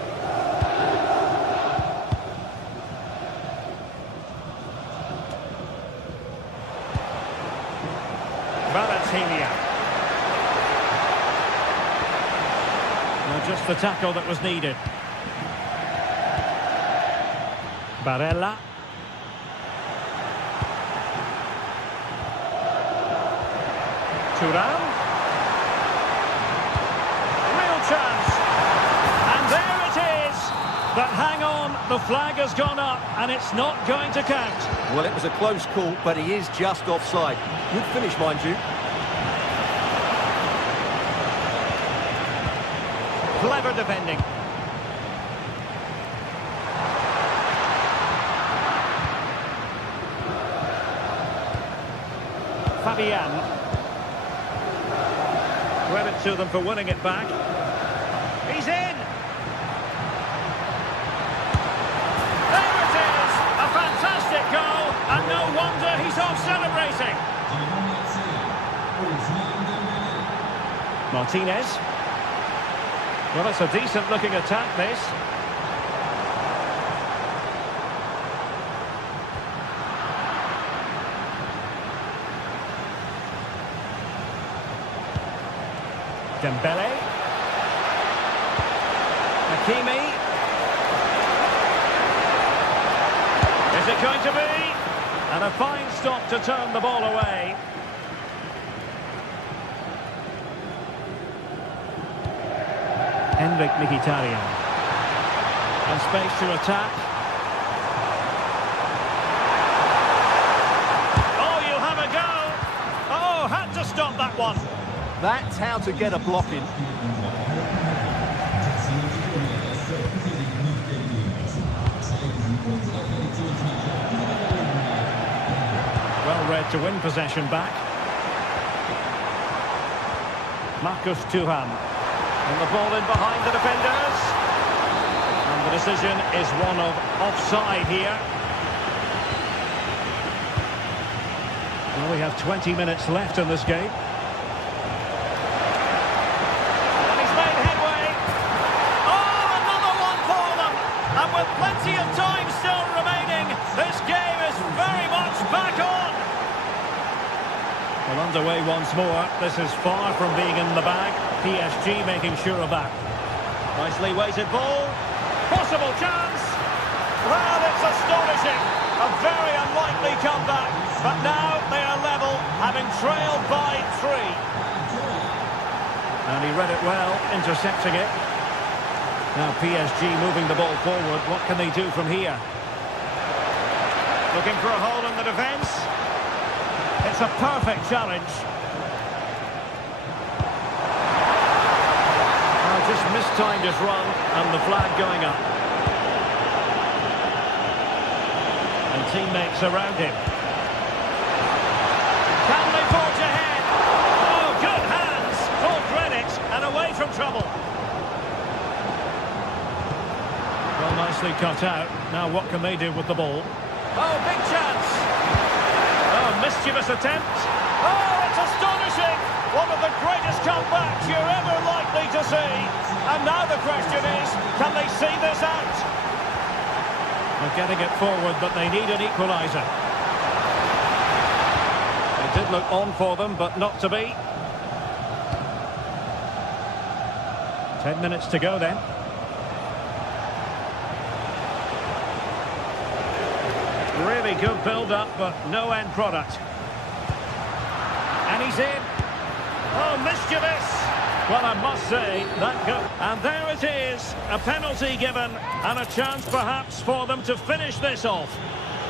Just the tackle that was needed. Barella. Thuram. Real chance. And there it is. But hang on, the flag has gone up and it's not going to count. Well, it was a close call, but he is just offside. Good finish, mind you. Clever defending. Fabian. Credit to them for winning it back. He's in! There it is! A fantastic goal, and no wonder he's off celebrating. Martinez. Well, it's a decent-looking attack, this. Dembele. Hakimi. Is it going to be? And a fine stop to turn the ball away. Henrik Mkhitaryan. And space to attack. Oh, you have a go. Oh, had to stop that one. That's how to get a block in. Well read to win possession back. Marcus Thuram. And the ball in behind the defenders. And the decision is one of offside here. Well, we have 20 minutes left in this game. And he's made headway. Oh, another one for them. And with plenty of time still remaining, this game is very much back on. Well, underway once more. This is far from being in the bag. PSG making sure of that. Nicely weighted ball. Possible chance. Well, it's astonishing. A very unlikely comeback. But now they are level, having trailed by 3. And he read it well, intercepting it. Now PSG moving the ball forward. What can they do from here? Looking for a hole in the defence. It's a perfect challenge. Just mistimed his run and the flag going up. And teammates around him. Can they forge ahead? Oh, good hands! Full credit and away from trouble. Well, nicely cut out. Now what can they do with the ball? Oh, big chance! Oh, mischievous attempt. Oh, it's astonishing! One of the greatest comebacks you're ever likely to see. And now the question is, can they see this out? They're getting it forward, but they need an equaliser. It did look on for them, but not to be. 10 minutes to go then. Really good build-up, but no end product. And he's in. Oh, mischievous! Well, I must say, that go. And there it is, a penalty given, and a chance perhaps for them to finish this off.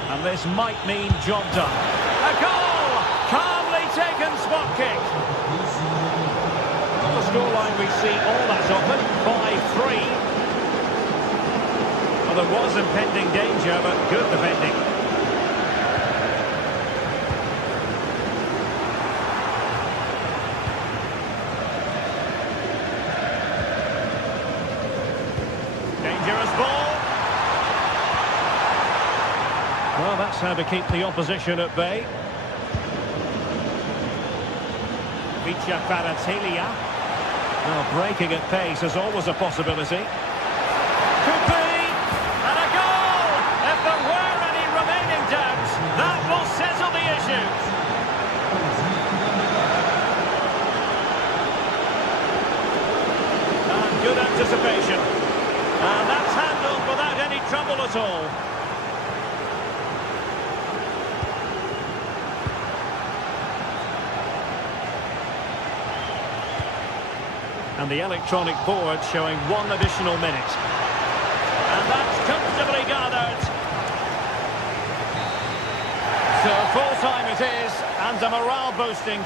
And this might mean job done. A goal! Calmly taken spot kick. Not the scoreline we see all that often, 5-3. Well, there was impending danger, but good defending. Dangerous ball. Well, that's how to keep the opposition at bay. Vicha Kvaratskhelia. Well, breaking at pace is always a possibility. Could be! And a goal! If there were any remaining doubts, that will settle the issue. And good anticipation. And that's handled without any trouble at all. And the electronic board showing 1 additional minute. And that's comfortably gathered. So full time it is, and a morale boosting.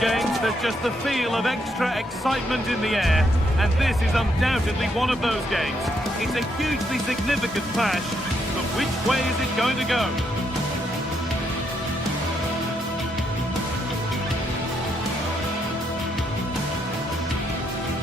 games, there's just the feel of extra excitement in the air, and this is undoubtedly one of those games. It's a hugely significant clash, but which way is it going to go?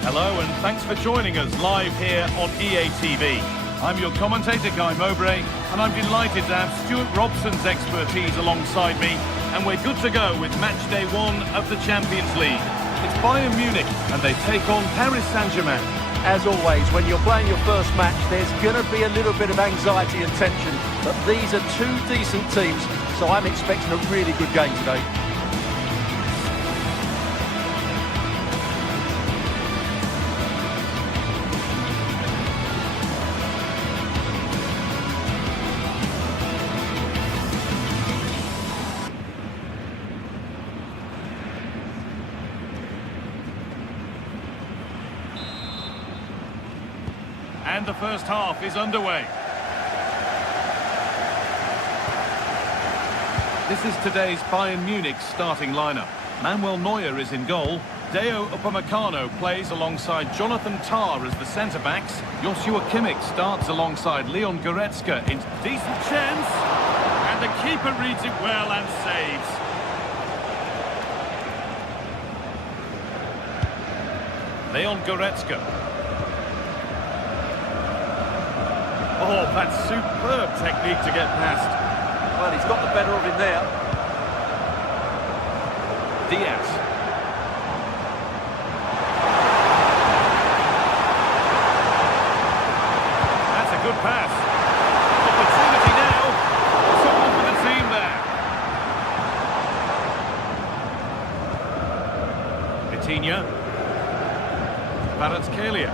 Hello, and thanks for joining us live here on EA TV. I'm your commentator, Guy Mowbray, and I'm delighted to have Stuart Robson's expertise alongside me, and we're good to go with match day 1 of the Champions League. It's Bayern Munich, and they take on Paris Saint-Germain. As always, when you're playing your first match, there's going to be a little bit of anxiety and tension, but these are two decent teams, so I'm expecting a really good game today. And the first half is underway. This is today's Bayern Munich starting lineup. Manuel Neuer is in goal. Deo Upamecano plays alongside Jonathan Tah as the centre-backs. Joshua Kimmich starts alongside Leon Goretzka in decent chance. And the keeper reads it well and saves. Leon Goretzka. Oh, that's superb technique to get past. Well, he's got the better of him there. Diaz. That's a good pass. Opportunity now. Someone for the team there. Vitinha. Kvaratskhelia.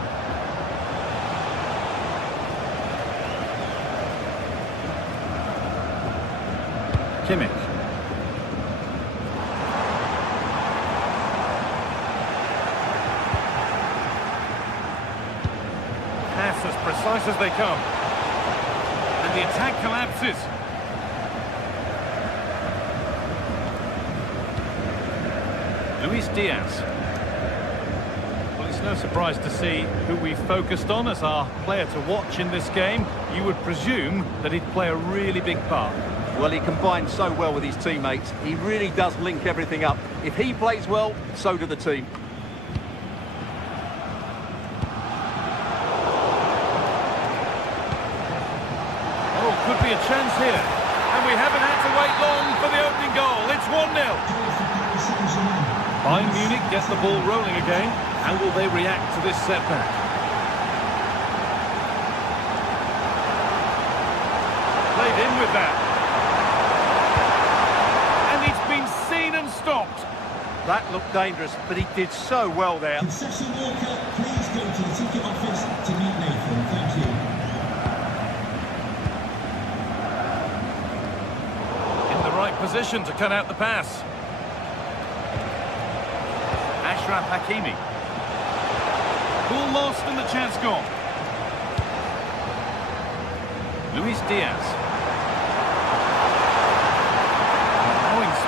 Kimmich. Pass as precise as they come. And the attack collapses. Luis Diaz. Well, it's no surprise to see who we focused on as our player to watch in this game. You would presume that he'd play a really big part. Well, he combines so well with his teammates. He really does link everything up. If he plays well, so do the team. Oh, could be a chance here. And we haven't had to wait long for the opening goal. It's 1-0. Bayern Munich gets the ball rolling again. How will they react to this setback? Played in with that. Stopped. That looked dangerous, but he did so well there. Concession Walker, please go to the ticket office to meet Nathan. Thank you. In the right position to cut out the pass. Achraf Hakimi. Ball lost and the chance gone. Luis Diaz.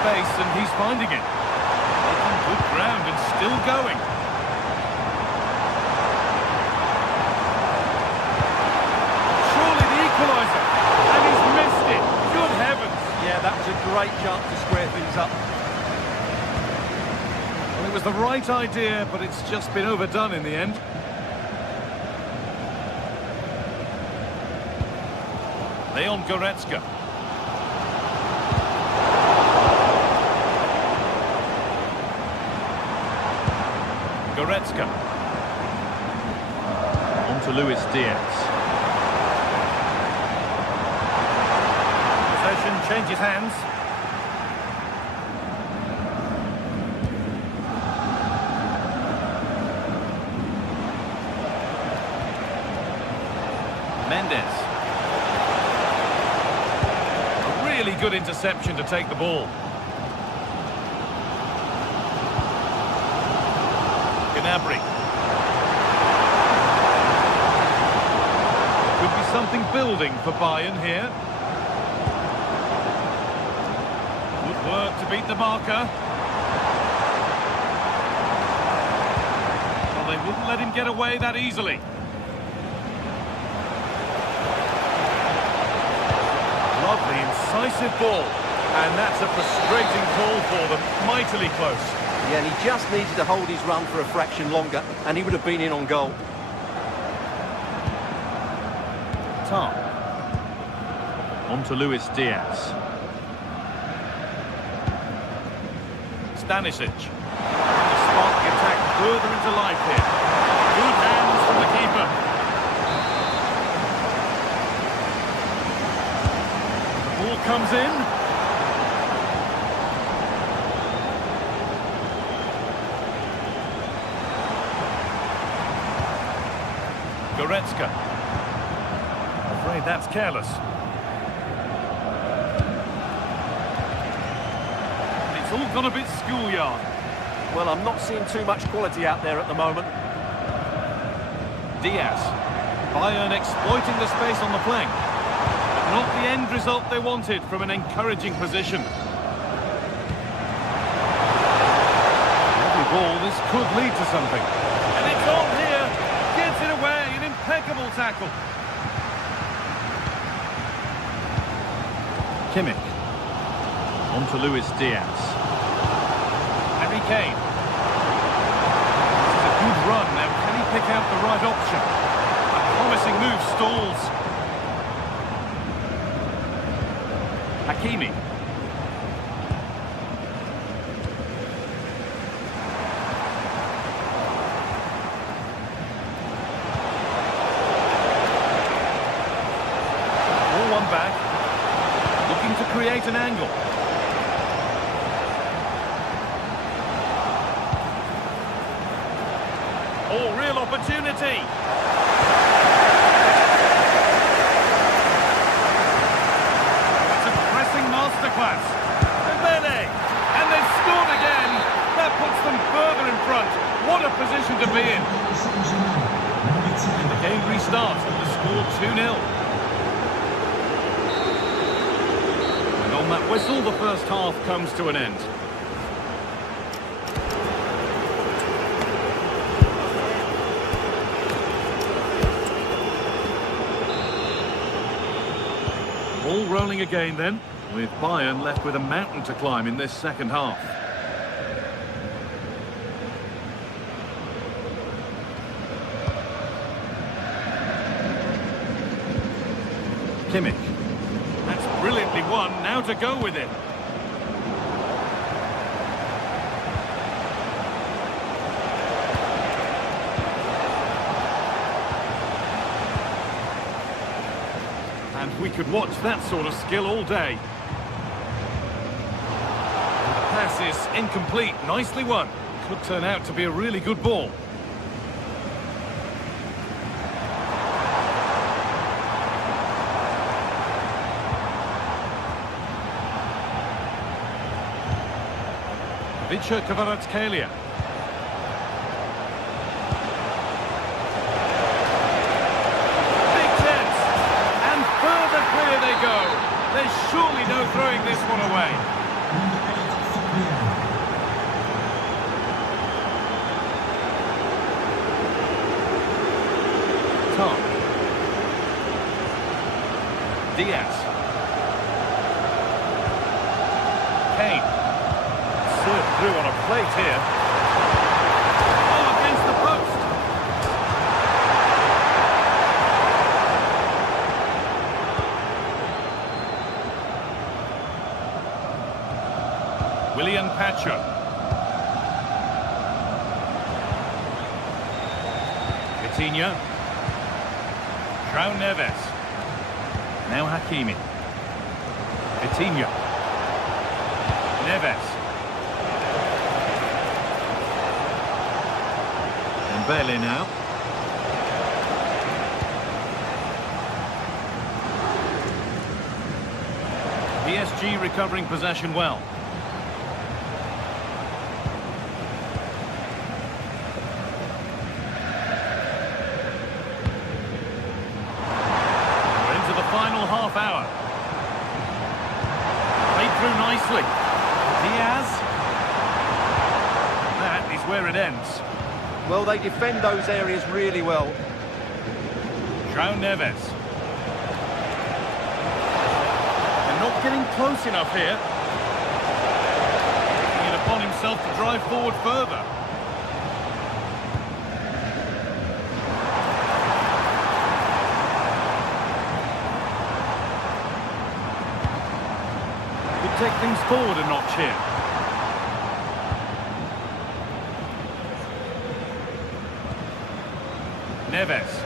Space, and he's finding it. Making good ground and still going. Surely the equaliser, and he's missed it. Good heavens! Yeah, that was a great chance to square things up. Well, it was the right idea, but it's just been overdone in the end. Leon Goretzka. Goretzka. On to Luis Diaz. Possession changes hands. Mendes. A really good interception to take the ball. Gnabry. Could be something building for Bayern here. Good work to beat the marker. can't let him get away that easily. Lovely, incisive ball. And that's a frustrating call for them. Mightily close. Yeah, and he just needed to hold his run for a fraction longer, and he would have been in on goal. Tom. On to Luis Diaz. Stanisic. To spark the attack further into life here. Good hands from the keeper. The ball comes in. Goretzka. I'm afraid that's careless. It's all gone a bit schoolyard. Well, I'm not seeing too much quality out there at the moment. Diaz. Bayern exploiting the space on the flank. But not the end result they wanted from an encouraging position. Every ball, this could lead to something. And it's on here. Gets it away. An impeccable tackle. Kimmich. On to Luis Diaz. Harry Kane. This is a good run. Now, can he pick out the right option? A promising move stalls. Hakimi. Ball one back. Looking to create an angle. Oh, real opportunity. It's a pressing masterclass. Dembele. And they've scored again. That puts them further in front. What a position to be in. And the game restarts with the score 2-0. And on that whistle, the first half comes to an end. All rolling again then, with Bayern left with a mountain to climb in this second half. Kimmich. That's brilliantly won, now to go with it. And we could watch that sort of skill all day. The pass is incomplete, nicely won. Could turn out to be a really good ball. Vicha Kvaratskhelia. They go. There's surely no throwing this one away. Tom. Diaz. Kane. Served through on a plate here. Oh, against the post. William Pacho. Coutinho. João Neves. Now Hakimi. Coutinho. Neves. Dembele now. PSG recovering possession well. Final half hour. Played through nicely. Diaz. That is where it ends. Well, they defend those areas really well. João Neves. They're not getting close enough here. Taking it upon himself to drive forward further. Could take things forward a notch here. Neves.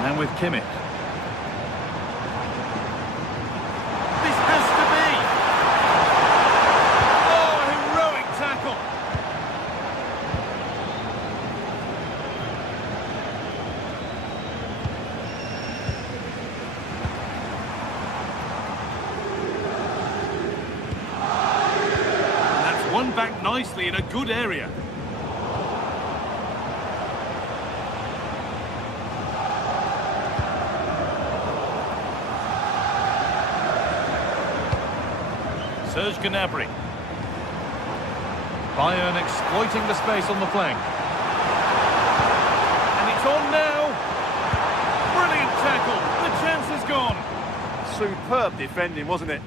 And with Kimmich. This has to be. Oh, heroic tackle. Won back nicely in a good area. Serge Gnabry. Bayern exploiting the space on the flank. And it's on now. Brilliant tackle. The chance is gone. Superb defending, wasn't it?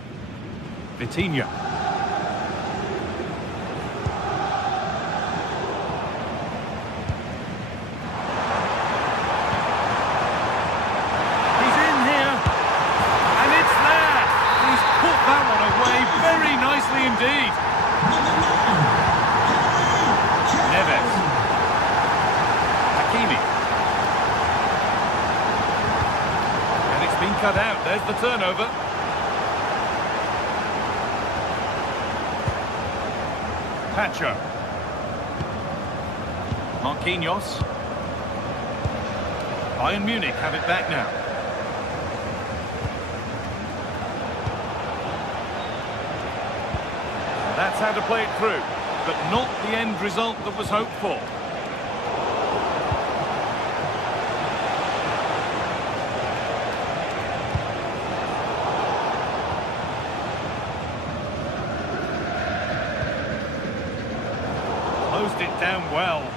Vitinha. Very nicely indeed. Neves. Hakimi. And it's been cut out. There's the turnover. Pacho. Marquinhos. Bayern Munich have it back now. That's how to play it through, but not the end result that was hoped for. Closed it down well.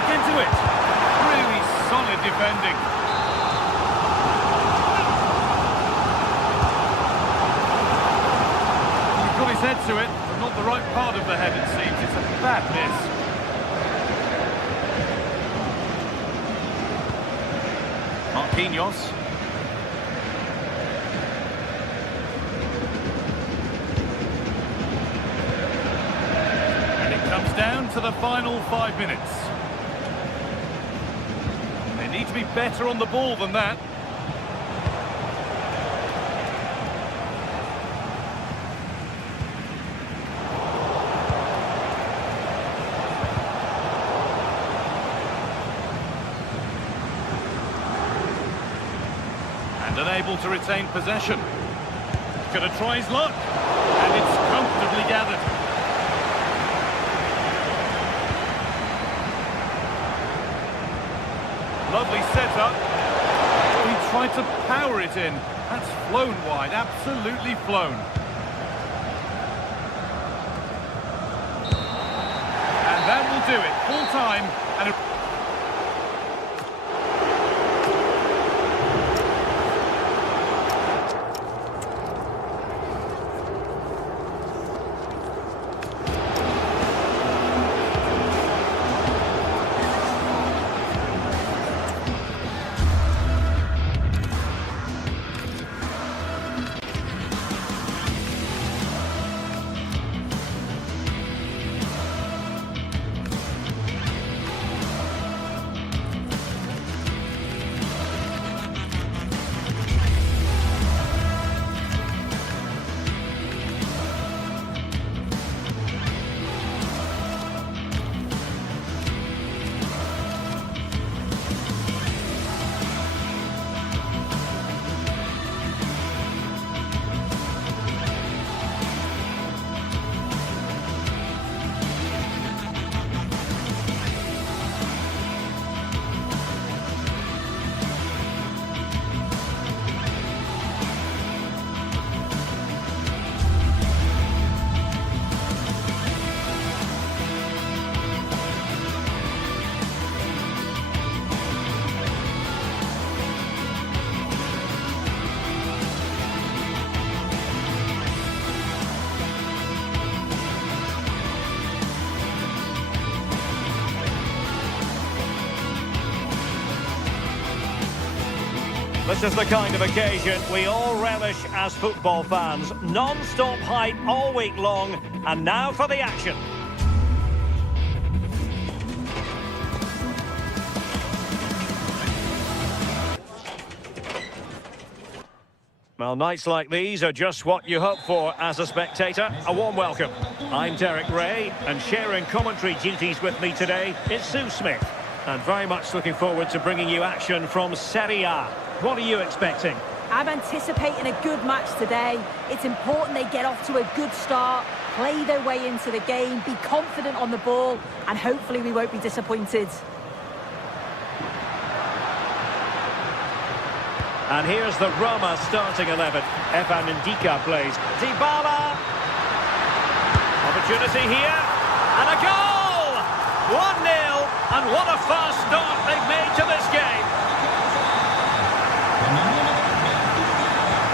Into it. Really solid defending. He got his head to it, but not the right part of the head, it seems. It's a bad miss. Marquinhos. And it comes down to the final 5 minutes. Need to be better on the ball than that. And unable to retain possession. Gonna try his luck. And it's comfortably gathered. Lovely setup. Oh, he tried to power it in. That's flown wide, absolutely flown. And that will do it. Full time and a This is the kind of occasion we all relish as football fans. Non-stop hype all week long, and now for the action. Well, nights like these are just what you hope for as a spectator. A warm welcome. I'm Derek Ray, and sharing commentary duties with me today is Sue Smith. And very much looking forward to bringing you action from Serie A. What are you expecting? I'm anticipating a good match today. It's important they get off to a good start, play their way into the game, be confident on the ball, and hopefully we won't be disappointed. And here's the Roma starting 11. Evan Ndika plays. Dybala. Opportunity here. And a goal! 1-0. And what a fast start they've made to this game.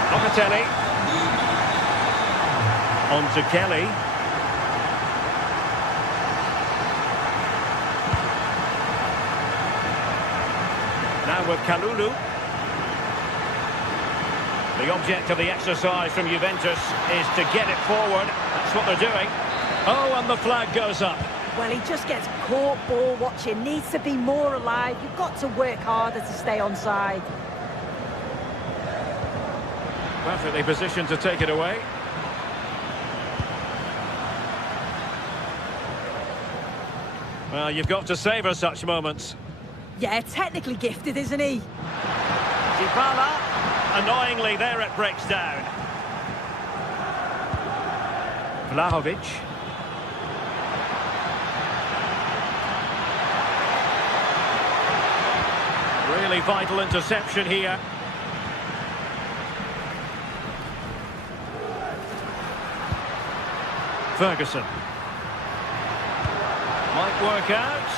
Locatelli. On to Kelly. Now with Kalulu. The object of the exercise from Juventus is to get it forward. That's what they're doing. Oh, and the flag goes up. Well, he just gets caught ball watching. Needs to be more alive. You've got to work harder to stay onside. Perfectly positioned to take it away. Well, you've got to savour such moments. Yeah, technically gifted, isn't he? Dybala. Annoyingly, there it breaks down. Vlahovic. Really vital interception here. Ferguson. Might work out.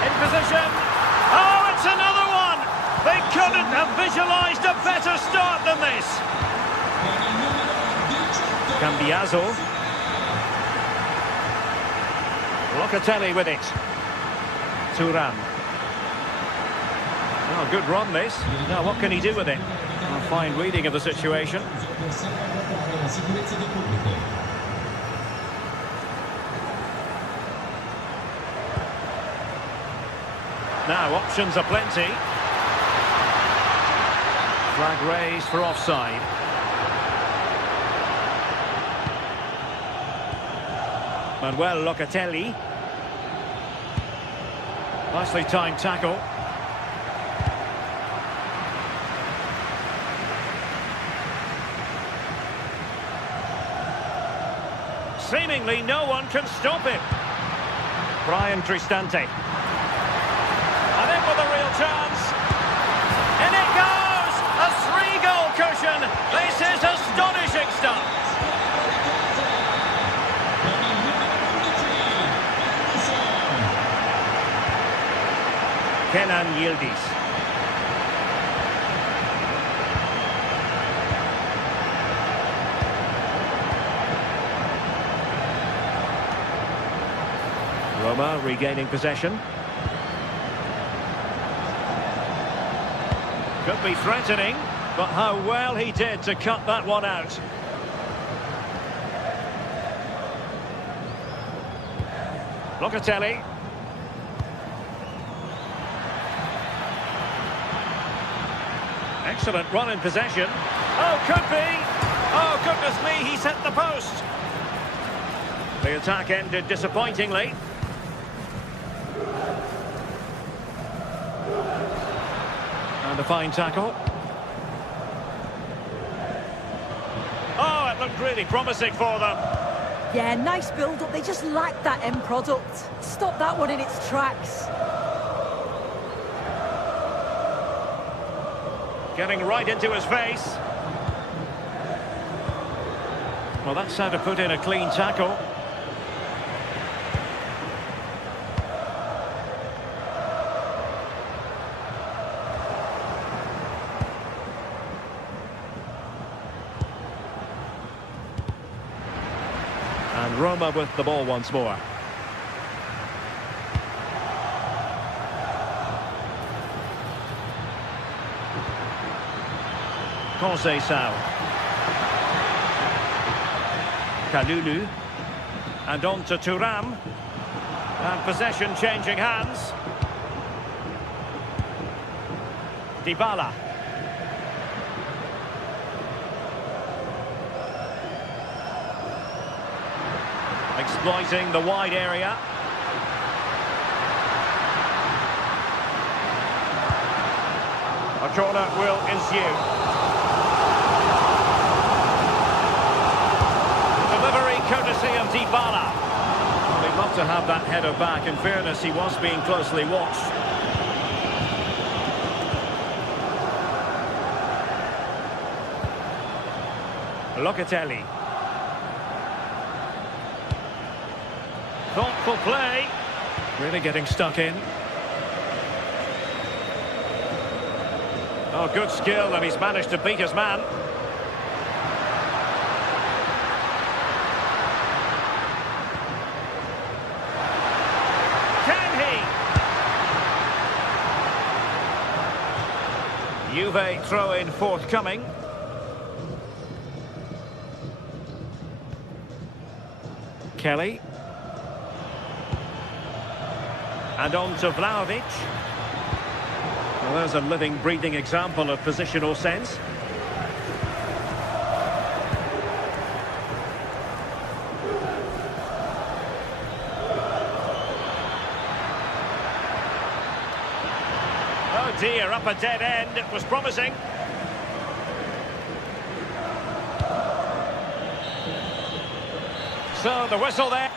In position. Oh, it's another one! They couldn't have visualised a better start than this. Cambiaso. Locatelli with it. Turan. Oh, good run this. Now what can he do with it? A fine reading of the situation. Now options are plenty. Flag raised for offside. Manuel Locatelli. Nicely timed tackle. Seemingly no one can stop him. Brian Cristante. And in with a real chance. In it goes! A 3-goal cushion. This is astonishing stuff. Kenan Yildiz. Roma regaining possession. Could be threatening, but how well he did to cut that one out. Locatelli. Excellent run in possession. Oh, could be. Oh, goodness me, he's hit the post. The attack ended disappointingly. And a fine tackle. Oh, it looked really promising for them. Yeah, nice build-up. They just lacked that end product. Stop that one in its tracks. Getting right into his face. Well, that's how to put in a clean tackle. And Roma with the ball once more. Conceição. Kalulu. And on to Thuram. And possession changing hands. Dybala. Exploiting the wide area. A corner will ensue. Delivery courtesy of Dybala. Well, he'd love to have that header back. In fairness, he was being closely watched. Locatelli. Thoughtful play. Really getting stuck in. Oh, good skill, and he's managed to beat his man. Can he? Juve throw-in forthcoming. Kelly. And on to Vlahovic. Well, there's a living, breathing example of positional sense. Oh dear, up a dead end. It was promising. So the whistle there.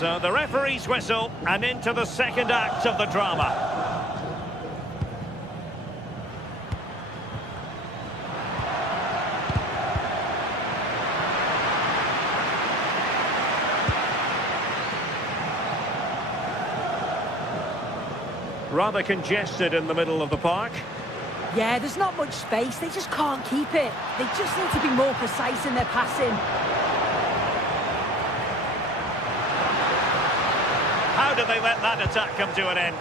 So the referee's whistle, and into the second act of the drama. Rather congested in the middle of the park. Yeah, there's not much space. They just can't keep it. They just need to be more precise in their passing. How do they let that attack come to an end?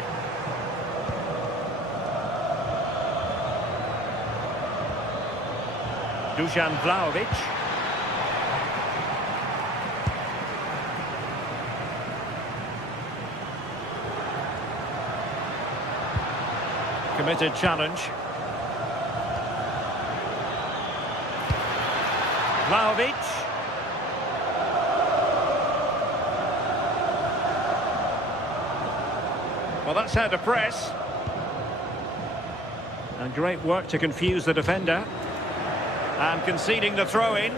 Dusan Vlahovic. Committed challenge. Vlahovic. Well, that's how to press. And great work to confuse the defender. And conceding the throw-in.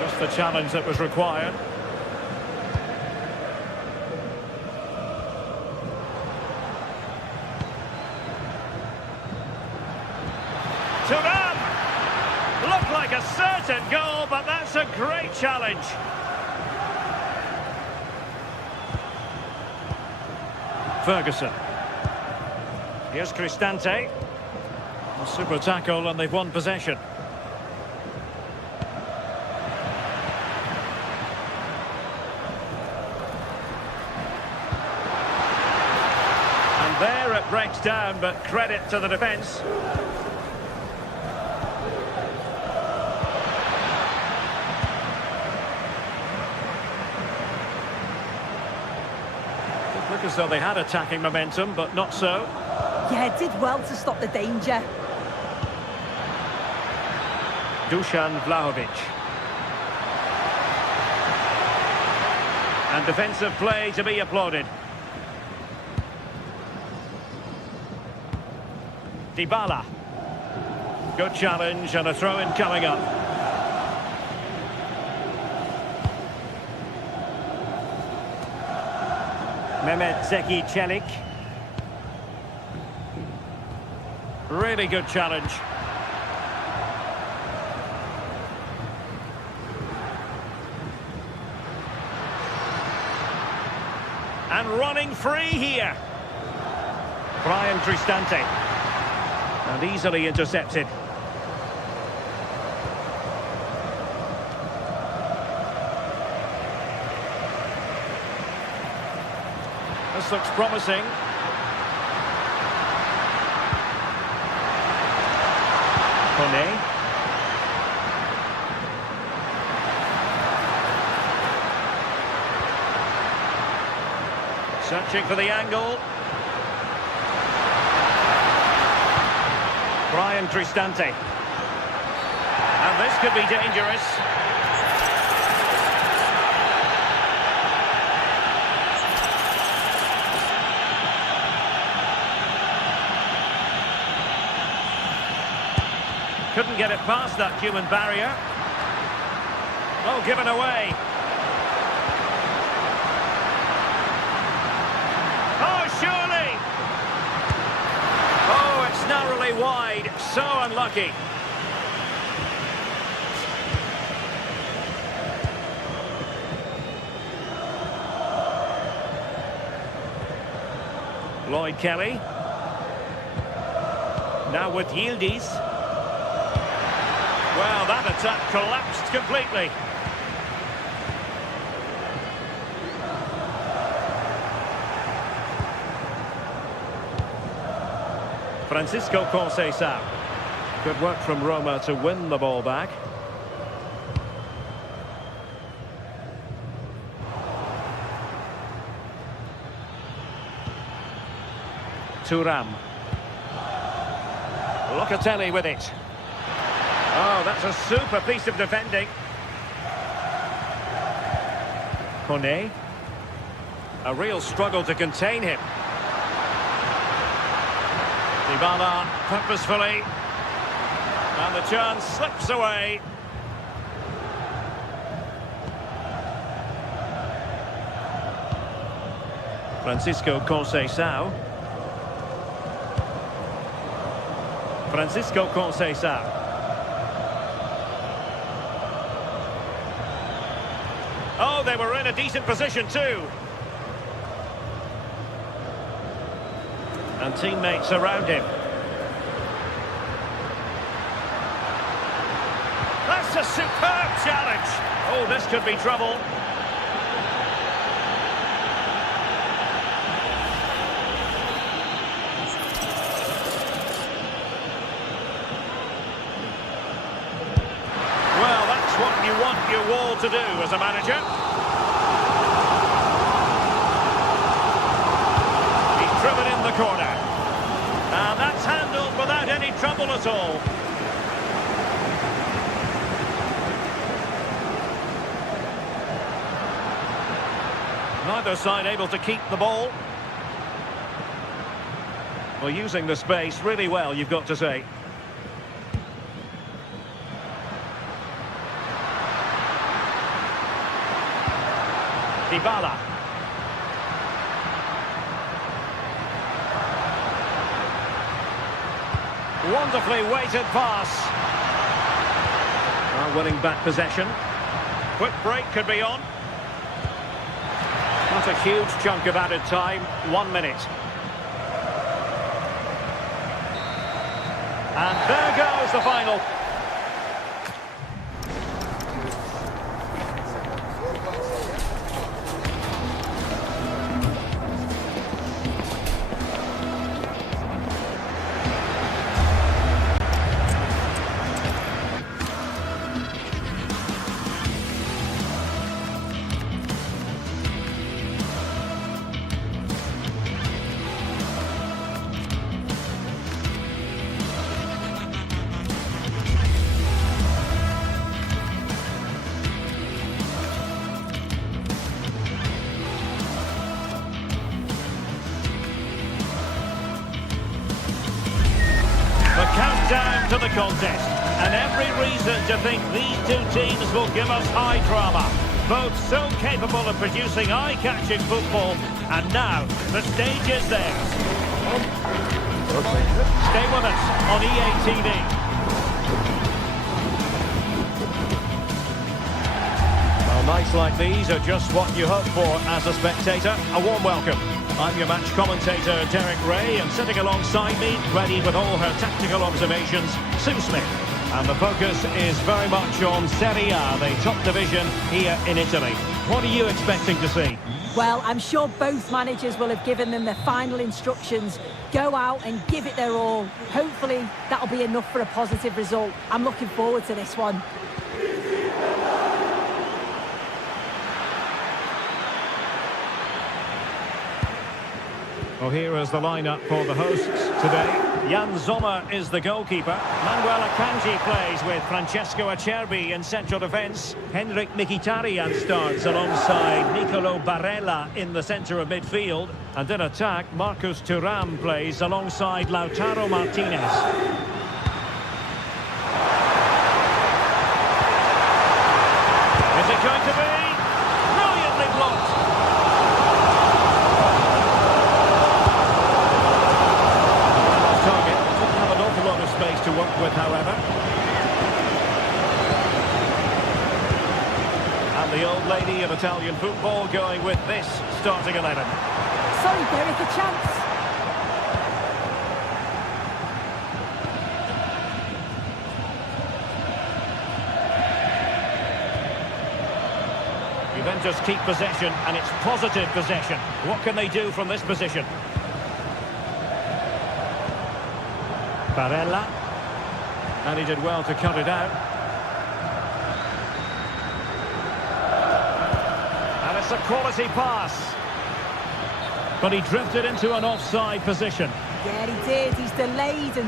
Just the challenge that was required. Thuram! Looked like a certain goal, but that's a great challenge. Ferguson. Here's Cristante. A super tackle, and they've won possession. And there it breaks down, but credit to the defence. Look as though they had attacking momentum, but not so. Yeah, it did well to stop the danger. Dusan Vlahovic. And defensive play to be applauded. Dybala. Good challenge and a throw-in coming up. Mehmet Zeki Çelik. Really good challenge. And running free here. Brian Cristante. And easily intercepted. This looks promising. Kone. Searching for the angle. Brian Cristante. And this could be dangerous. Couldn't get it past that human barrier. Oh, given away. Oh, surely! Oh, it's narrowly wide. So unlucky. Lloyd Kelly. Now with Yildiz. Well, that attack collapsed completely. Francisco Conceição. Good work from Roma to win the ball back. Thuram. Locatelli with it. Oh, that's a super piece of defending. Kone. A real struggle to contain him. Dybala purposefully. And the chance slips away. Francisco Conceição. Francisco Conceição. Oh, they were in a decent position too. And teammates around him. That's a superb challenge. Oh, this could be trouble. Well, that's what you want your wall to do as a manager. He's driven in the corner. And that's handled without any trouble at all. Neither side able to keep the ball. Well, using the space really well, you've got to say. Dybala. Wonderfully weighted pass. Well, winning back possession. Quick break could be on. Not a huge chunk of added time. 1 minute. And there goes the final. Countdown to the contest, and every reason to think these two teams will give us high drama. Both so capable of producing eye-catching football, and now the stage is theirs. Stay with us on EA TV. Well, nights like these are just what you hope for as a spectator. A warm welcome. I'm your match commentator, Derek Ray, and sitting alongside me, ready with all her tactical observations, Sue Smith. And the focus is very much on Serie A, the top division here in Italy. What are you expecting to see? Well, I'm sure both managers will have given them their final instructions. Go out and give it their all. Hopefully, that'll be enough for a positive result. I'm looking forward to this one. Well, here is the lineup for the hosts today. Jan Sommer is the goalkeeper. Manuel Akanji plays with Francesco Acerbi in central defence. Henrik Mkhitaryan starts alongside Nicolo Barella in the centre of midfield. And in attack, Marcus Thuram plays alongside Lautaro Martinez. Is it going to be? Brilliantly blocked. Target doesn't have an awful lot of space to work with, however. And the old lady of Italian football going with this starting 11. Sorry, Derek, a chance. Juventus keep possession, and it's positive possession. What can they do from this position? Barella. And he did well to cut it out. And it's a quality pass. But he drifted into an offside position. Yeah, he did. He's delayed,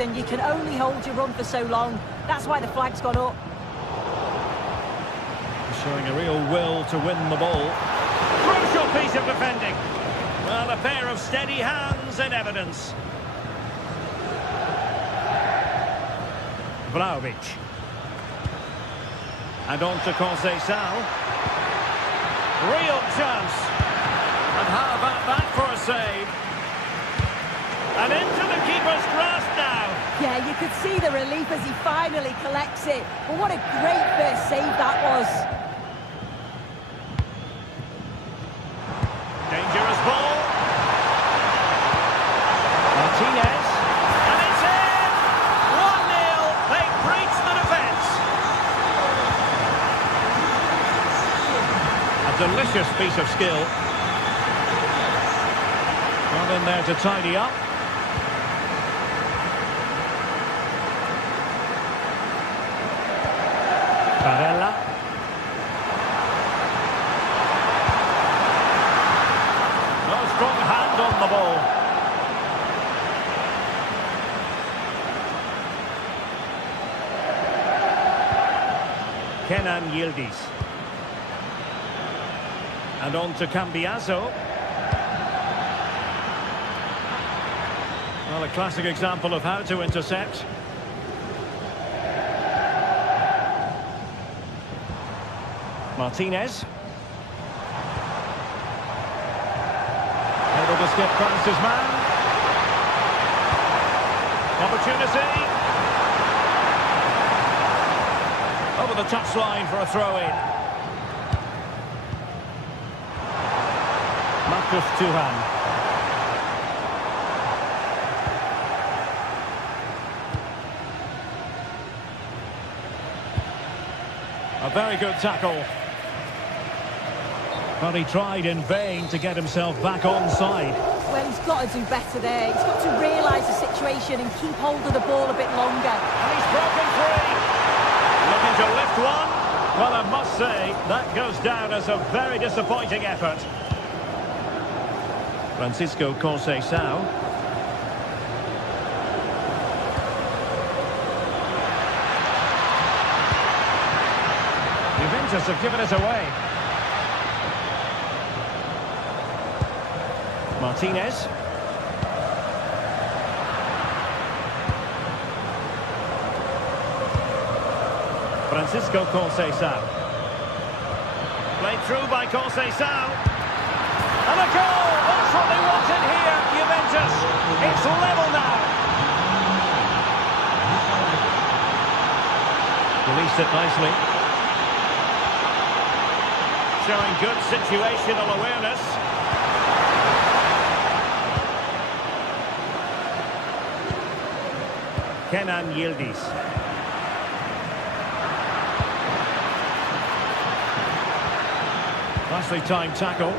and you can only hold your run for so long. That's why the flag's gone up. Showing a real will to win the ball. Crucial piece of defending. Well, a pair of steady hands in evidence. Vlahovic. And on to Conceição. Real chance. And how about that for a save? And into the keeper's grasp now. Yeah, you could see the relief as he finally collects it. But what a great first save that was. Dangerous ball. Martinez. And it's in! 1-0. They breach the defence. A delicious piece of skill. Got in there to tidy up. Barella. No strong hand on the ball. Kenan Yildiz. And on to Cambiaso. Well, a classic example of how to intercept. Martinez. Able to skip past his man. Opportunity. Over the touchline for a throw-in. Marcus Thuram. A very good tackle. But he tried in vain to get himself back onside. Well, he's got to do better there. He's got to realise the situation and keep hold of the ball a bit longer. And he's broken free. Looking to lift one. Well, I must say, that goes down as a very disappointing effort. Francisco Conceição. Juventus have given it away. Martinez. Francisco Conceição. Played through by Conceição. And a goal! That's what they wanted here, Juventus. It's level now. Released it nicely. Showing good situational awareness. Kenan Yildiz. Nicely timed tackle.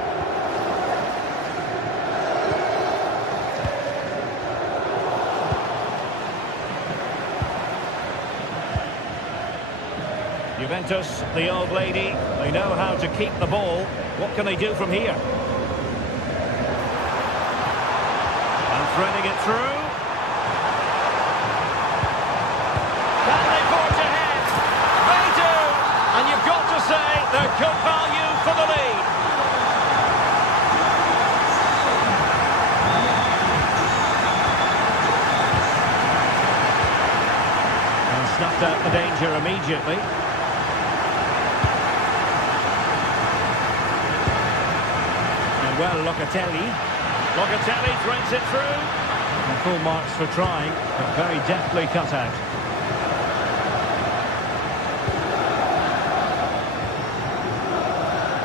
Juventus, the old lady, they know how to keep the ball. What can they do from here? And threading it through. Can they forge ahead? They do! And you've got to say they're good value for the lead. And snuffed out the danger immediately. Well, Locatelli threads it through. And full marks for trying, but very deftly cut out.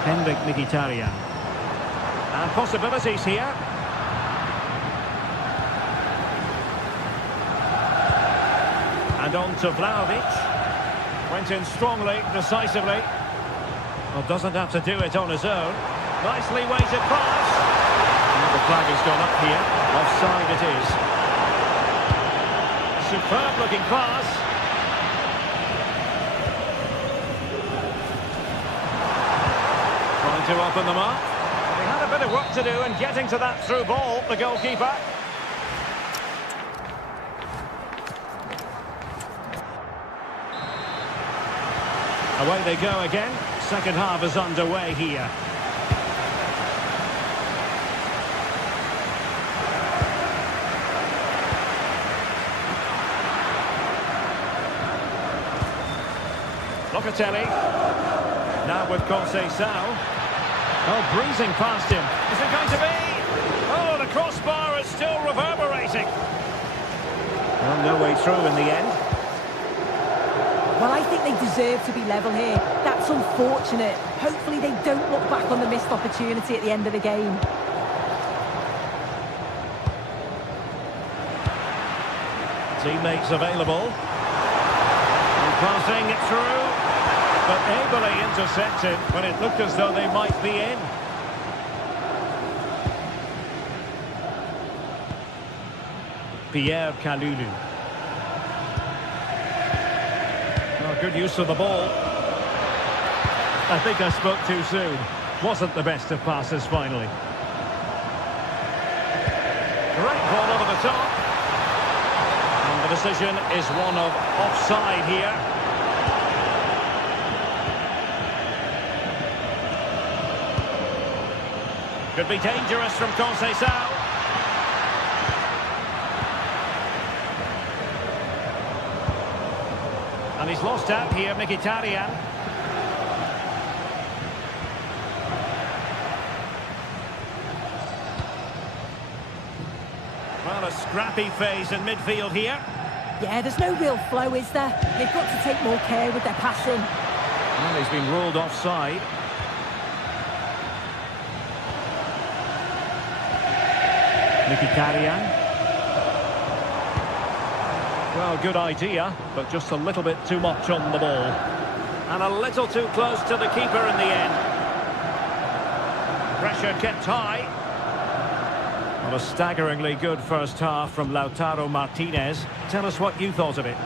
Henrik Mkhitaryan. And possibilities here. And on to Vlahovic. Went in strongly, decisively. Well, doesn't have to do it on his own. Nicely weighted pass. And the flag has gone up here. Offside it is. Superb looking pass. Trying to open them up. They had a bit of work to do in getting to that through ball, the goalkeeper. Away they go again. Second half is underway here. Locatelli. Now with Conceição. Oh, breezing past him. Is it going to be? Oh, the crossbar is still reverberating. Well, no way through in the end. Well, I think they deserve to be level here. That's unfortunate. Hopefully they don't look back on the missed opportunity at the end of the game. Teammates available. And passing it through. But ably intercepted when it looked as though they might be in. Pierre Kalulu. Oh, good use of the ball. I think I spoke too soon. Wasn't the best of passes finally. Great ball over the top. And the decision is one of offside here. Could be dangerous from Conceição. And he's lost out here, Mkhitaryan. Well, a scrappy phase in midfield here. Yeah, there's no real flow, is there? They've got to take more care with their passing. Well, he's been ruled offside. Mkhitaryan. Well, good idea, but just a little bit too much on the ball. And a little too close to the keeper in the end. Pressure kept high. Well, a staggeringly good first half from Lautaro Martinez. Tell us what you thought of it.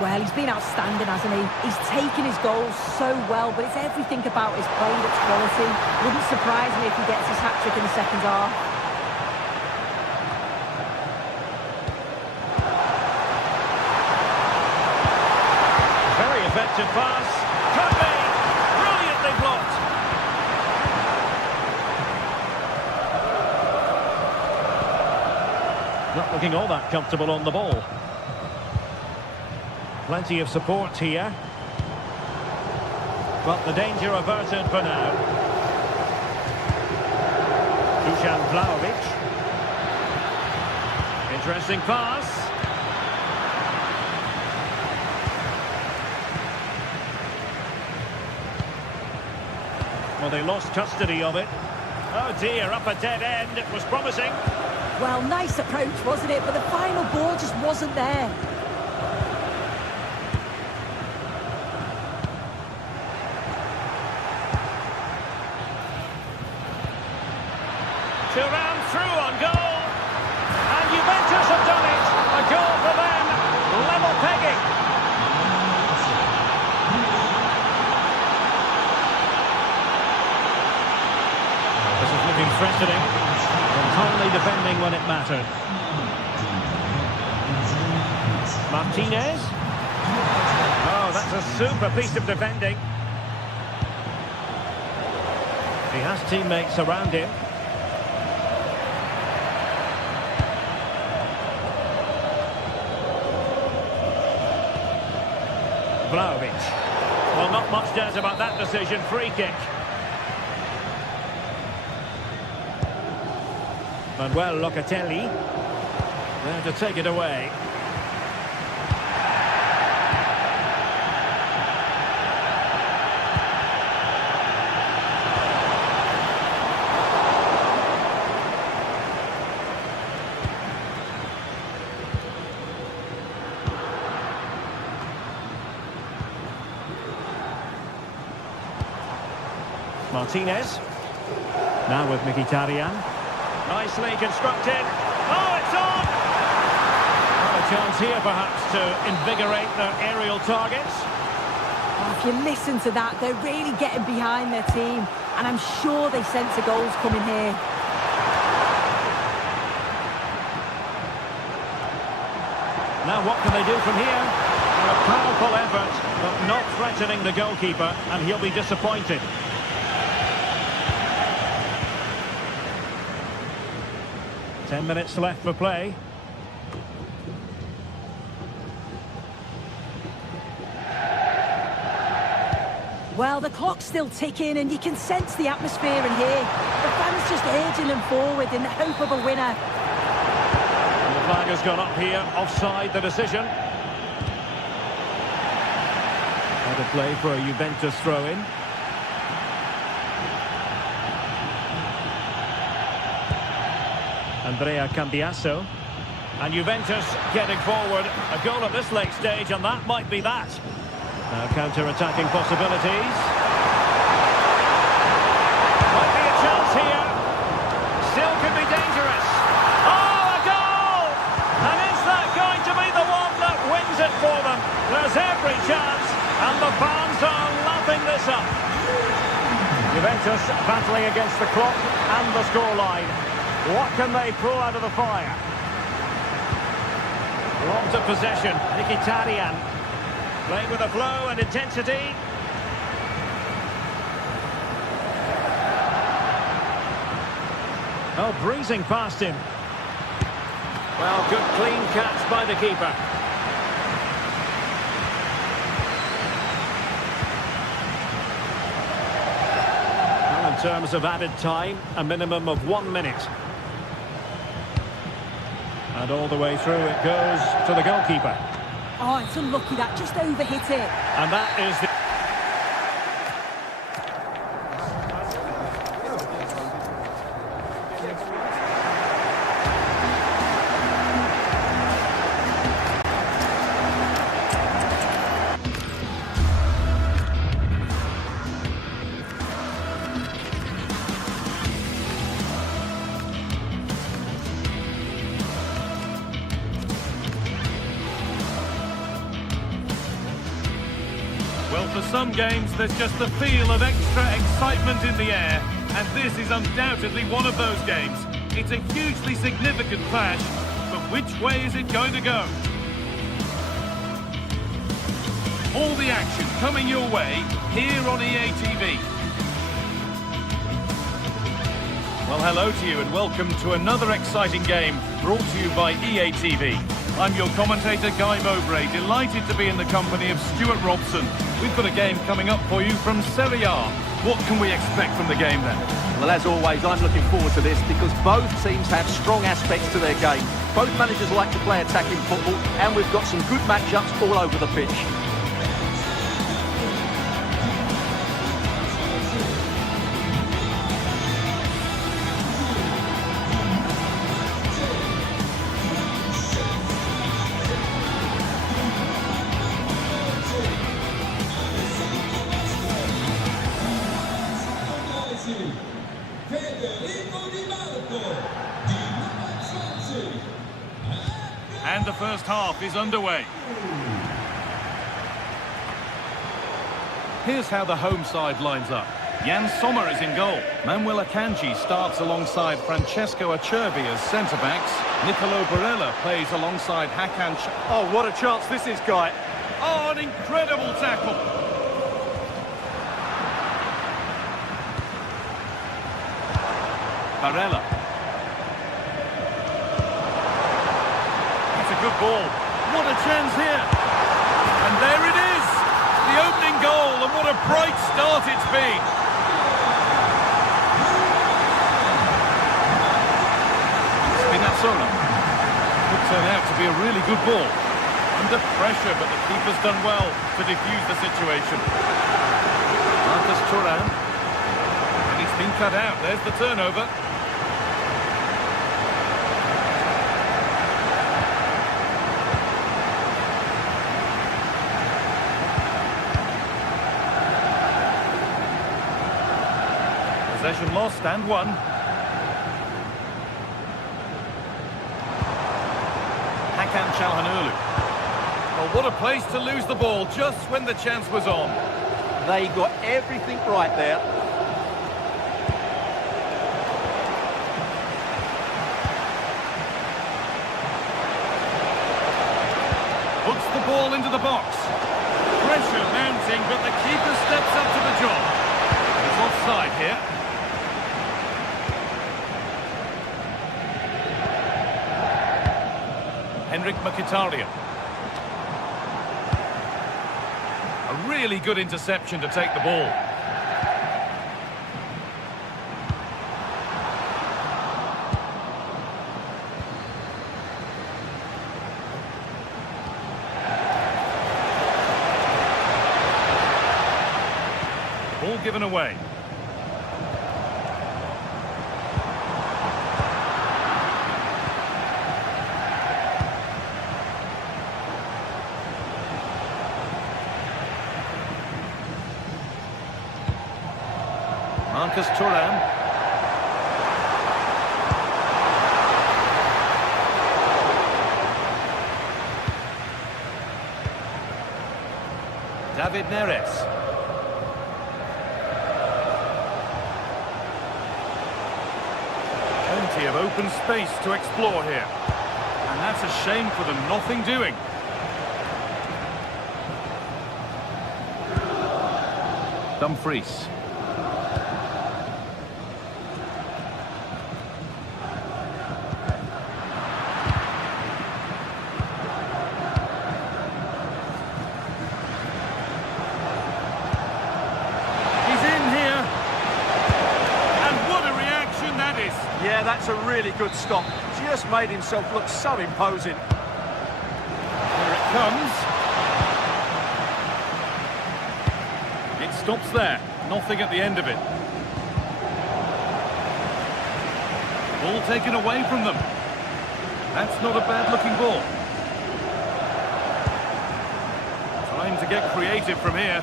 Well, he's been outstanding, hasn't he? He's taken his goals so well, but it's everything about his play that's quality. Wouldn't surprise me if he gets his hat-trick in the second half. Effective pass. Could be. Brilliantly blocked. Not looking all that comfortable on the ball. Plenty of support here. But the danger averted for now. Dusan Vlahovic. Interesting pass. Well, they lost custody of it. Oh dear, up a dead end. It was promising. Well, nice approach, wasn't it? But the final ball just wasn't there. timing when it mattered. Martinez. Oh, that's a super piece of defending. He has teammates around him. Vlahovic. Well, not much doubt about that decision. Free kick. Manuel Locatelli. There to take it away. Martinez. Now with Mkhitaryan. Nicely constructed. Oh, it's on! Well, a chance here perhaps to invigorate their aerial targets. Oh, if you listen to that, they're really getting behind their team. And I'm sure they sense a goal's coming here. Now what can they do from here? A powerful effort, but not threatening the goalkeeper, and he'll be disappointed. 10 minutes left for play. Well, the clock's still ticking and you can sense the atmosphere in here. The fans just urging them forward in the hope of a winner. And the flag has gone up here, offside the decision. Out of play for a Juventus throw-in. Andrea Cambiasso. And Juventus getting forward. A goal at this late stage, and that might be that. Now counter-attacking possibilities. Might be a chance here. Still could be dangerous. Oh, a goal! And is that going to be the one that wins it for them? There's every chance, and the fans are lapping this up. Juventus battling against the clock and the scoreline. What can they pull out of the fire? Lots of possession. Mkhitaryan playing with a flow and intensity. Oh, breezing past him. Well, good clean catch by the keeper. Well, in terms of added time, a minimum of 1 minute. And all the way through it goes to the goalkeeper. Oh, it's unlucky that just overhit it. And that is the... Well, for some games, there's just the feel of extra excitement in the air, and this is undoubtedly one of those games. It's a hugely significant clash, but which way is it going to go? All the action coming your way here on EA TV. Well, hello to you and welcome to another exciting game brought to you by EA TV. I'm your commentator, Guy Mowbray, delighted to be in the company of Stuart Robson. We've got a game coming up for you from Serie A. What can we expect from the game then? Well, as always, I'm looking forward to this because both teams have strong aspects to their game. Both managers like to play attacking football, and we've got some good matchups all over the pitch. And the first half is underway. Here's how the home side lines up. Jan Sommer is in goal. Manuel Akanji starts alongside Francesco Acerbi as centre-backs. Nicolo Barella plays alongside Hakan. Oh, what a chance this is, Guy. Oh, an incredible tackle. Barella. It's a good ball. What a chance here. And there it is. The opening goal, and what a bright start it's been. Spinazzola. Could turn out to be a really good ball. Under pressure, but the keeper's done well to defuse the situation. Marcus Thuram. And it's been cut out. There's the turnover. Possession lost and won. Hakan Çalhanoğlu. Well, what a place to lose the ball just when the chance was on. They got everything right there. Puts the ball into the box. Pressure mounting, but the keeper steps up to the job. He's offside here. Henrik Mkhitaryan. A really good interception to take the ball. Ball given away. Marcus Thuram. David Neres. Plenty of open space to explore here. And that's a shame for them, nothing doing. Dumfries. Yeah, that's a really good stop. Just made himself look so imposing. Here it comes. It stops there. Nothing at the end of it. Ball taken away from them. That's not a bad-looking ball. Time to get creative from here.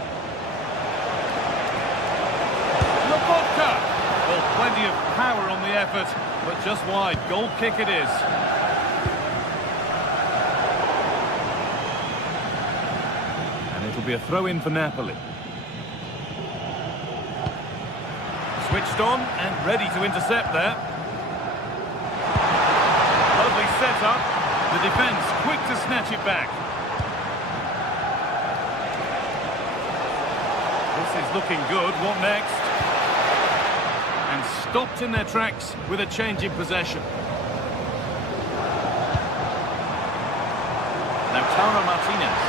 Lobotka! Well, plenty of power on the effort, but just wide. Goal kick it is. And it'll be a throw-in for Napoli. Switched on and ready to intercept there. Lovely set-up. The defence quick to snatch it back. This is looking good. What next? And stopped in their tracks with a change in possession. Now Tara Martinez.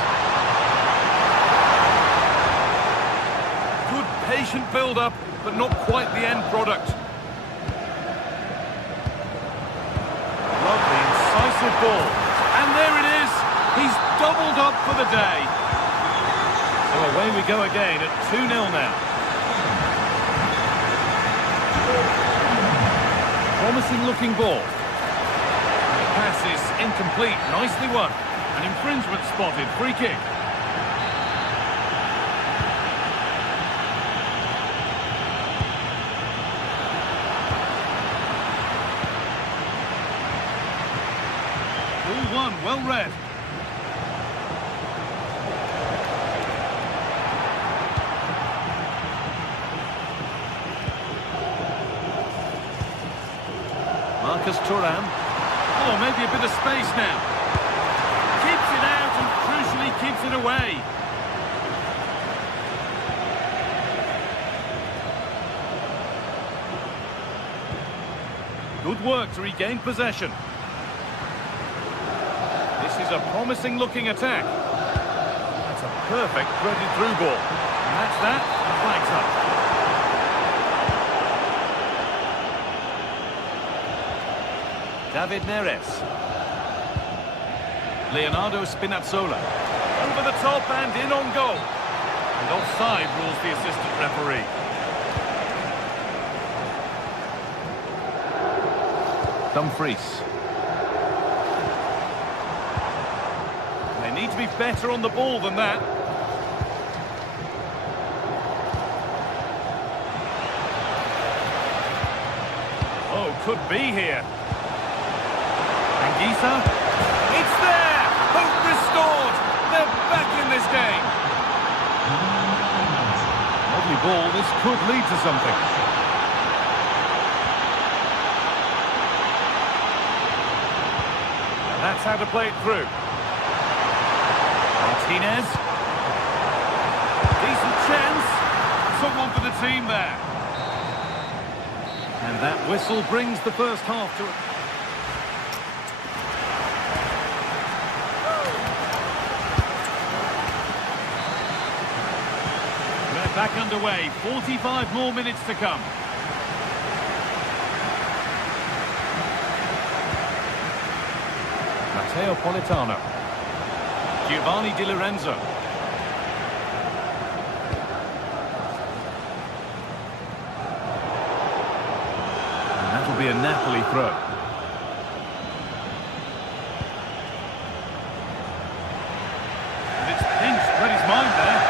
Good patient build-up, but not quite the end product. Lovely, incisive ball. And there it is. He's doubled up for the day. So away we go again at 2-0 now. Promising looking ball. The pass is incomplete, nicely won. An infringement spotted, free kick. Ball one, well read. Marcus Thuram. Oh, maybe a bit of space now. Keeps it out and crucially keeps it away. Good work to regain possession. This is a promising looking attack. That's a perfect threaded through ball. And that's that. Flags up. David Neres. Leonardo Spinazzola. Over the top and in on goal. And offside rules the assistant referee. Dumfries. They need to be better on the ball than that. Oh, could be here. Anguissa. It's there! Hope restored! They're back in this game! Lovely ball. This could lead to something. That's how to play it through. Martinez. Decent chance. Someone for the team there. And that whistle brings the first half to it. We're back underway. 45 more minutes to come. Matteo Politano. Giovanni Di Lorenzo. And that'll be a Napoli throw. And it's pinched, read his mind there.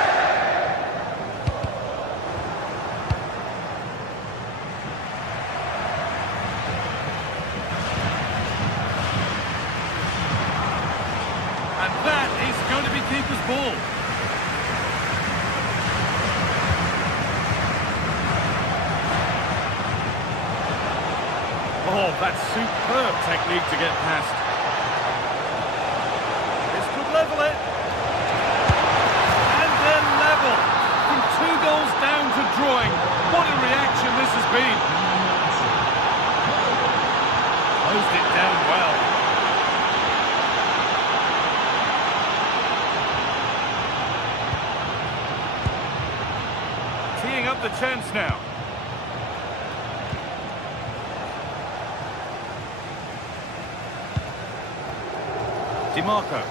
Keeper's ball. Oh, that's superb technique to get past. This could level it. And they're level. From 2 goals down to drawing. What a reaction this has been. Closed it down well. Teeing up the chance now. Di Marco.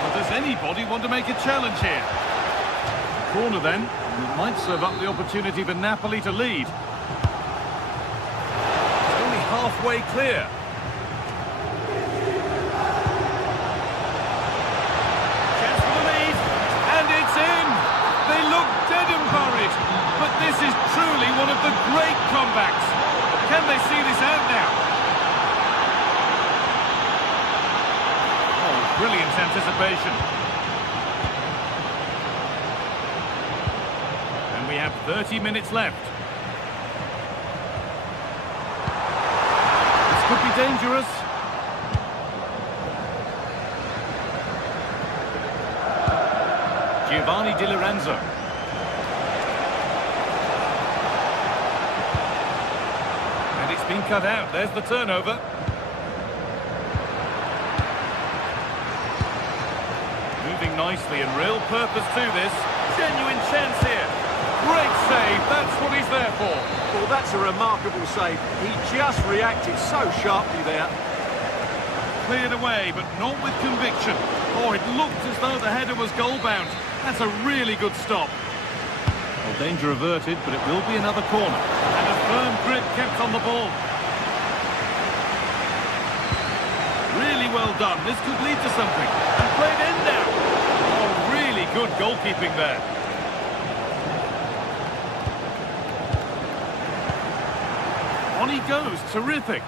Well, does anybody want to make a challenge here? Corner then. It might serve up the opportunity for Napoli to lead. It's only halfway clear. Chance for the lead, and it's in! They look dead and buried, but this is truly one of the great comebacks. Can they see this out now? Oh, brilliant anticipation. We have 30 minutes left. This could be dangerous. Giovanni Di Lorenzo. And it's been cut out. There's the turnover. Moving nicely and real purpose to this. Genuine chance here. Great save, that's what he's there for. Well, that's a remarkable save. He just reacted so sharply there. Cleared away, but not with conviction. Oh, it looked as though the header was goal-bound. That's a really good stop. Well, danger averted, but it will be another corner. And a firm grip kept on the ball. Really well done. This could lead to something. And played in now. Oh, really good goalkeeping there. On he goes, terrific.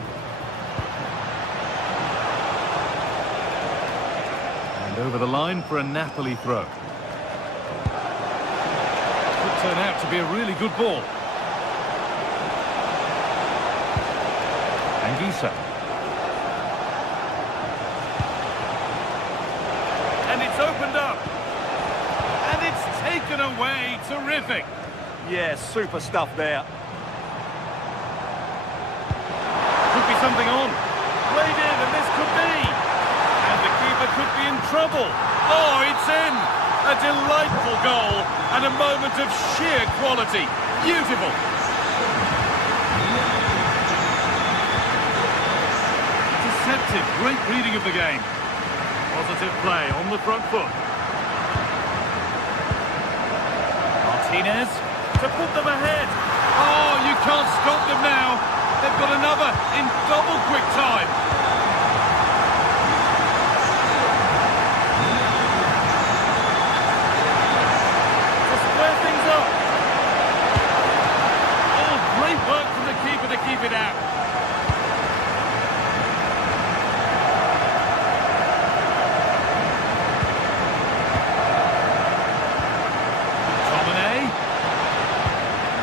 over the line for a Napoli throw. Could turn out to be a really good ball. Anguissa. And it's opened up. And it's taken away. Terrific. Yeah, super stuff there. Could be something on. Played in, and this could be. And the keeper could be in trouble. Oh, it's in. A delightful goal and a moment of sheer quality. Beautiful. Deceptive. Great reading of the game. Positive play on the front foot. Martinez to put them ahead. Oh, you can't stop them now. They've got another in double quick time. To square things up. Oh, great work from the keeper to keep it out.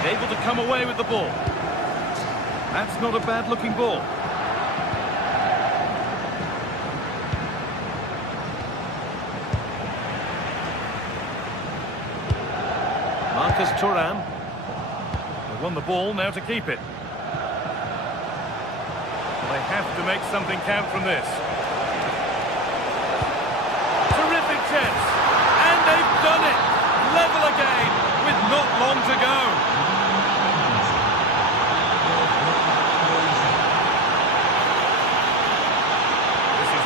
Able to come away with the ball. That's not a bad-looking ball. Marcus Thuram. They won the ball, now to keep it. They have to make something count from this. Terrific chance. And they've done it. Level again with not long to go.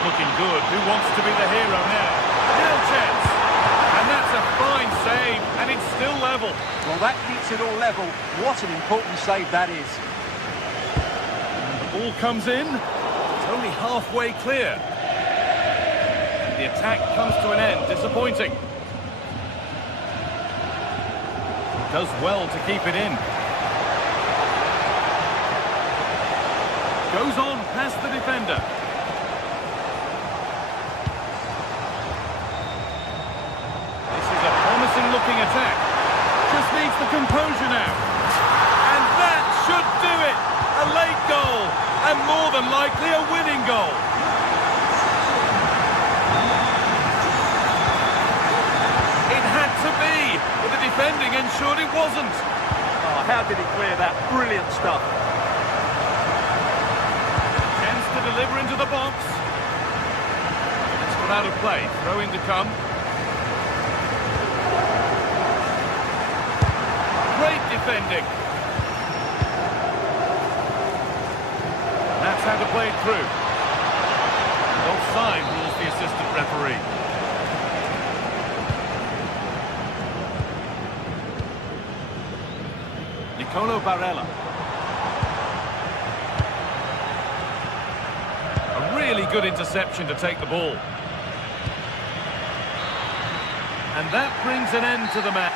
Looking good. Who wants to be the hero now? Real chance. And that's a fine save, and it's still level. Well, that keeps it all level. What an important save that is. And the ball comes in. It's only halfway clear. The attack comes to an end. Disappointing. Does well to keep it in. Goes on past the defender. Looking attack. Just needs the composure now. And that should do it. A late goal. And more than likely a winning goal. It had to be. But the defending ensured it wasn't. Oh, how did he clear that? Brilliant stuff. Chance to deliver into the box. It's gone out of play. Throw in to come. Great defending. That's how to play it through. Offside rules the assistant referee. Nicolo Barella. A really good interception to take the ball. And that brings an end to the match.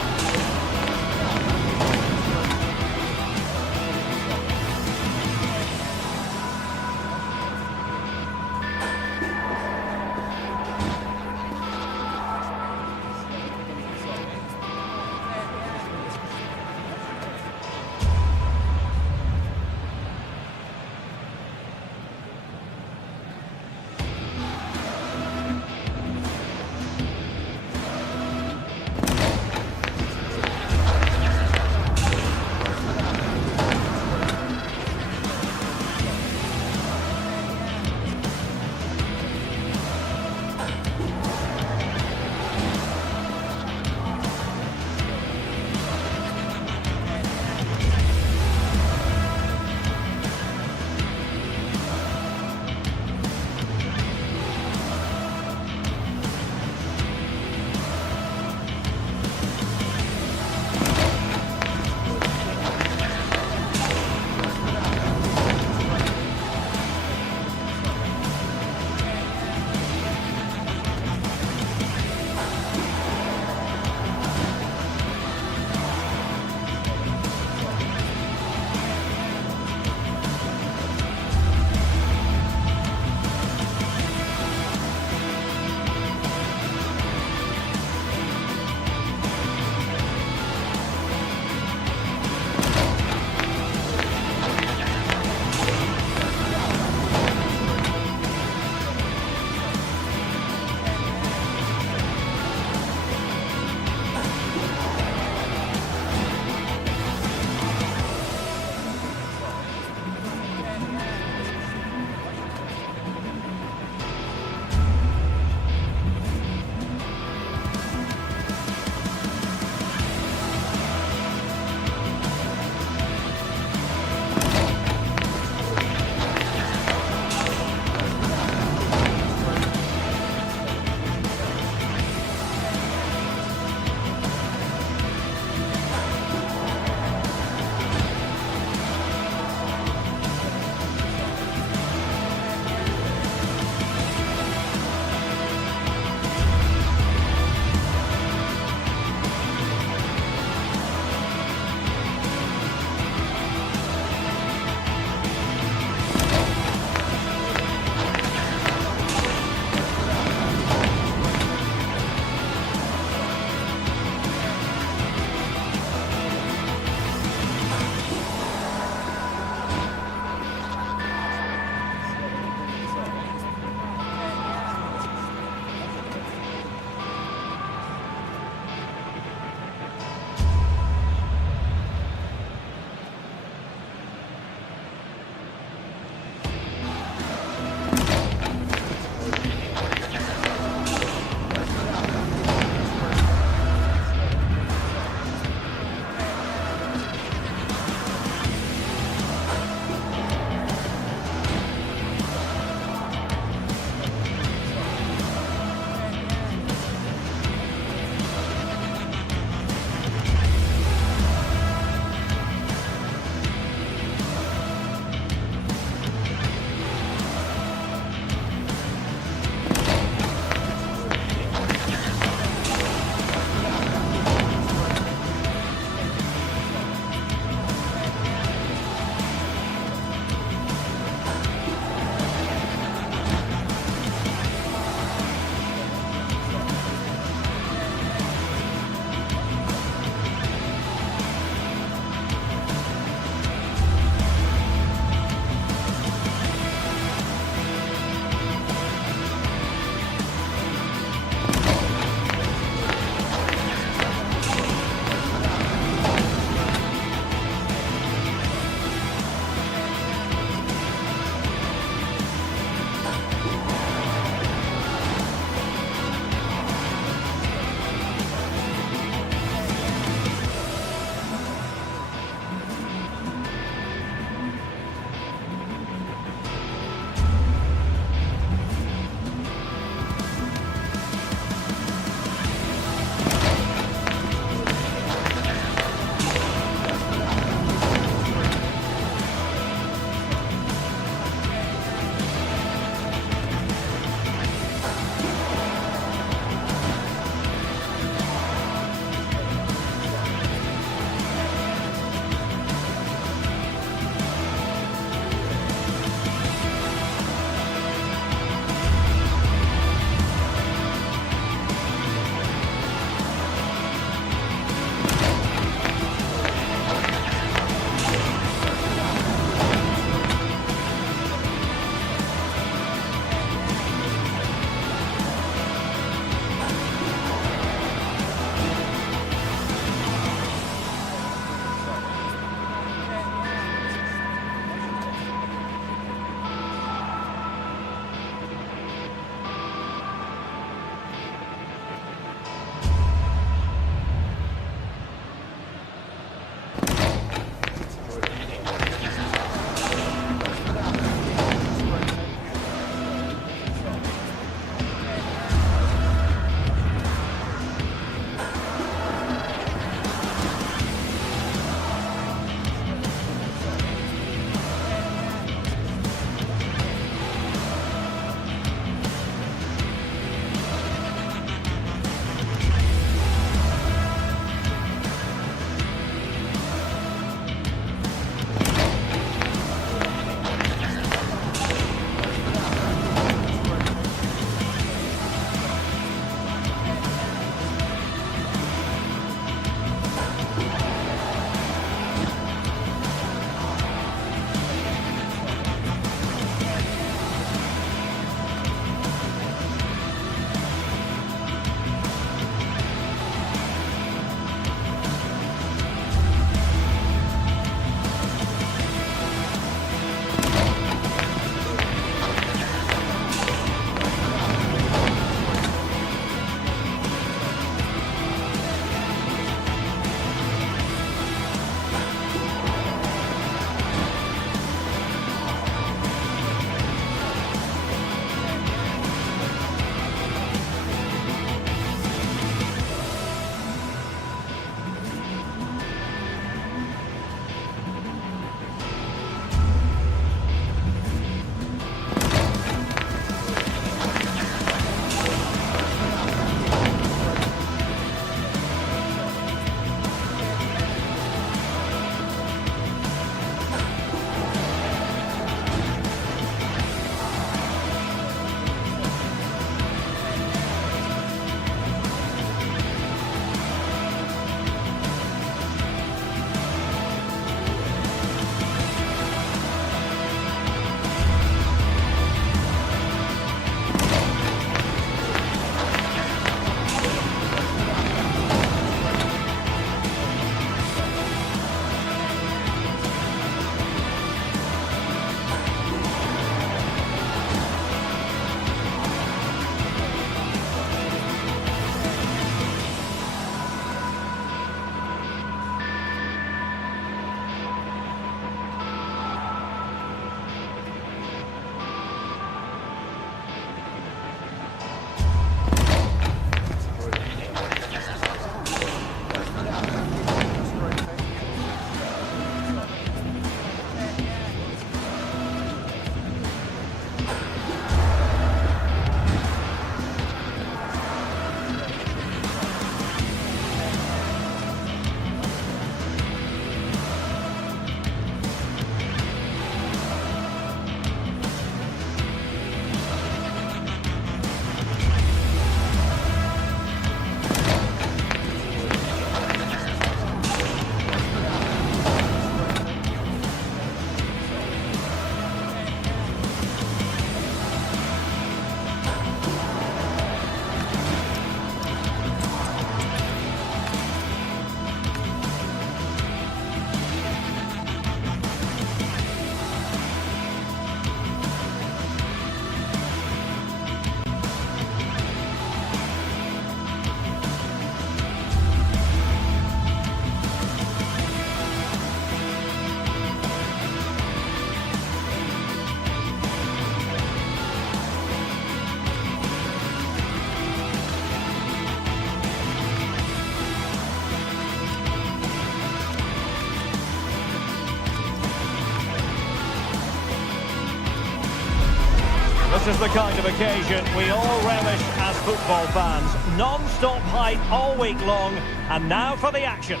This is the kind of occasion we all relish as football fans. Non-stop hype all week long, and now for the action.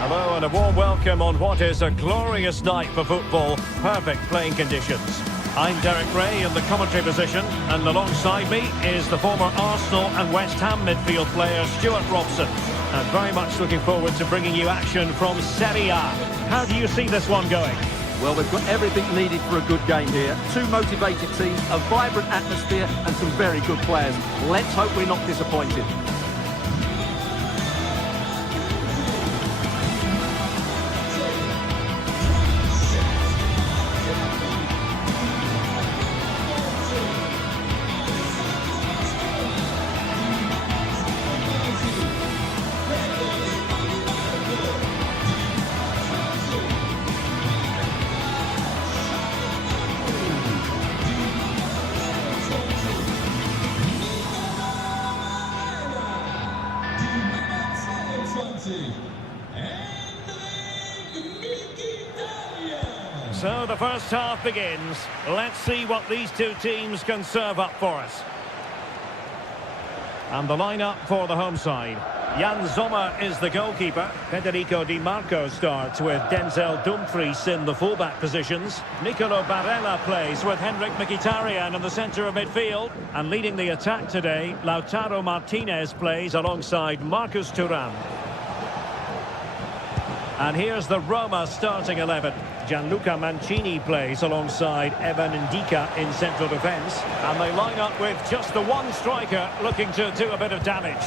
Hello and a warm welcome on what is a glorious night for football. Perfect playing conditions. I'm Derek Ray in the commentary position, and alongside me is the former Arsenal and West Ham midfield player Stuart Robson. And very much looking forward to bringing you action from Serie A. How do you see this one going? Well, we've got everything needed for a good game here. Two motivated teams, a vibrant atmosphere and some very good players. Let's hope we're not disappointed. So the first half begins. Let's see what these two teams can serve up for us. And the lineup for the home side. Jan Sommer is the goalkeeper. Federico Di Marco starts with Denzel Dumfries in the fullback positions. Nicolo Barella plays with Henrik Mkhitaryan in the centre of midfield. And leading the attack today, Lautaro Martinez plays alongside Marcus Thuram. And here's the Roma starting 11. Gianluca Mancini plays alongside Evan Ndika in central defence. And they line up with just the one striker looking to do a bit of damage.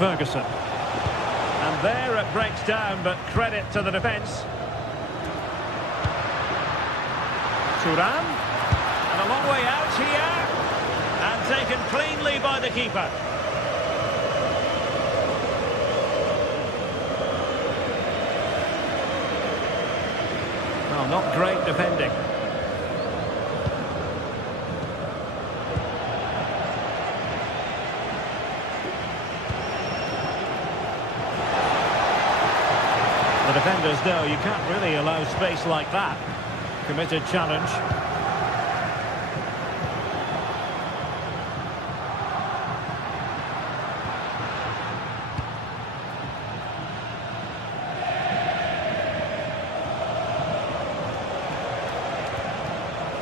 Ferguson. And there it breaks down, but credit to the defence. Thuram. And a long way out here. And taken cleanly by the keeper. Well, not great defending. The defenders know you can't really allow space like that. Committed challenge.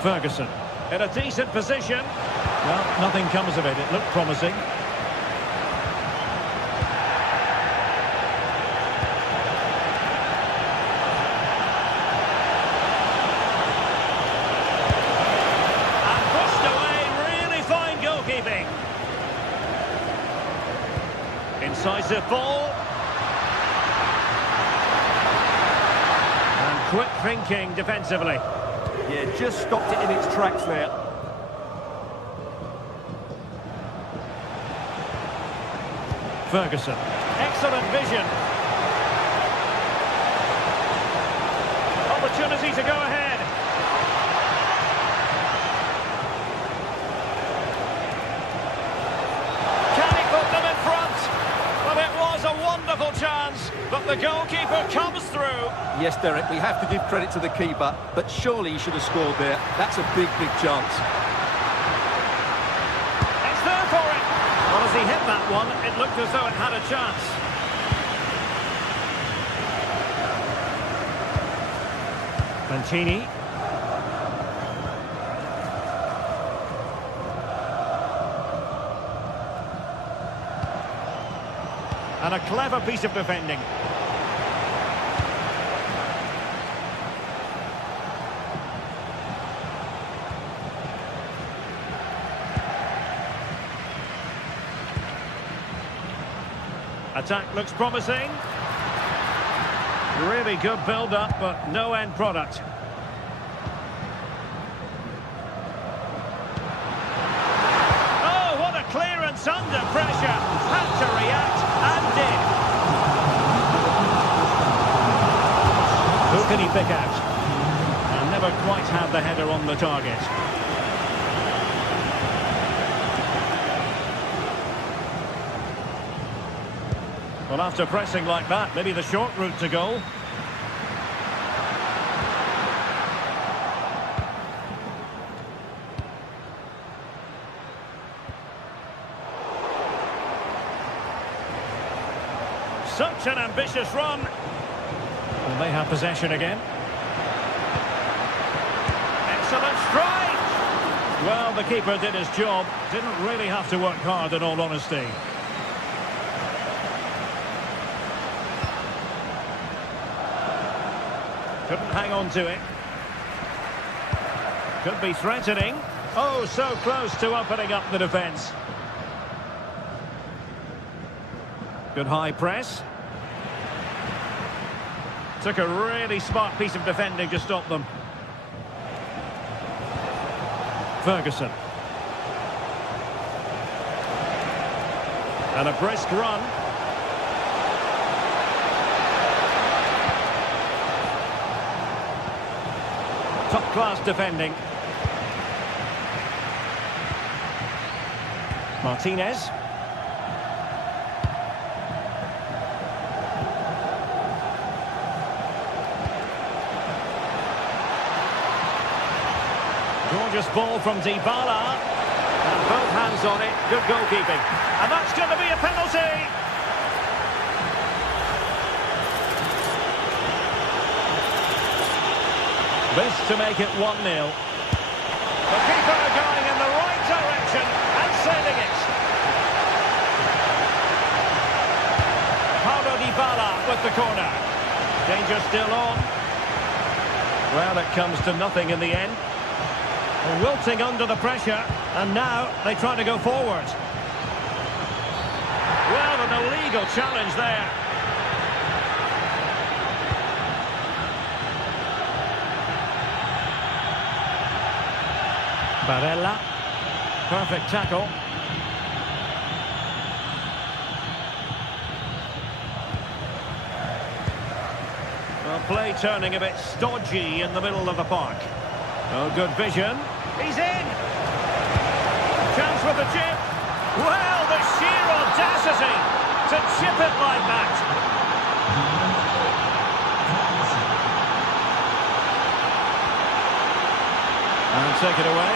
Ferguson in a decent position. Well, nothing comes of it. It looked promising. And pushed away. Really fine goalkeeping. Incisive ball. And quick thinking defensively. Yeah, just stopped it in its tracks there. Ferguson. Excellent vision. Opportunity to go ahead. Can he put them in front? Well, it was a wonderful chance, but the goalkeeper comes through. Yes, Derek, we have to give credit to the keeper, but surely he should have scored there. That's a big, big chance. It's there for it. Well, as he hit that one, it looked as though it had a chance. Mancini. And a clever piece of defending. Attack looks promising. Really good build-up, but no end product. Oh, what a clearance under pressure. Had to react and did. Who can he pick out? And never quite had the header on the target. Well, after pressing like that, maybe the short route to goal. Such an ambitious run. And they have possession again. Excellent strike. Well, the keeper did his job. Didn't really have to work hard, in all honesty. Couldn't hang on to it. Could be threatening. Oh, so close to opening up the defence. Good high press. Took a really smart piece of defending to stop them. Ferguson. And a brisk run. Top-class defending. Martinez. Gorgeous ball from Dybala. And both hands on it. Good goalkeeping. And that's going to be a penalty. This to make it 1-0. The keeper going in the right direction and saving it. Paulo Dybala with the corner. Danger still on. Well, it comes to nothing in the end. Wilting under the pressure, and now they try to go forward. Well, an illegal challenge there. Barella. Perfect tackle. Well, play turning a bit stodgy in the middle of the park. Oh, good vision. He's in. Chance with the chip. Well, the sheer audacity to chip it like that. And take it away.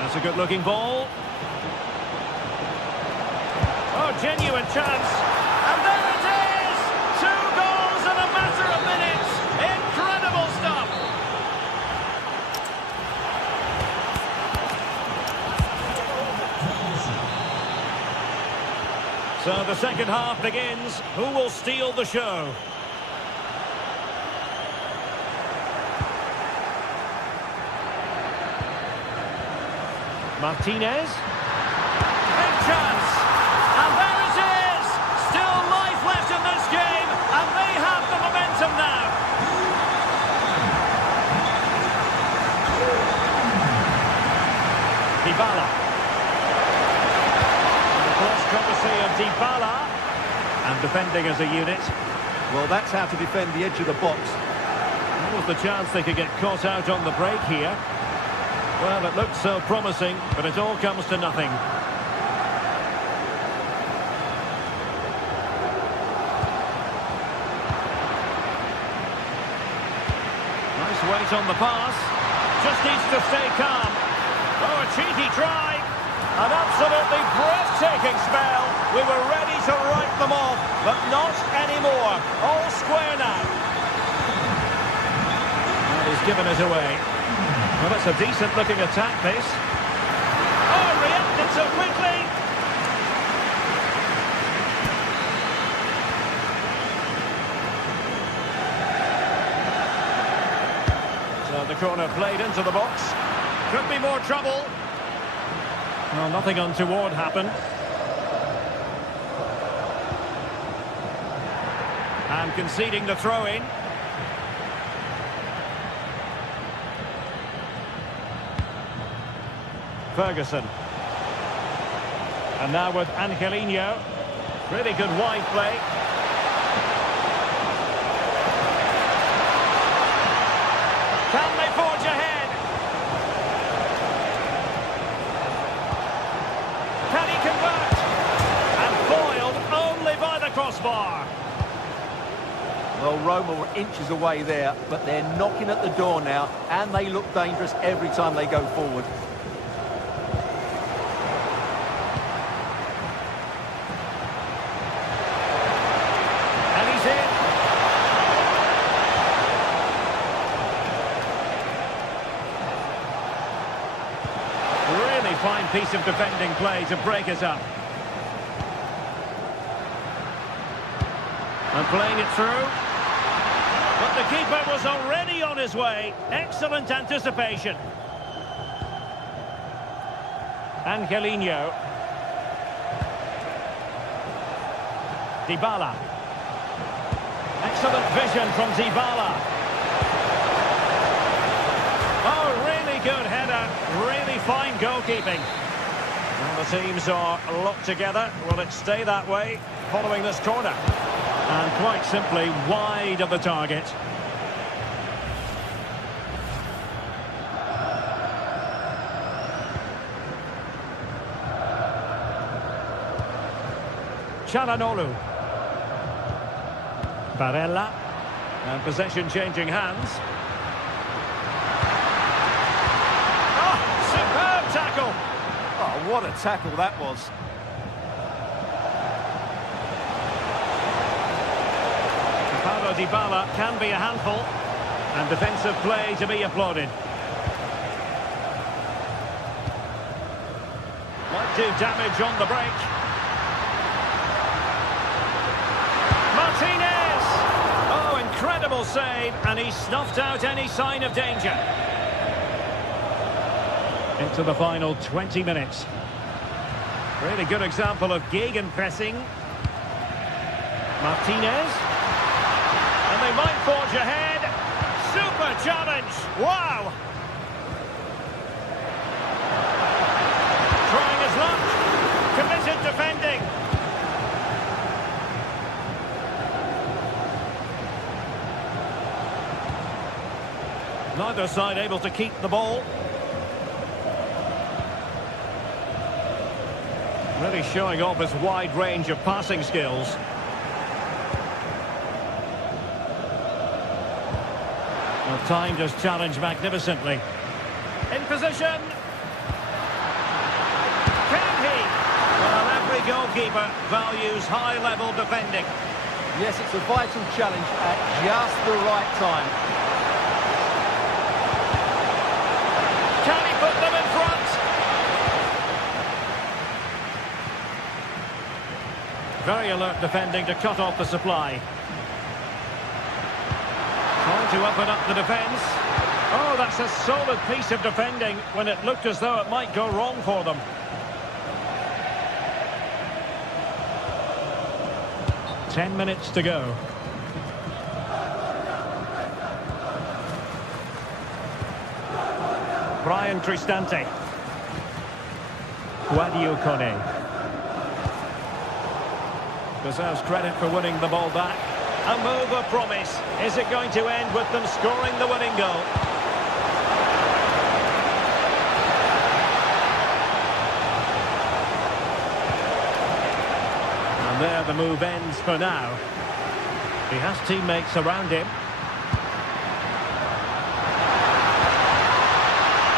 That's a good-looking ball. Oh, genuine chance. And there it is! 2 goals in a matter of minutes. Incredible stuff. So the second half begins. Who will steal the show? Martinez. Big chance. And there it is! Still life left in this game, and they have the momentum now. Dybala. The cross courtesy of Dybala. And defending as a unit. Well, that's how to defend the edge of the box. What was the chance they could get caught out on the break here? Well, it looked so promising, but it all comes to nothing. Nice weight on the pass. Just needs to stay calm. Oh, a cheeky try. An absolutely breathtaking spell. We were ready to write them off, but not anymore. All square now. And he's given it away. Well, it's a decent-looking attack, this. Oh, reacted so quickly! So the corner played into the box. Could be more trouble. Well, nothing untoward happened. And conceding the throw-in. Ferguson. And now with Angelino. Really good wide play. Can they forge ahead? Can he crossbar. Well, Roma were inches away there, but they're knocking at the door now, and they look dangerous every time they go forward. And he's in. Really fine piece of defending play to break us up. And playing it through. But the keeper was already on his way. Excellent anticipation. Angelino. Dybala. Excellent vision from Dybala. Oh, really good header. Really fine goalkeeping. Well, the teams are locked together. Will it stay that way following this corner? And quite simply wide of the target. Çalhanoğlu. Barella. And possession changing hands. Oh, superb tackle. Oh, what a tackle that was. Dybala can be a handful, and defensive play to be applauded. Might do damage on the break. Martinez! Oh, incredible save, and he snuffed out any sign of danger. Into the final 20 minutes. Really good example of gegenpressing. Martinez. And they might forge ahead. Super challenge. Wow. Trying his luck. Committed defending. Neither side able to keep the ball. Really showing off his wide range of passing skills. Well, timed his challenge magnificently. In position. Can he? Well, every goalkeeper values high-level defending. Yes, it's a vital challenge at just the right time. Can he put them in front? Very alert defending to cut off the supply. Trying to open up the defence. Oh, that's a solid piece of defending when it looked as though it might go wrong for them. Ten minutes to go. Brian Cristante. Guadio Kone. Deserves credit for winning the ball back. A move of promise. Is it going to end with them scoring the winning goal? And there the move ends for now. He has teammates around him.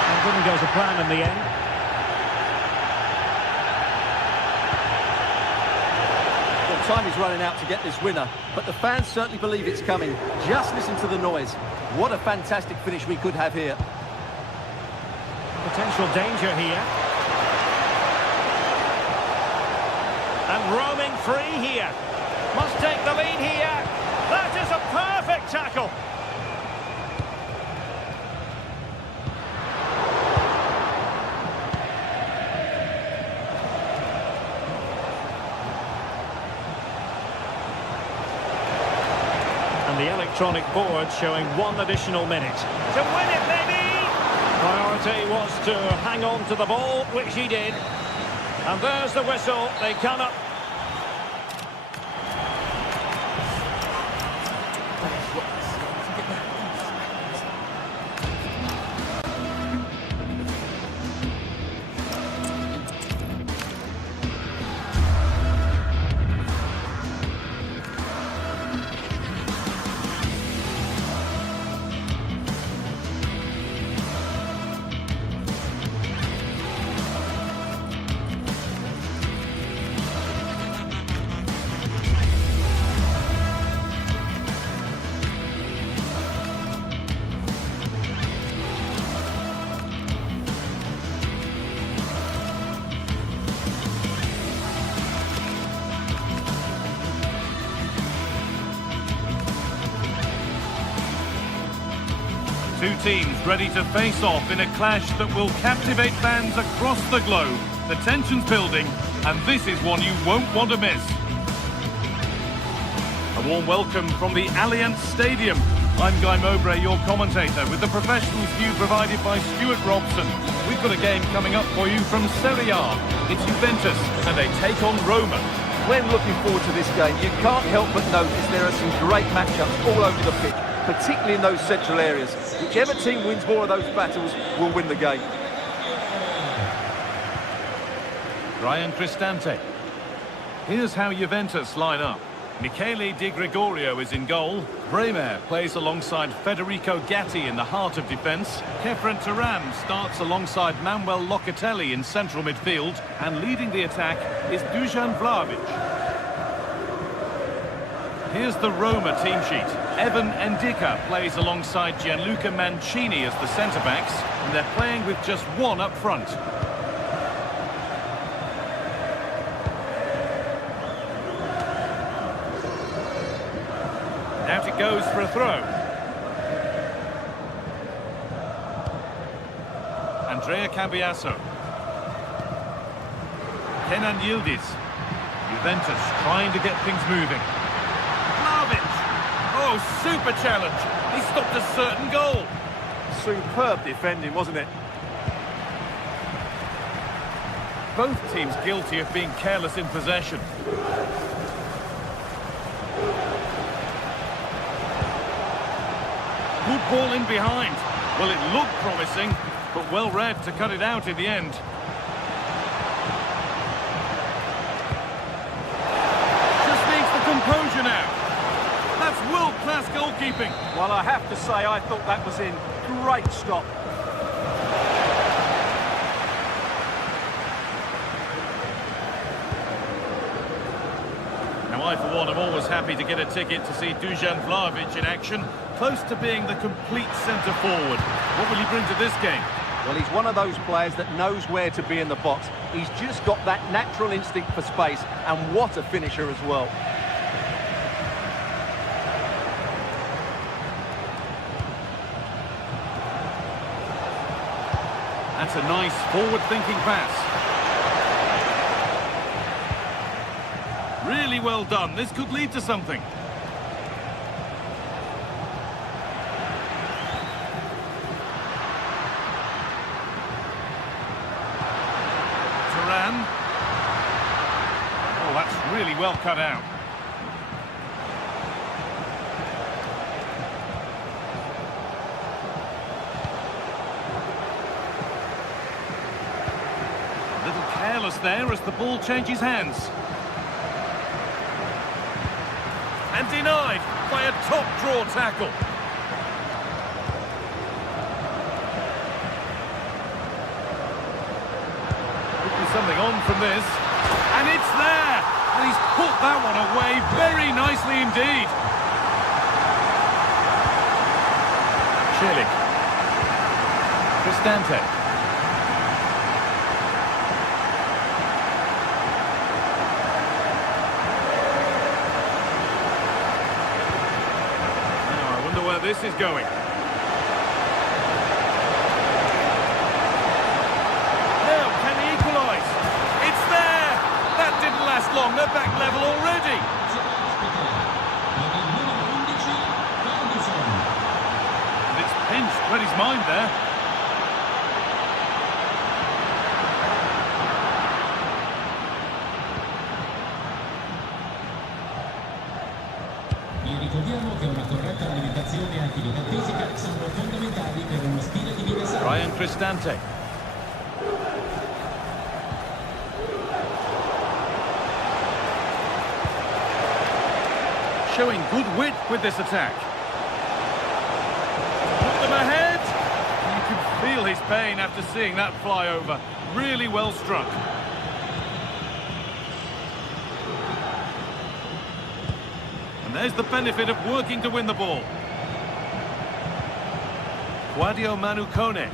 It didn't go to plan in the end. Time is running out to get this winner, but the fans certainly believe it's coming. Just listen to the noise. What a fantastic finish we could have here. Potential danger here. And roaming free here. Must take the lead here. That is a perfect tackle. And the electronic board showing one additional minute. To win it, maybe! Priority was to hang on to the ball, which he did. And there's the whistle. They cannot... Two teams ready to face off in a clash that will captivate fans across the globe. The tension's building, and this is one you won't want to miss. A warm welcome from the Allianz Stadium. I'm Guy Mowbray, your commentator, with the professionals view provided by Stuart Robson. We've got a game coming up for you from Serie A. It's Juventus, and they take on Roma. When looking forward to this game, you can't help but notice there are some great matchups all over the pitch, particularly in those central areas. Whichever team wins more of those battles will win the game. Ryan Cristante. Here's how Juventus line up. Michele Di Gregorio is in goal. Bremer plays alongside Federico Gatti in the heart of defence. Kefren Turan starts alongside Manuel Locatelli in central midfield. And leading the attack is Dusan Vlahovic. Here's the Roma team sheet. Evan Ndicka plays alongside Gianluca Mancini as the centre-backs. And they're playing with just one up front. Out it goes for a throw. Andrea Cambiasso. Kenan Yildiz. Juventus trying to get things moving. Vlahovic. Oh, super challenge. He stopped a certain goal. Superb defending, wasn't it? Both teams guilty of being careless in possession. Good ball in behind. Well, it looked promising, but well read to cut it out in the end. Just needs the composure now. That's world-class goalkeeping. Well, I have to say, I thought that was in. Great stop. Now, I, for one, am always happy to get a ticket to see Dusan Vlahovic in action. Close to being the complete centre-forward. What will he bring to this game? Well, he's one of those players that knows where to be in the box. He's just got that natural instinct for space, and what a finisher as well. That's a nice forward-thinking pass. Really well done. This could lead to something. Turan. Oh, that's really well cut out. A little careless there as the ball changes hands. And denied by a top-draw tackle. Could be something on from this. And it's there! And he's put that one away very nicely indeed. Chile. Cristante. Where this is going. Now, can he equalise? It's there! That didn't last long. They're back level already. And it's pinched. Read his mind there. Ryan Cristante. Showing good wit with this attack. Put them ahead. You can feel his pain after seeing that fly over. Really well struck. And there's the benefit of working to win the ball. Guadio Manucone.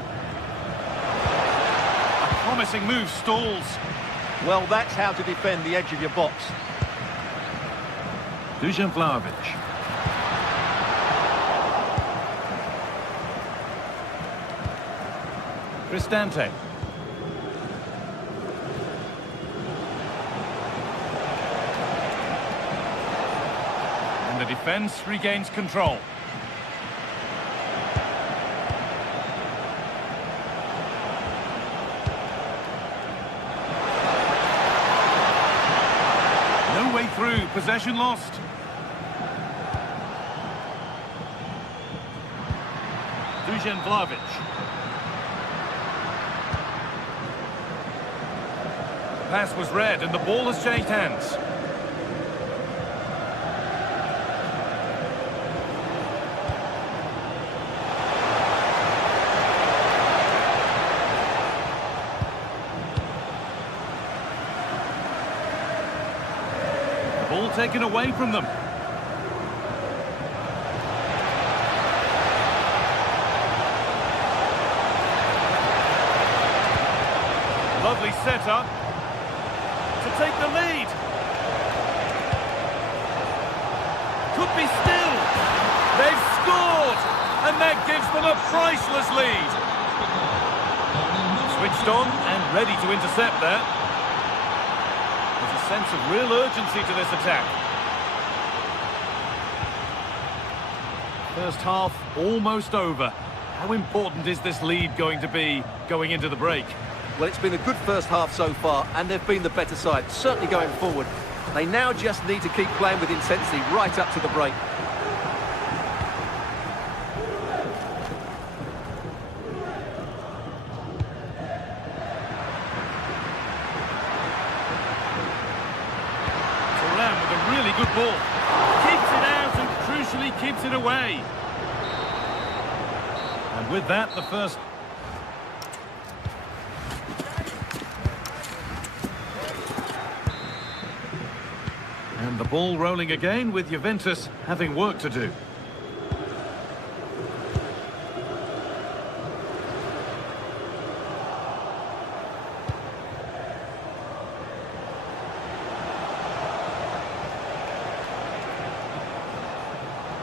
A promising move stalls. Well, that's how to defend the edge of your box. Dusan Vlahovic. Cristante. And the defence regains control. No way through, possession lost. Dusan Vlahovic. Pass was read and the ball has changed hands. The ball taken away from them. Lovely setup to take the lead. Could be still. They've scored, and that gives them a priceless lead. Switched on and ready to intercept there. There's a sense of real urgency to this attack. First half almost over. How important is this lead going to be going into the break? Well, it's been a good first half so far, and they've been the better side, certainly going forward. They now just need to keep playing with intensity right up to the break. Turan with a really good ball. Keeps it out and crucially keeps it away. And with that, the first... And the ball rolling again with Juventus having work to do.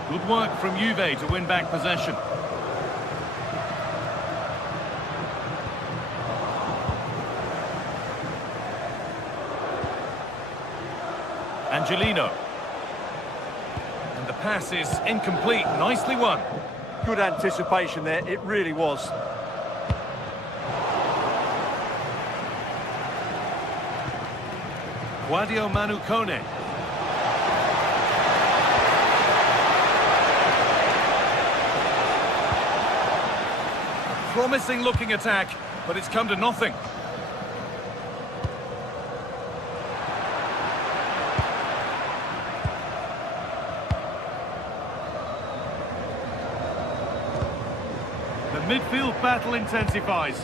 Good work from Juve to win back possession. Angelino. And the pass is incomplete. Nicely won. Good anticipation there, it really was. Guadio Manu Kone. Promising looking attack, but it's come to nothing. The midfield battle intensifies.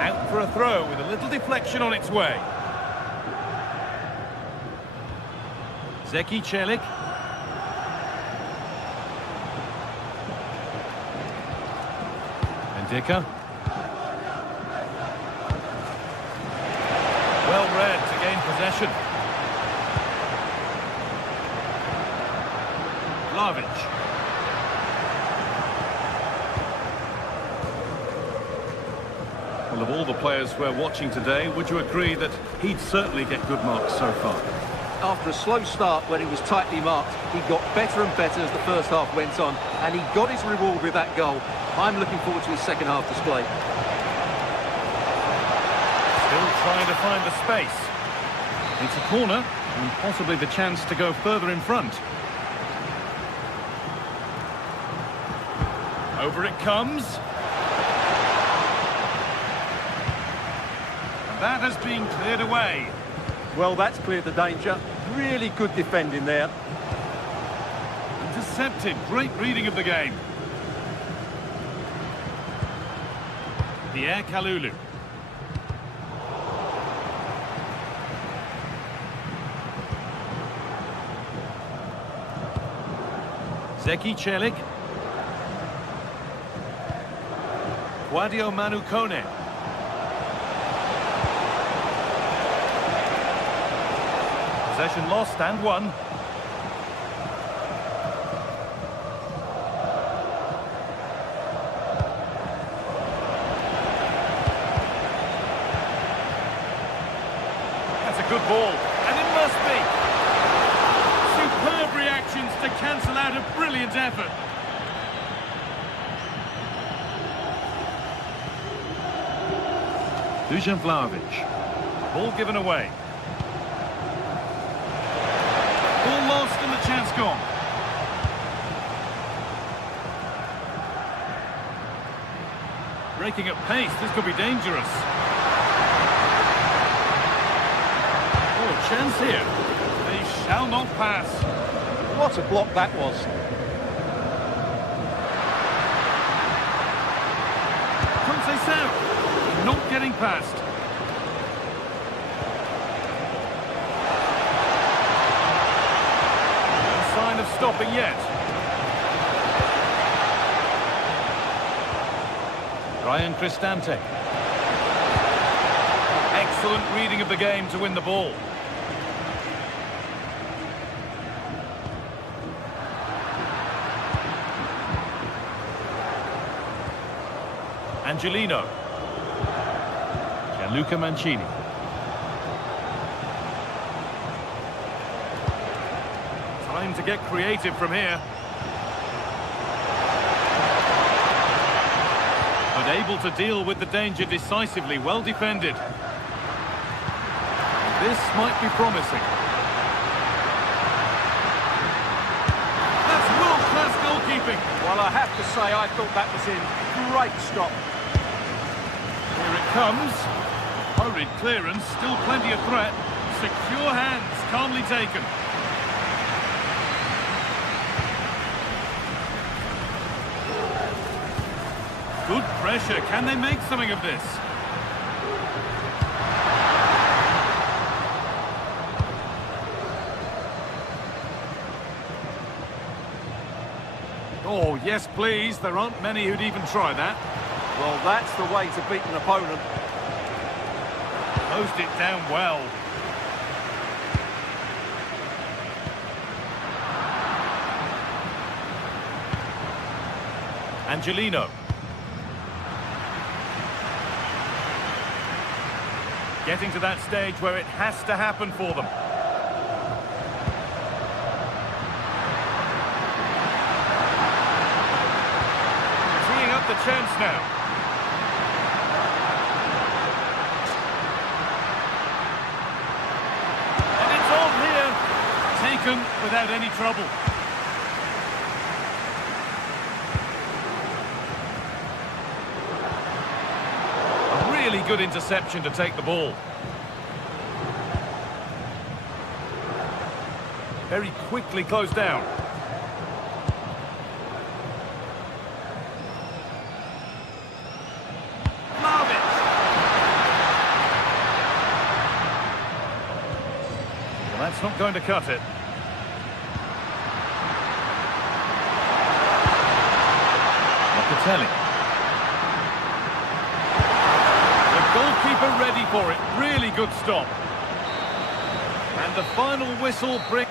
Out for a throw with a little deflection on its way. Zeki Celik. Ndika. Well read to gain possession. Vlahovic. Well, of all the players we're watching today, would you agree that he'd certainly get good marks so far? After a slow start when he was tightly marked, he got better and better as the first half went on, and he got his reward with that goal. I'm looking forward to his second half display. Still trying to find the space. It's a corner, and possibly the chance to go further in front. Over it comes. That has been cleared away. Well, that's cleared the danger. Really good defending there. Intercepted. Great reading of the game. Pierre Kalulu. Zeki Celik. Guadio Manu Kone. Possession lost and won. good ball, and it must be. Superb reactions to cancel out a brilliant effort. Dusan Vlahovic. Ball given away. Ball lost and the chance gone. Breaking at pace, this could be dangerous. Oh, chance here. They shall not pass. What a block that was. Conceição. Not getting past. No sign of stopping yet. Ryan Cristante. Excellent reading of the game to win the ball. Angelino. Gianluca Mancini. Time to get creative from here. But able to deal with the danger decisively, well defended. This might be promising. That's world-class goalkeeping. Well, I have to say, I thought that was in. Great stop. Here it comes. Hurried clearance, still plenty of threat. Secure hands, calmly taken. Good pressure. Can they make something of this? Oh, yes, please. There aren't many who'd even try that. Well, that's the way to beat an opponent. Closed it down well. Angelino. Getting to that stage where it has to happen for them. Teeing up the chance now. And it's on here. Taken without any trouble. Really good interception to take the ball. Very quickly closed down. Vlahovic. Well, that's not going to cut it. Locatelli. Goalkeeper ready for it. Really good stop. And the final whistle brings...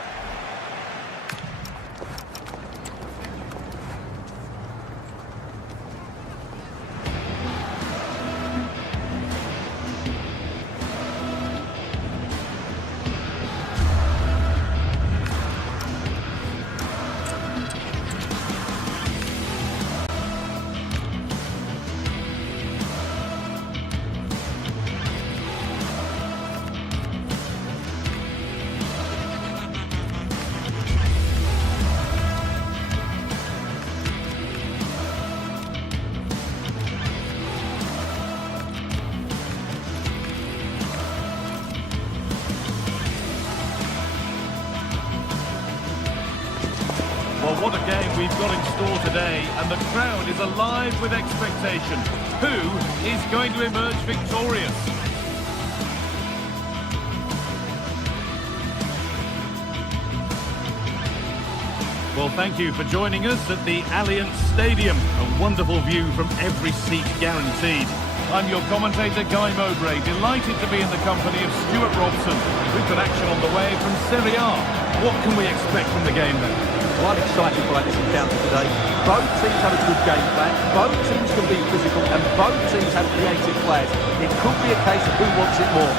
Well, what a game we've got in store today, and the crowd is alive with expectation. Who is going to emerge victorious? Well, thank you for joining us at the Allianz Stadium. A wonderful view from every seat guaranteed. I'm your commentator, Guy Mowbray, delighted to be in the company of Stuart Robson. We've got action on the way from Serie A. What can we expect from the game then? Well, I'm excited by this encounter today. Both teams have a good game plan, both teams can be physical, and both teams have creative players. It could be a case of who wants it more.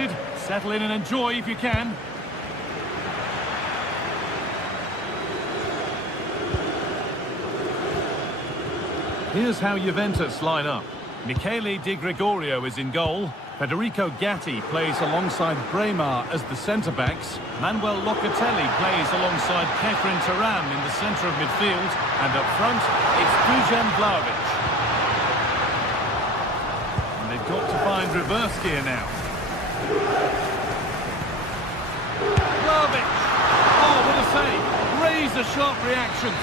started. Settle in and enjoy if you can. Here's how Juventus line up. Michele Di Gregorio is in goal. Federico Gatti plays alongside Bremer as the centre-backs. Manuel Locatelli plays alongside Kefren Turan in the centre of midfield. And up front, it's Dusan Vlahovic. And they've got to find reverse gear now. Vlahovic! Oh, what a save! Razor-sharp reactions.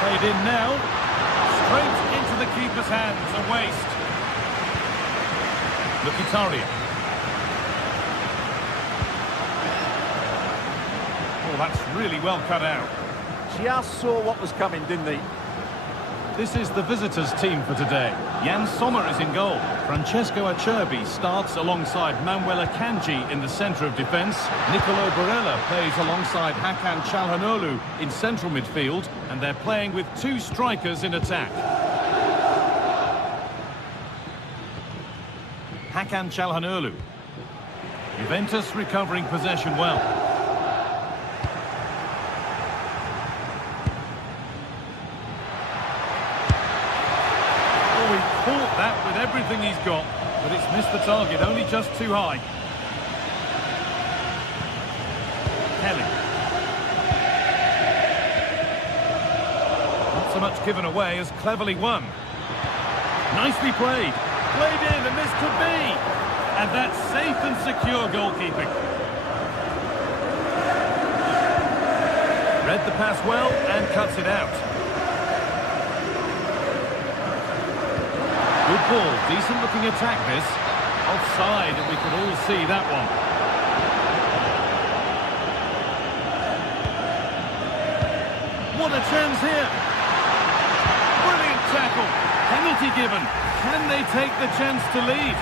Played in now. Straight into the keeper's hands, a waste. Mkhitaryan. Oh, that's really well cut out. Just saw what was coming, didn't he? This is the visitors' team for today. Jan Sommer is in goal. Francesco Acerbi starts alongside Manuel Akanji in the centre of defence. Nicolo Barella plays alongside Hakan Çalhanoğlu in central midfield, and they're playing with two strikers in attack. Hakan Çalhanoğlu. Juventus recovering possession well. Caught that with everything he's got, but it's missed the target, only just too high. Kelly. Not so much given away as cleverly won. Nicely played. Played in, and this could be. And that's safe and secure goalkeeping. Read the pass well and cuts it out. Good ball, decent looking attack this. Offside, and we could all see that one. What a chance here. Brilliant tackle. Penalty given. Can they take the chance to lead?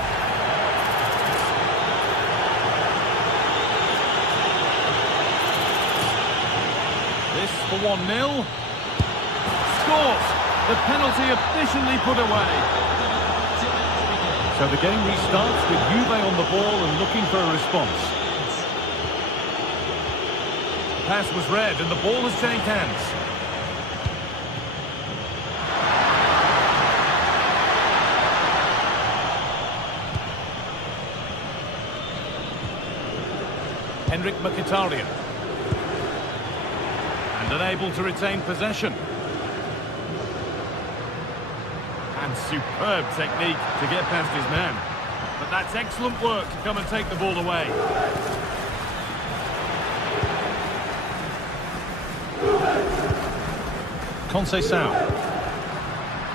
This for 1-0. Scores. The penalty efficiently put away. So the game restarts with Juve on the ball and looking for a response. The pass was read and the ball has changed hands. Henrik Mkhitaryan. And unable to retain possession. And superb technique to get past his man. But that's excellent work to come and take the ball away. Conceição.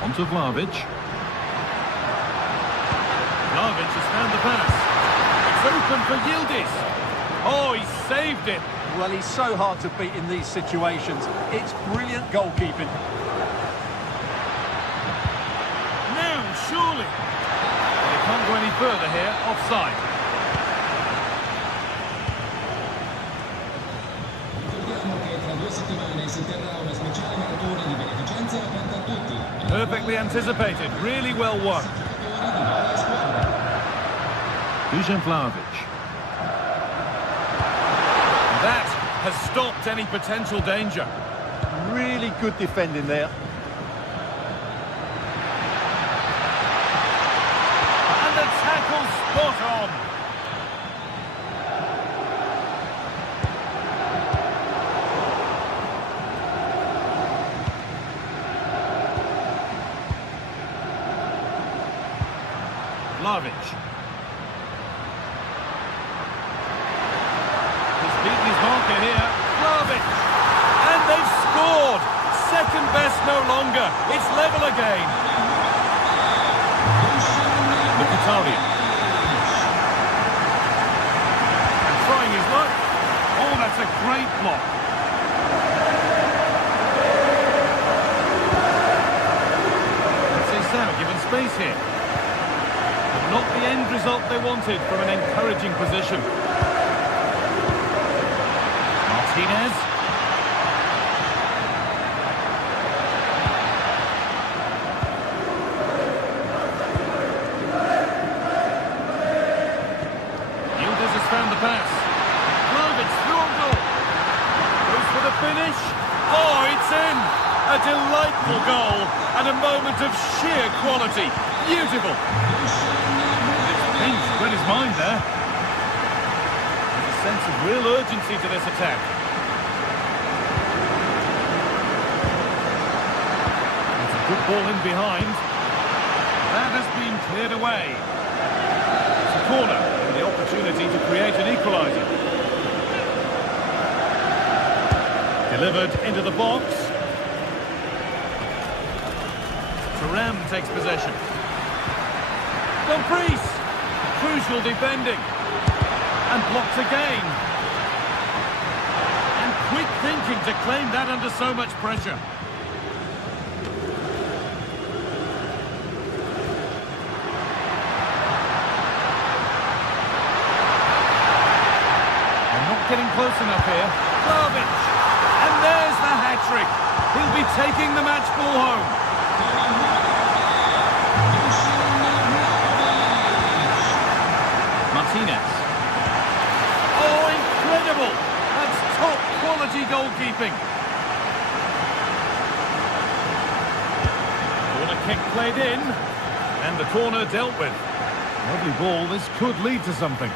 On to Vlahovic. Vlahovic has found the pass. It's open for Yildiz. Oh, he saved it. Well, he's so hard to beat in these situations. It's brilliant goalkeeping. Surely. They can't go any further here, offside. Perfectly anticipated, really well won. Dusan Vlahovic. That has stopped any potential danger. Really good defending there. Spot on. Vlahovic. He's beaten his marker here. Vlahovic. And they've scored. Second best no longer. It's level again. Mkhitaryan. Oh, that's a great block. Conceição given space here. But not the end result they wanted from an encouraging position. Martinez. moment of sheer quality. Beautiful. He's read his mind there. There's a sense of real urgency to this attack. It's a good ball in behind. That has been cleared away. It's a corner with the opportunity to create an equaliser. Delivered into the box. Ram takes possession. Dumfries! Crucial defending. And blocked again. And quick thinking to claim that under so much pressure. They're not getting close enough here. Garbage! And there's the hat-trick. He'll be taking the match ball home. Martinez. Oh, incredible! That's top quality goalkeeping. Corner kick played in, and the corner dealt with. Lovely ball, this could lead to something.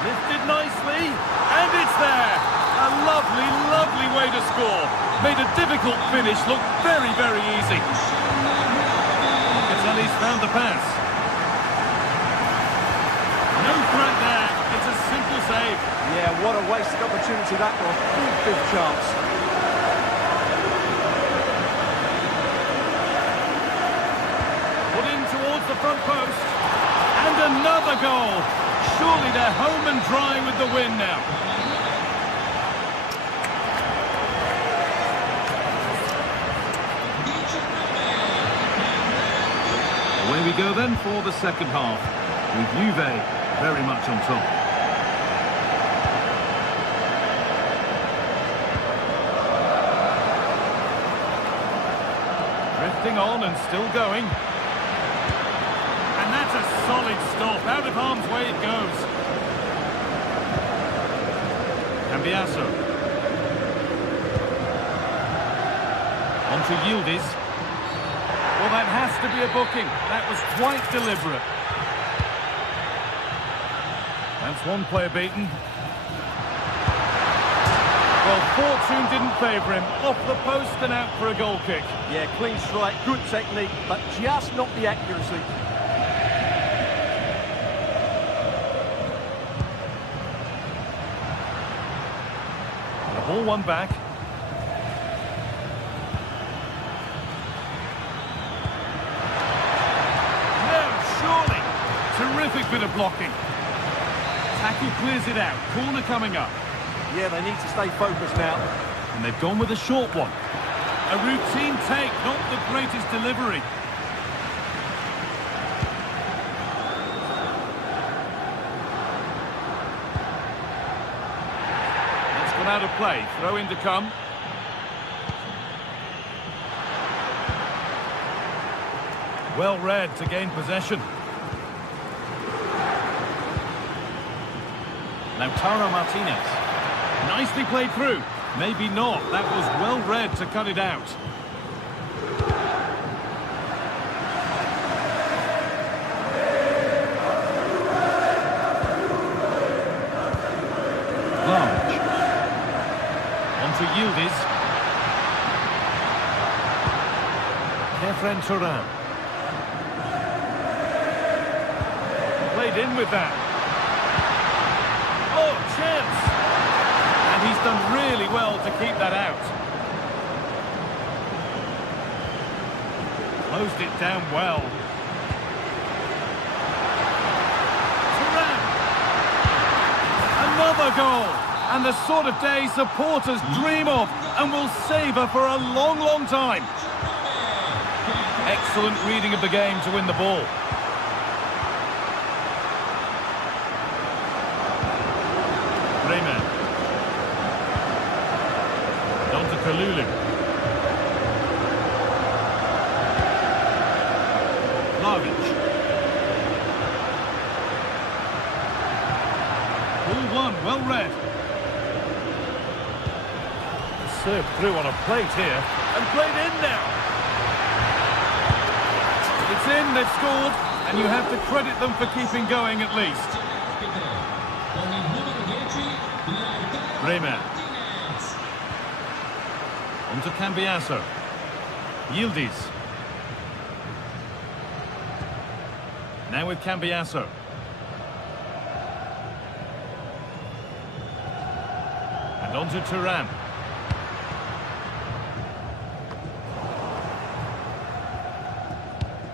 Lifted nicely, and it's there! A lovely, lovely way to score. Made a difficult finish look very, very easy. Catelli's found the pass. No threat there. It's a simple save. Yeah, what a wasted opportunity that was. Big chance. Put in towards the front post. And another goal. Surely they're home and dry with the win now. Away we go then for the second half, with Juve very much on top. Drifting on and still going. And that's a solid stop. Out of harm's way it goes. Cambiasso. On to Yildiz. Well, that has to be a booking. That was quite deliberate. That's one player beaten. Well, fortune didn't favour him. Off the post and out for a goal kick. Yeah, clean strike, good technique, but just not the accuracy. The ball won back. Terrific bit of blocking. Tackle clears it out. Corner coming up. Yeah, they need to stay focused now. And they've gone with a short one. A routine take, not the greatest delivery. That's gone out of play. Throw in to come. Well read to gain possession. Lautaro Martinez. Nicely played through. Maybe not. That was well read to cut it out. Large. On to Yildiz. Kefren Turan. Played in with that. Oh, chance! And he's done really well to keep that out. Closed it down well. Turan! Another goal! And the sort of day supporters dream of and will savour for a long, long time. Excellent reading of the game to win the ball. Rayman. Down to Kalulu. Vlahovic. Ball one, well read. Served through on a plate here, and played in now. It's in, they've scored, and you have to credit them for keeping going at least. Bremer. On to Cambiasso. Yildiz. Now with Cambiasso. And on to Thuram.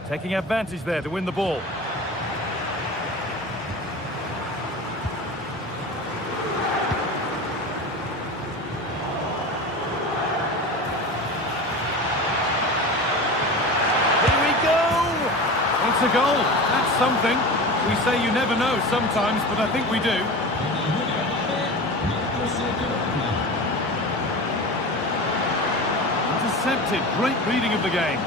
Taking advantage there to win the ball. Here we go! It's a goal. That's something. We say you never know sometimes, but I think we do. Intercepted. Great reading of the game.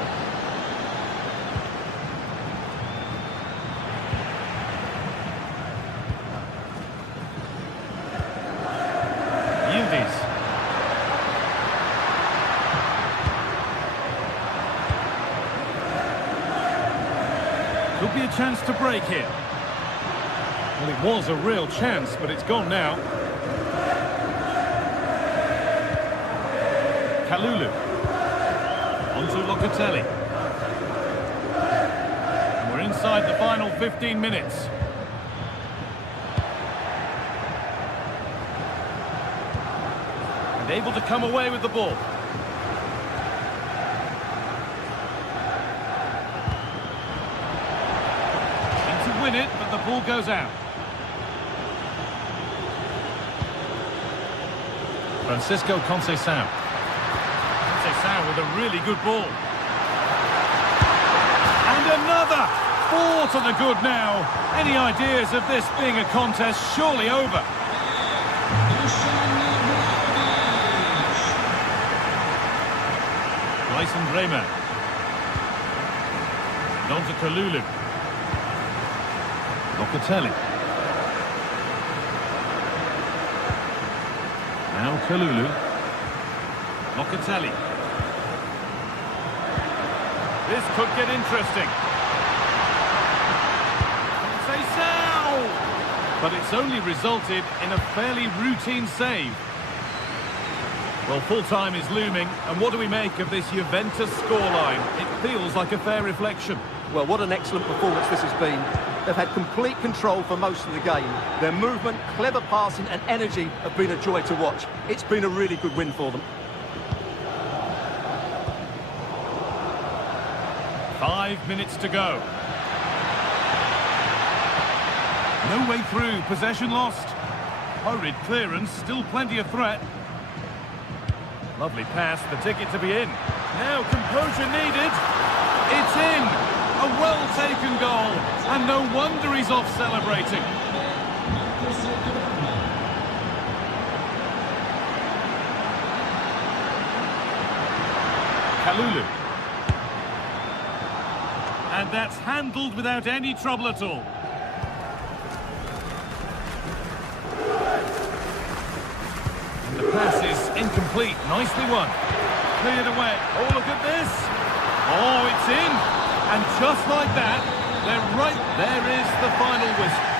Could be a chance to break here. Well, it was a real chance, but it's gone now. Kalulu. On to Locatelli. We're inside the final 15 minutes. And able to come away with the ball. Win it, but the ball goes out. Francisco Conceição. Conceição with a really good ball. And another! 4 to the good now. Any ideas of this being a contest surely over? Bryson Bremer. And on to Kalulu. Locatelli. Now Kalulu. Locatelli. This could get interesting. Conceição! But it's only resulted in a fairly routine save. Well, full-time is looming, and what do we make of this Juventus scoreline? It feels like a fair reflection. Well, what an excellent performance this has been. They've had complete control for most of the game. Their movement, clever passing and energy have been a joy to watch. It's been a really good win for them. 5 minutes to go. No way through, possession lost. Hurried clearance, still plenty of threat. Lovely pass, the ticket to be in. Now composure needed. It's in. A well-taken goal, and no wonder he's off celebrating. Kalulu. And that's handled without any trouble at all. And the pass is incomplete. Nicely won. Cleared away. Oh, look at this. Oh, it's in. And just like that, they're right. There is the final whistle.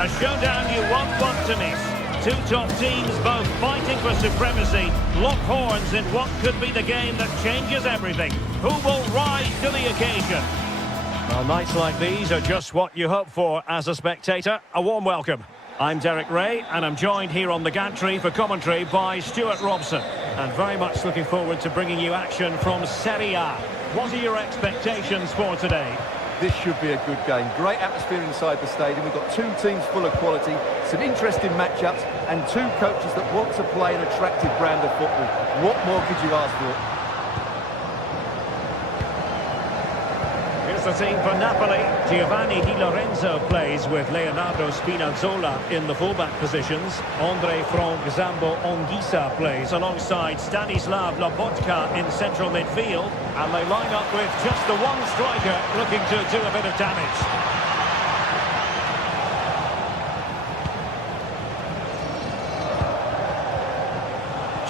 A showdown you won't want to miss. Two top teams both fighting for supremacy, lock horns in what could be the game that changes everything. Who will rise to the occasion? Well, nights like these are just what you hope for as a spectator. A warm welcome. I'm Derek Ray, and I'm joined here on the gantry for commentary by Stuart Robson. And very much looking forward to bringing you action from Serie A. What are your expectations for today? This should be a good game. Great atmosphere inside the stadium. We've got two teams full of quality, some interesting matchups, and two coaches that want to play an attractive brand of football. What more could you ask for? Here's the team for Napoli. Giovanni Di Lorenzo plays with Leonardo Spinazzola in the fullback positions. Andre Frank Zambo Anguissa plays alongside Stanislav Lobotka in central midfield. And they line up with just the one striker looking to do a bit of damage.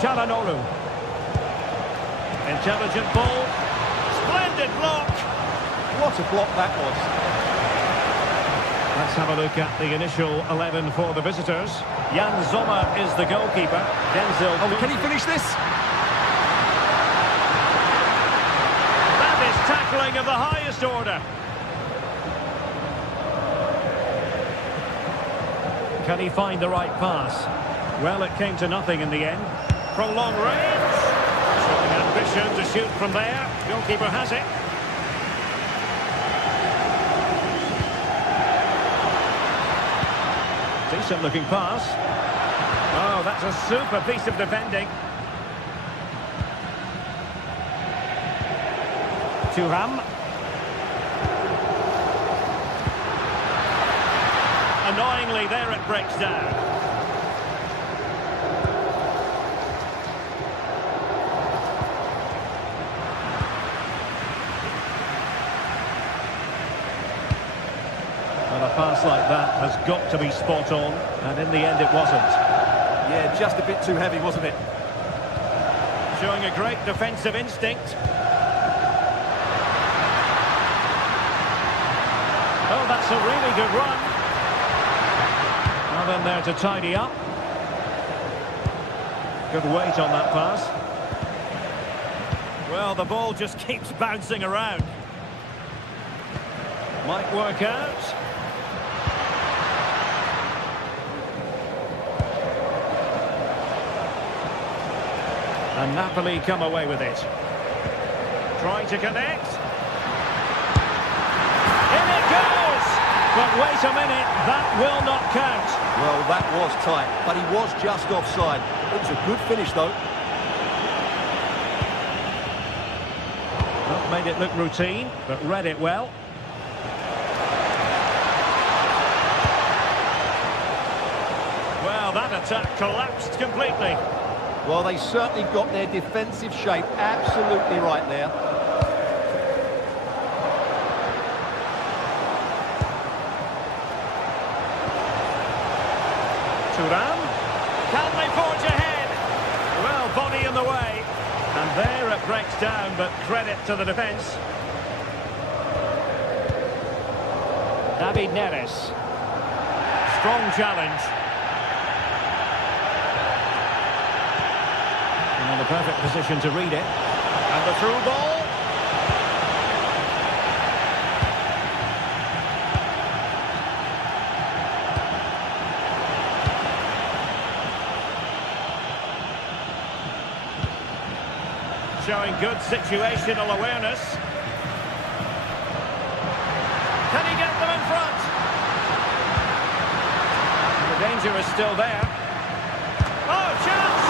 Çalhanoğlu. Intelligent ball. Splendid block. What a block that was. Let's have a look at the initial 11 for the visitors. Jan Sommer is the goalkeeper. Denzel. Oh, can he finish this? That is tackling of the highest order. Can he find the right pass? Well, it came to nothing in the end. From long range. Showing ambition to shoot from there. Goalkeeper has it. Decent looking pass. Oh, that's a super piece of defending. Thuram. Annoyingly, there it breaks down. Well, a pass like that has got to be spot on, and in the end it wasn't. Yeah, just a bit too heavy, wasn't it? Showing a great defensive instinct. Oh, that's a really good run. Well, then there to tidy up. Good weight on that pass. Well, the ball just keeps bouncing around. Might work out. And Napoli come away with it. Trying to connect. In it goes! But wait a minute, that will not count. Well, that was tight, but he was just offside. It was a good finish, though. Not made it look routine, but read it well. Well, that attack collapsed completely. Well, they certainly got their defensive shape absolutely right there. Thuram. Can they forge ahead? Well, body in the way. And there it breaks down, but credit to the defence. David Neres. Strong challenge. In the perfect position to read it. And the through ball. Showing good situational awareness. Can he get them in front? The danger is still there. Oh, chance!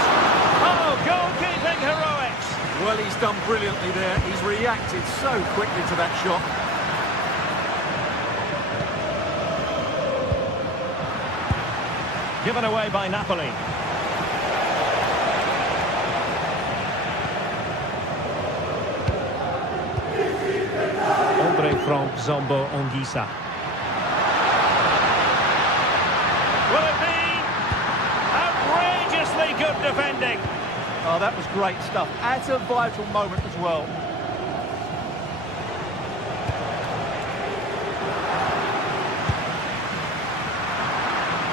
Oh, goalkeeping heroics. Well, he's done brilliantly there. He's reacted so quickly to that shot. Given away by Napoli. Andre Frank Zambo Anguissa. Will it be? Outrageously good defending. Oh, that was great stuff. At a vital moment as well.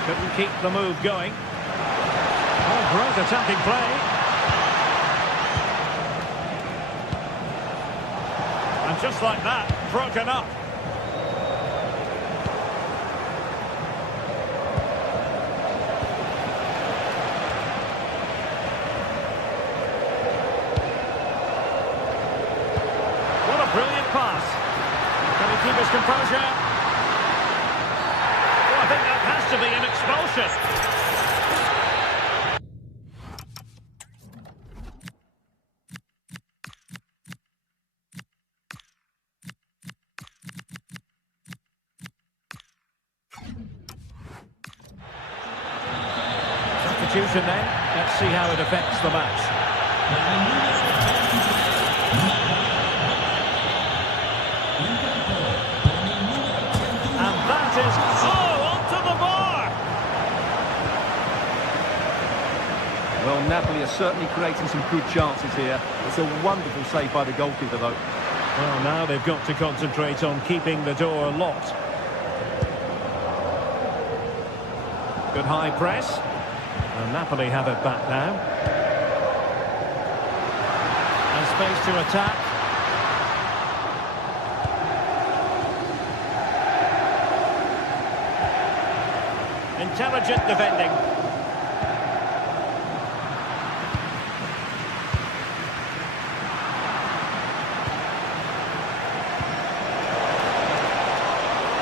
Couldn't keep the move going. Oh, great attacking play. And just like that, broken up. What a brilliant pass. Can he Goalkeeper's composure. Oh, I think that has to be an expulsion. Substitution then. Let's see how it affects the match. And that is... Oh, onto the bar! Well, Napoli are certainly creating some good chances here. It's a wonderful save by the goalkeeper, though. Well, now they've got to concentrate on keeping the door locked. Good high press. And Napoli have it back now. And space to attack. Intelligent defending.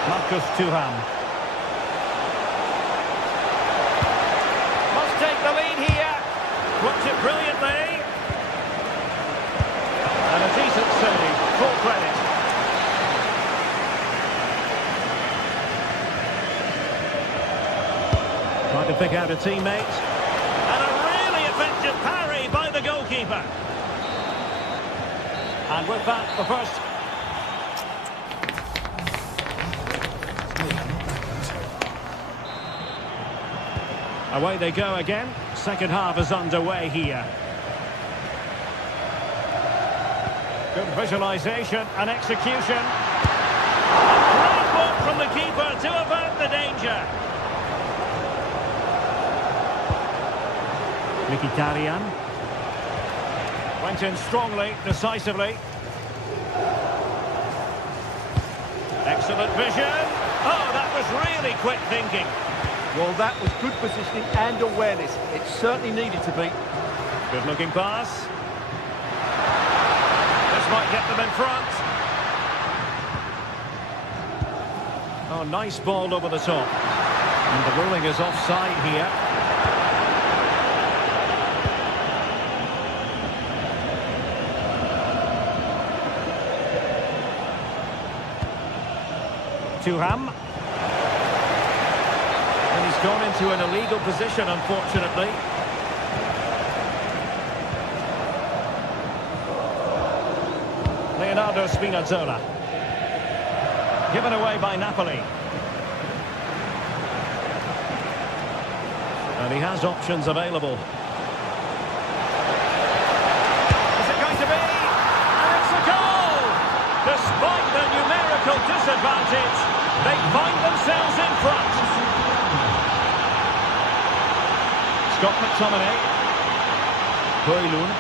Marcus Thuram. Must take the lead here. Puts it brilliantly. And a decent save. Full credit. Trying to pick out a teammate. And a really effective parry by the goalkeeper. And with that, the first... Away they go again. Second half is underway here. Good visualisation and execution. A great work from the keeper to avert the danger. Mkhitaryan. Went in strongly, decisively. Excellent vision. Oh, that was really quick thinking. Well, that was good positioning and awareness. It certainly needed to be. Good looking pass. This might get them in front. Oh, nice ball over the top. And the ruling is offside here. Thuram. And he's gone into an illegal position, unfortunately. Leonardo Spinazzola. Given away by Napoli. And he has options available. Is it going to be? And it's a goal! Despite the numerical disadvantage, they find themselves in front. Scott McTominay. Højlund.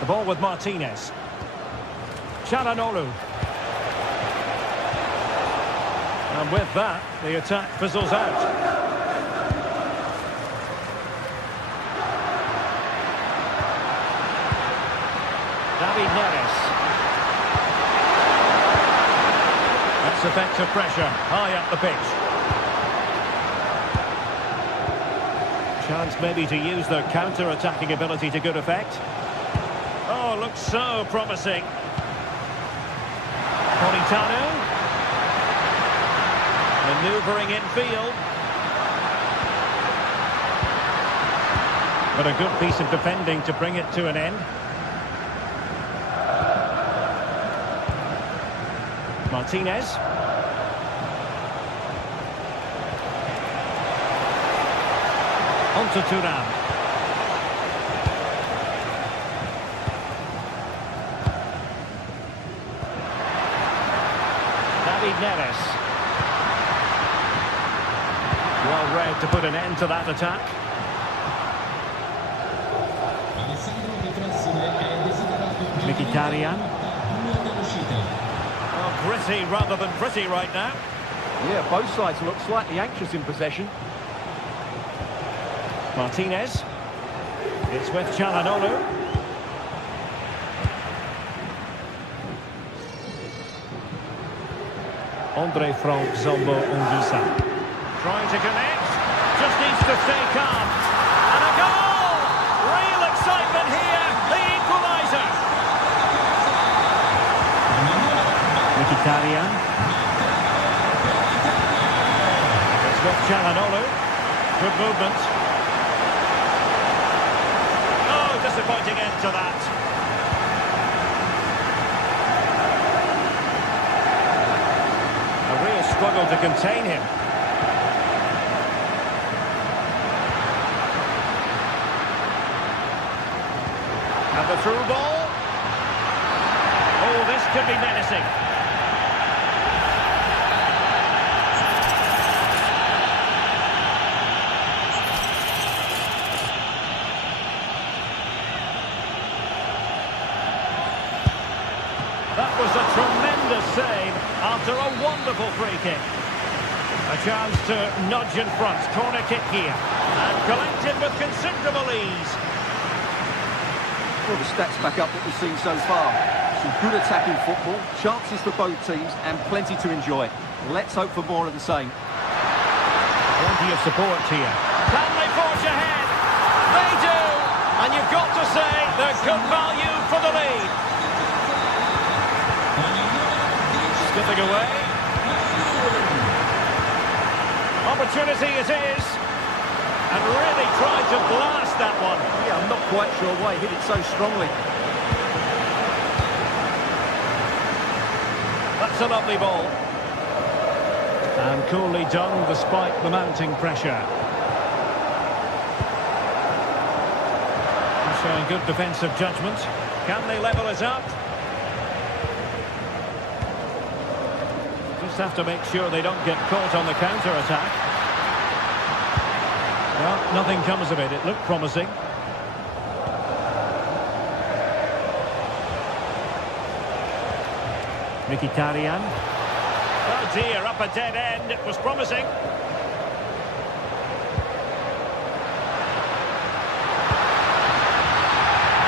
The ball with Martinez. Çalhanoğlu. And with that, the attack fizzles out. David Neres. That's effective pressure, high up the pitch. Chance maybe to use their counter-attacking ability to good effect. Oh, looks so promising. Politano. Manoeuvring infield. But a good piece of defending to bring it to an end. Martinez. On to Thuram. David Neres. Well read to put an end to that attack. Mkhitaryan. Oh, gritty rather than pretty right now. Yeah, both sides look slightly anxious in possession. Martinez. It's with Çalhanoğlu. Andre Frank Zombo Ungisa. Trying to connect. Just needs to stay calm. And a goal! Real excitement here. The equaliser. Mkhitaryan. It's with Çalhanoğlu. Good movement. Oh, disappointing end to that. A real struggle to contain him. And the through ball. Oh, this could be menacing. That was a tremendous save after a wonderful free kick. A chance to nudge in front. Corner kick here. And collected with considerable ease. Well, the stats back up what we've seen so far. Some good attacking football, chances for both teams, and plenty to enjoy. Let's hope for more of the same. Plenty of support here. Can they forge ahead? They do! And you've got to say they're good value for the lead. Skipping away. Opportunity it is. And really tried to blast that one. Yeah, I'm not quite sure why he hit it so strongly. That's a lovely ball. And coolly done despite the mounting pressure. Showing good defensive judgment. Can they level it up? Just have to make sure they don't get caught on the counter-attack. Well, nothing comes of it. It looked promising. Mkhitaryan. Oh dear, up a dead end. It was promising.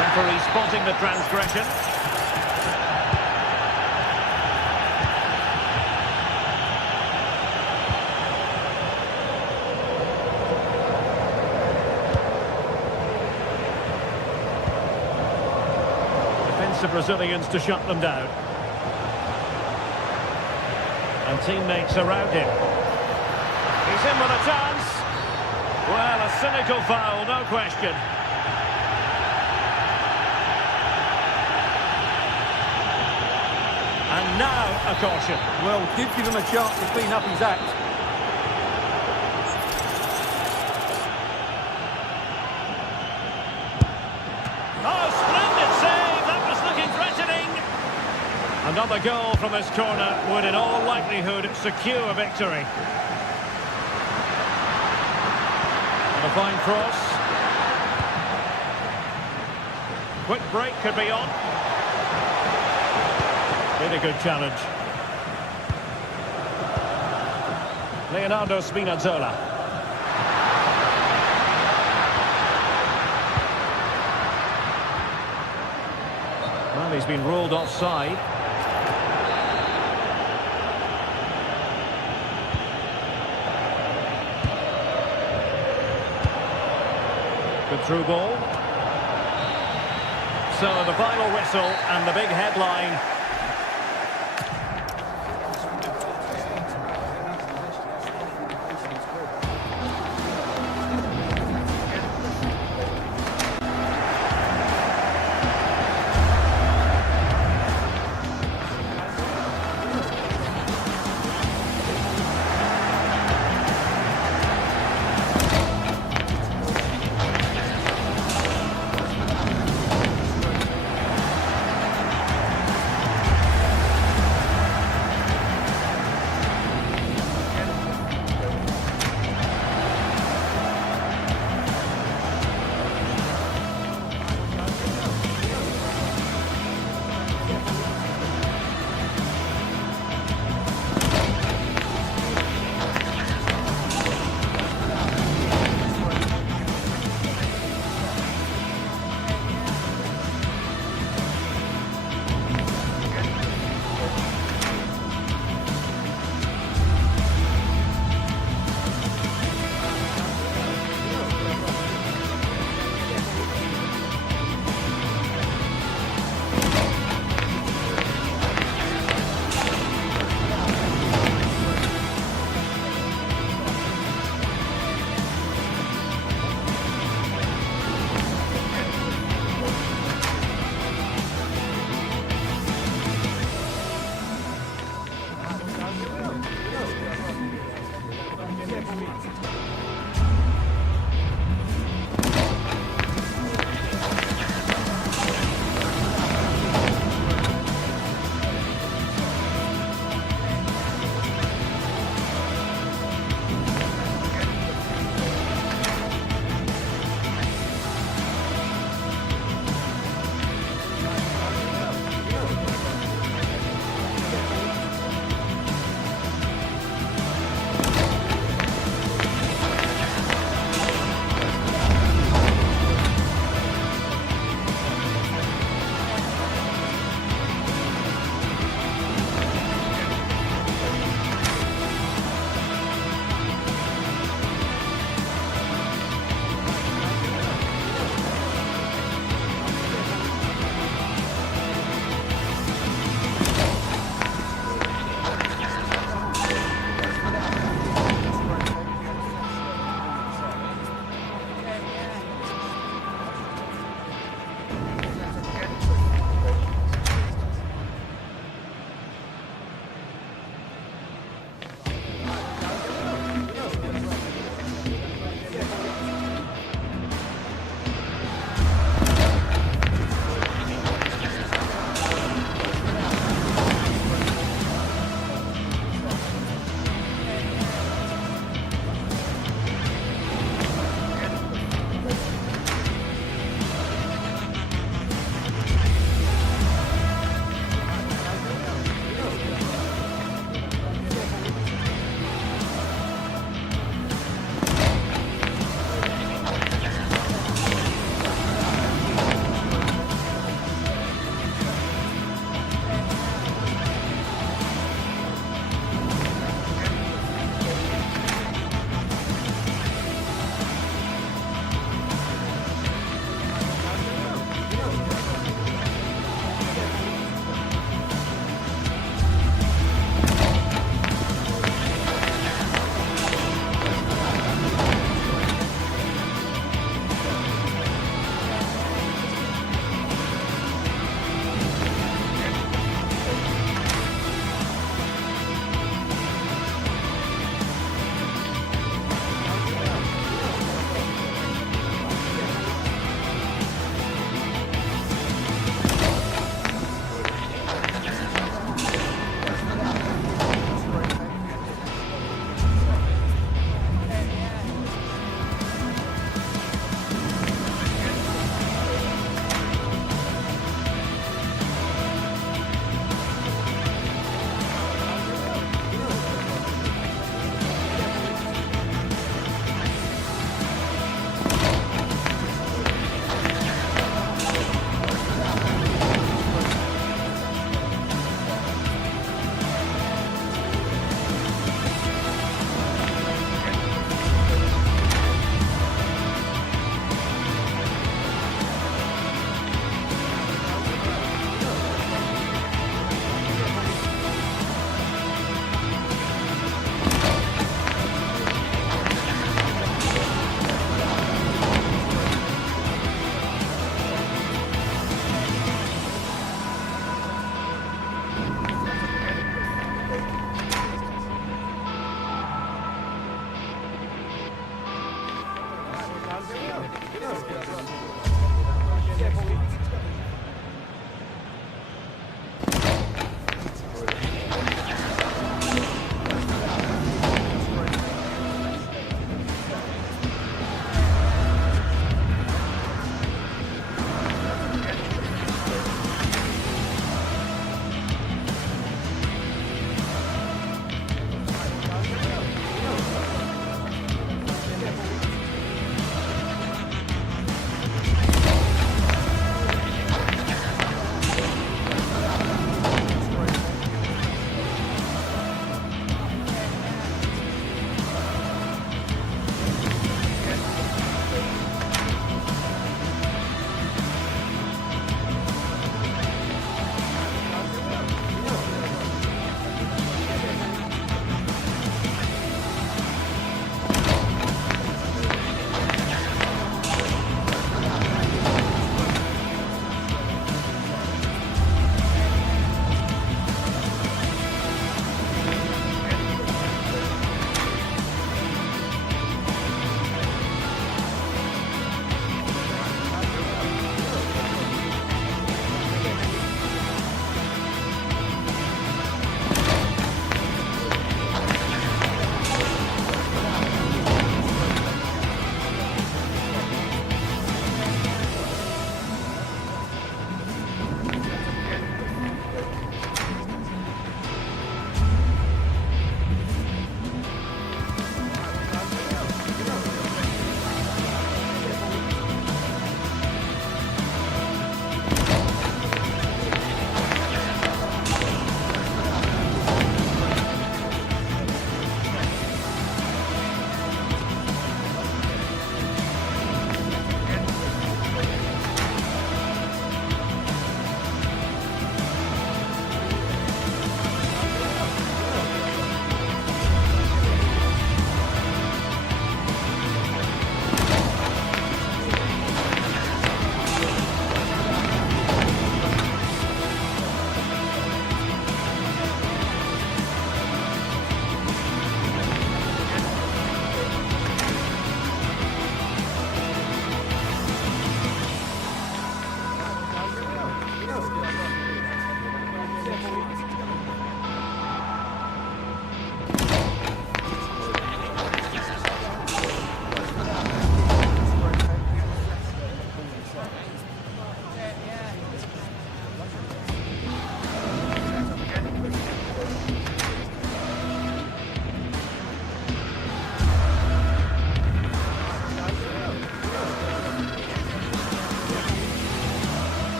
Referee spotting the transgression. Defensive Brazilians to shut them down. And teammates around him. He's in with a chance. Well, a cynical foul, no question. And now a caution. Well, did give him a chance to clean up his act. Oh, splendid save! That was looking threatening. Another goal from this corner would in all likelihood secure a victory. And a fine cross. Quick break could be on. Really good challenge. Leonardo Spinazzola. Well, he's been ruled offside. Good through ball. So the final whistle and the big headline.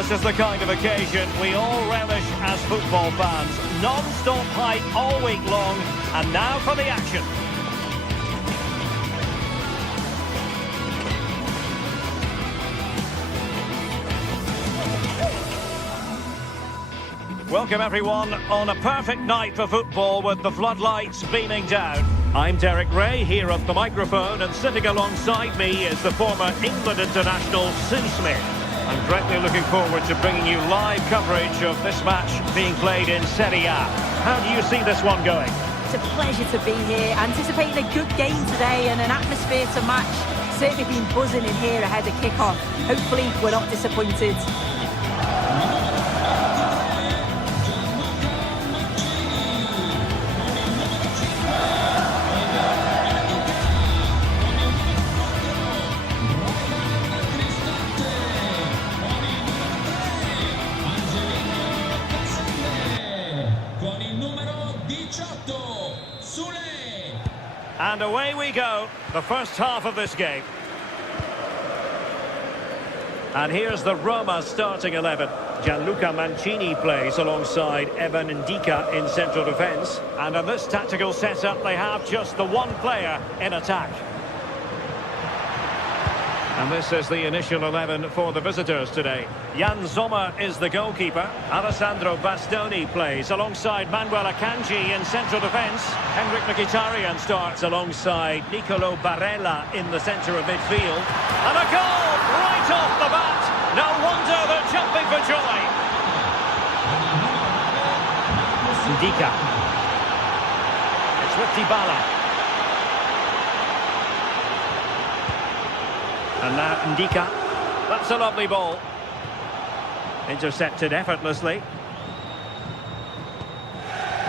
This is the kind of occasion we all relish as football fans. Non-stop hype all week long, and now for the action. Welcome everyone on a perfect night for football with the floodlights beaming down. I'm Derek Ray here at the microphone, and sitting alongside me is the former England international Sue Smith. I'm greatly looking forward to bringing you live coverage of this match being played in Serie A. How do you see this one going? It's a pleasure to be here, anticipating a good game today and an atmosphere to match. Certainly been buzzing in here ahead of kick-off. Hopefully we're not disappointed. And away we go, the first half of this game. And here's the Roma starting 11. Gianluca Mancini plays alongside Evan Ndika in central defence. And in this tactical setup, they have just the one player in attack. And this is the initial 11 for the visitors today. Jan Sommer is the goalkeeper. Alessandro Bastoni plays alongside Manuel Akanji in central defence. Henrik Mkhitaryan starts alongside Nicolo Barella in the centre of midfield. And a goal right off the bat. No wonder they're jumping for joy. Ndika. It's with Dybala. And now Ndika. That's a lovely ball. Intercepted effortlessly.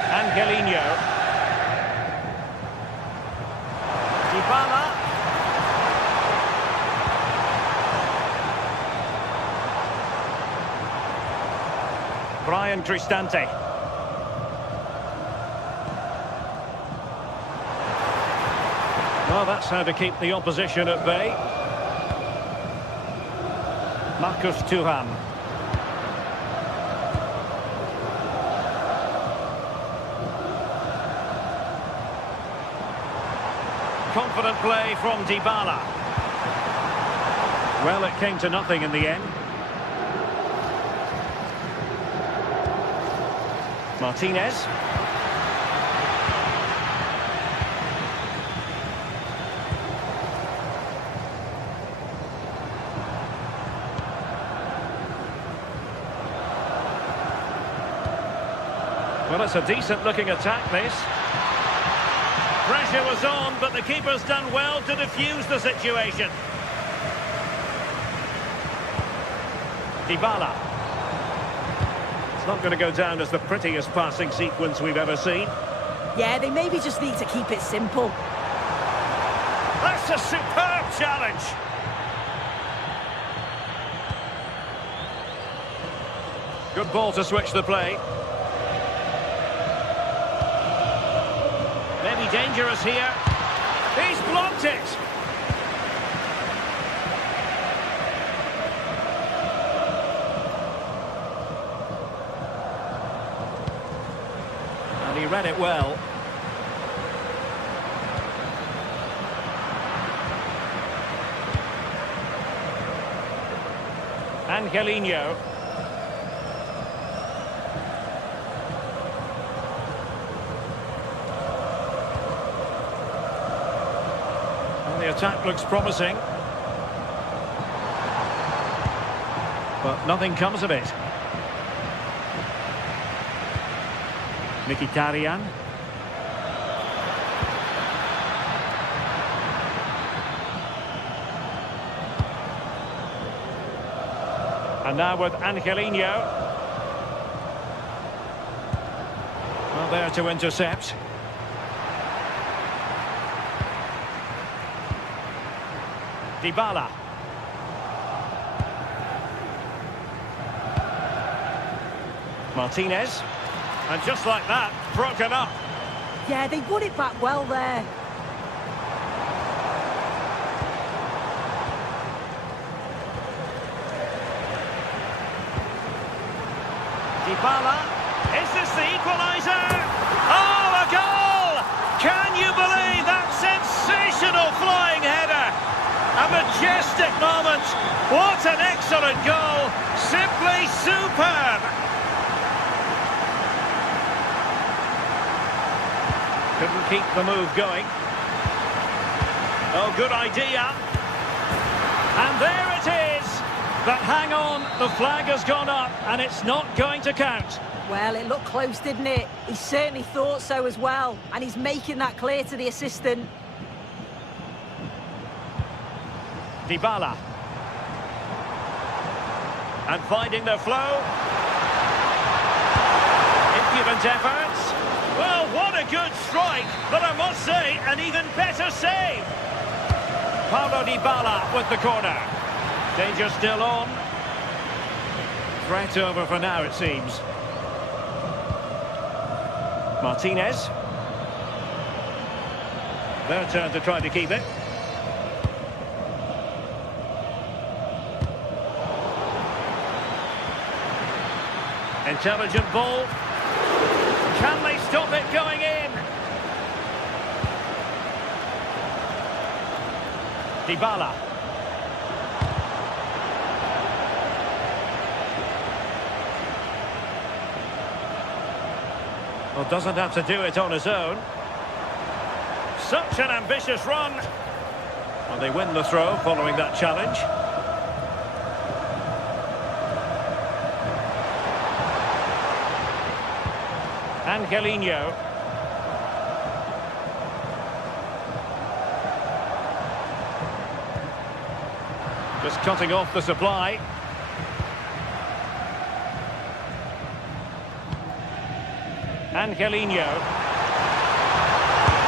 Angelino. Dybala. Brian Cristante. Well, that's how to keep the opposition at bay. Marcus Thuram. Confident play from Dybala. Well, it came to nothing in the end. Martinez. Well, it's a decent-looking attack, this. Pressure was on, but the keeper's done well to defuse the situation. Dybala. It's not going to go down as the prettiest passing sequence we've ever seen. Yeah, they maybe just need to keep it simple. That's a superb challenge. Good ball to switch the play. Maybe dangerous here. He's blocked it. And he read it well. Angelino. The attack looks promising, but nothing comes of it. Mkhitaryan. And now with Angelino. Well, there to intercept. Dybala. Martinez. And just like that, broken up. Yeah, they won it back well there. Dybala. Is this the equaliser? Oh, a goal! Can you believe that sensational flying header? A majestic moment. What an excellent goal. Simply superb. Couldn't keep the move going. Oh, good idea. And there it is. But hang on, the flag has gone up and it's not going to count. Well, it looked close, didn't it? He certainly thought so as well. And he's making that clear to the assistant. Dybala. And finding the flow. Impudent efforts. Well, what a good strike. But I must say, an even better save. Paulo Dybala with the corner. Danger still on. Threat over for now, it seems. Martinez. Their turn to try to keep it. Intelligent ball. Can they stop it going in? Dybala. Well, doesn't have to do it on his own. Such an ambitious run. Well, they win the throw following that challenge. Angelino. Just cutting off the supply. Angelino.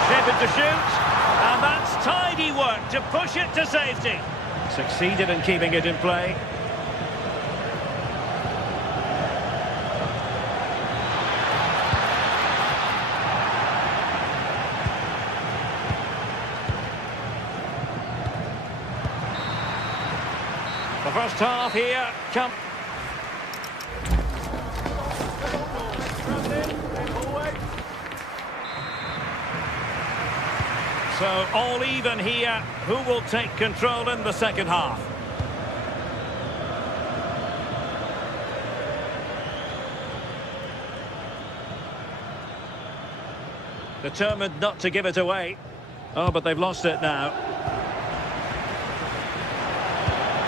Shaping to shoot. And that's tidy work to push it to safety. Succeeded in keeping it in play. The first half here come. So all even here. Who will take control in the second half? Determined not to give it away. Oh, but they've lost it now.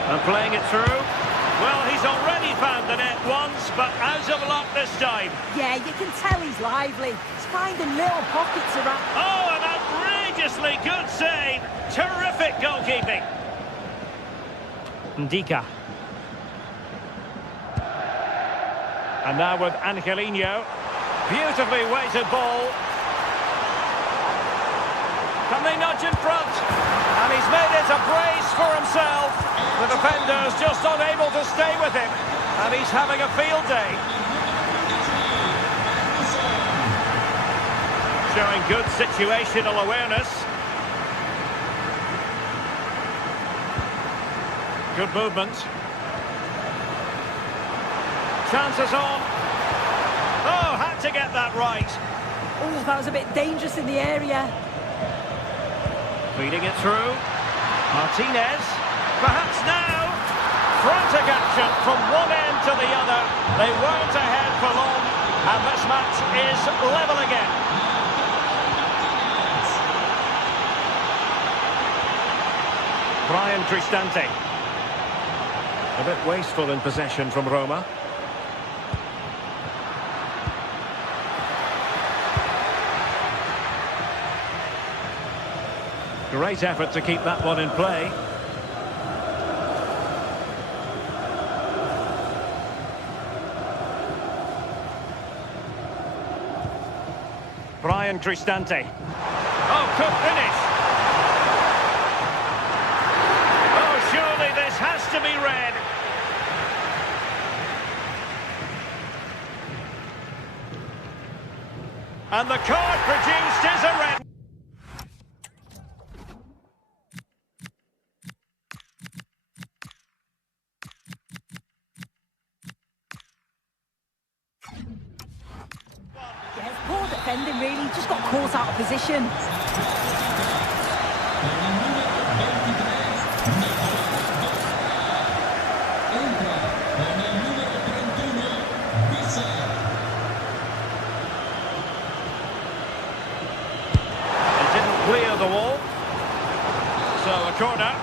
And playing it through. Well, he's already found the net once, but out of luck this time. Yeah, you can tell he's lively. He's finding little pockets around. Oh, an outrageously good save. Terrific goalkeeping. Ndika. And now with Angelino. Beautifully weighted ball. Can they nudge in front? And he's made it a brace for himself. The defender's just unable to stay with him. And he's having a field day. Showing good situational awareness. Good movement. Chances on. Oh, had to get that right. Oh, that was a bit dangerous in the area. Feeding it through. Martinez. Perhaps now. Frantic action from one end to the other. They weren't ahead for long. And this match is level again. Brian Cristante. A bit wasteful in possession from Roma. Great effort to keep that one in play. Brian Cristante. Oh, good finish. Oh, surely this has to be red. And the card produced is a red. possession. Clear the wall. So a corner.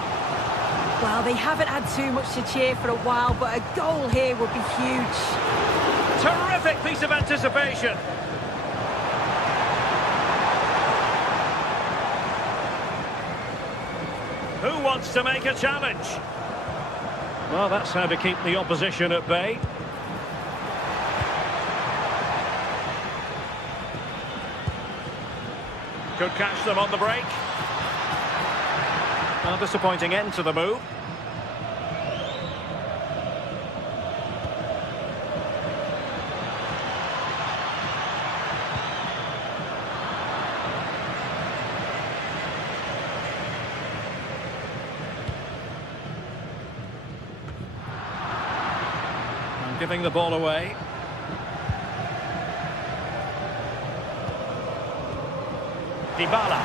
Well, they haven't had too much to cheer for a while, but a goal here would be huge. Terrific piece of anticipation. Who wants to make a challenge? Well, that's how to keep the opposition at bay. Could catch them on the break. A disappointing end to the move. And giving the ball away. Dybala.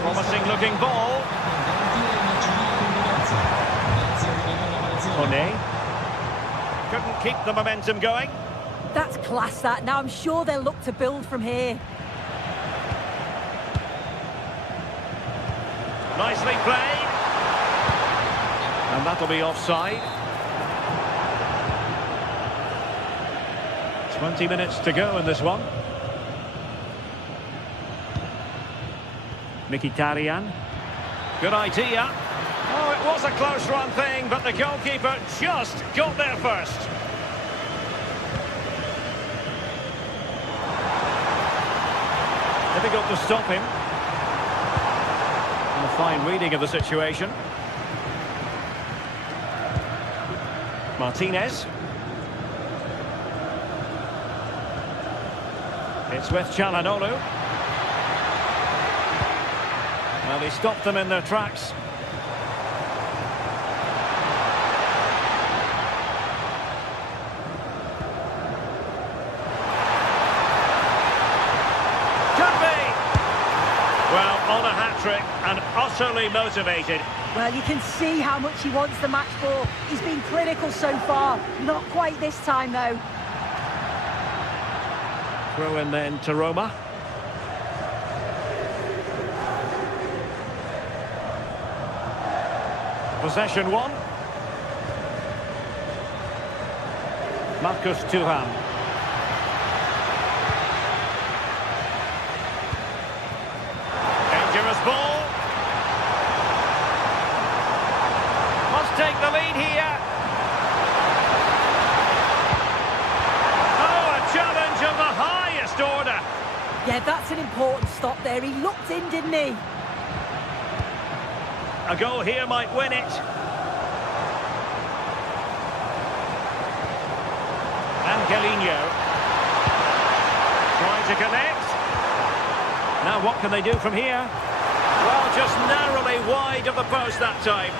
Promising looking ball. One. Couldn't keep the momentum going. That's class, that. Now I'm sure they'll look to build from here. Nicely played. And that'll be offside. 20 minutes to go in this one. Mkhitaryan. Good idea. Oh, it was a close run thing, but the goalkeeper just got there first. Difficult to stop him. And a fine reading of the situation. Martinez. It's with Çalhanoğlu. Well, he stopped them in their tracks. Could be! Well, on a hat-trick and utterly motivated. Well, you can see how much he wants the match ball. He's been clinical so far. Not quite this time, though. Throw in then to Roma. Possession one. Marcus Thuram. Dangerous ball. Must take the lead here. Oh, a challenge of the highest order. Yeah, that's an important stop there. He looked in, didn't he? A goal here might win it. Angelino. Trying to connect. Now what can they do from here? Well, just narrowly wide of the post that time.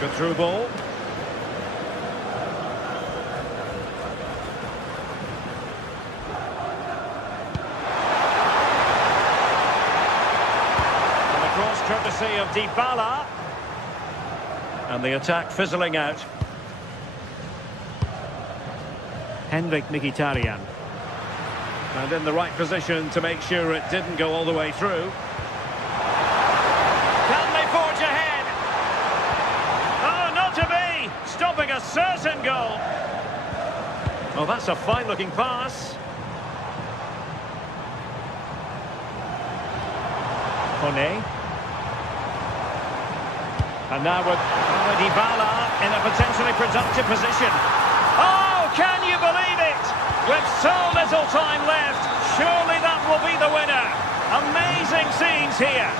Good through ball. Courtesy of Dybala. And the attack fizzling out. Henrik Mkhitaryan. And in the right position to make sure it didn't go all the way through. Can they forge ahead? Oh, not to be! Stopping a certain goal. Oh, that's a fine-looking pass. One. And now with Dybala in a potentially productive position. Oh, can you believe it? With so little time left, surely that will be the winner. Amazing scenes here.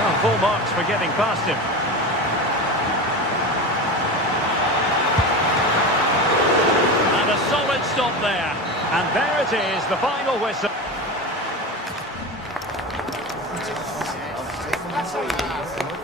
Well, full marks for getting past him. And a solid stop there. And there it is, the final whistle. です。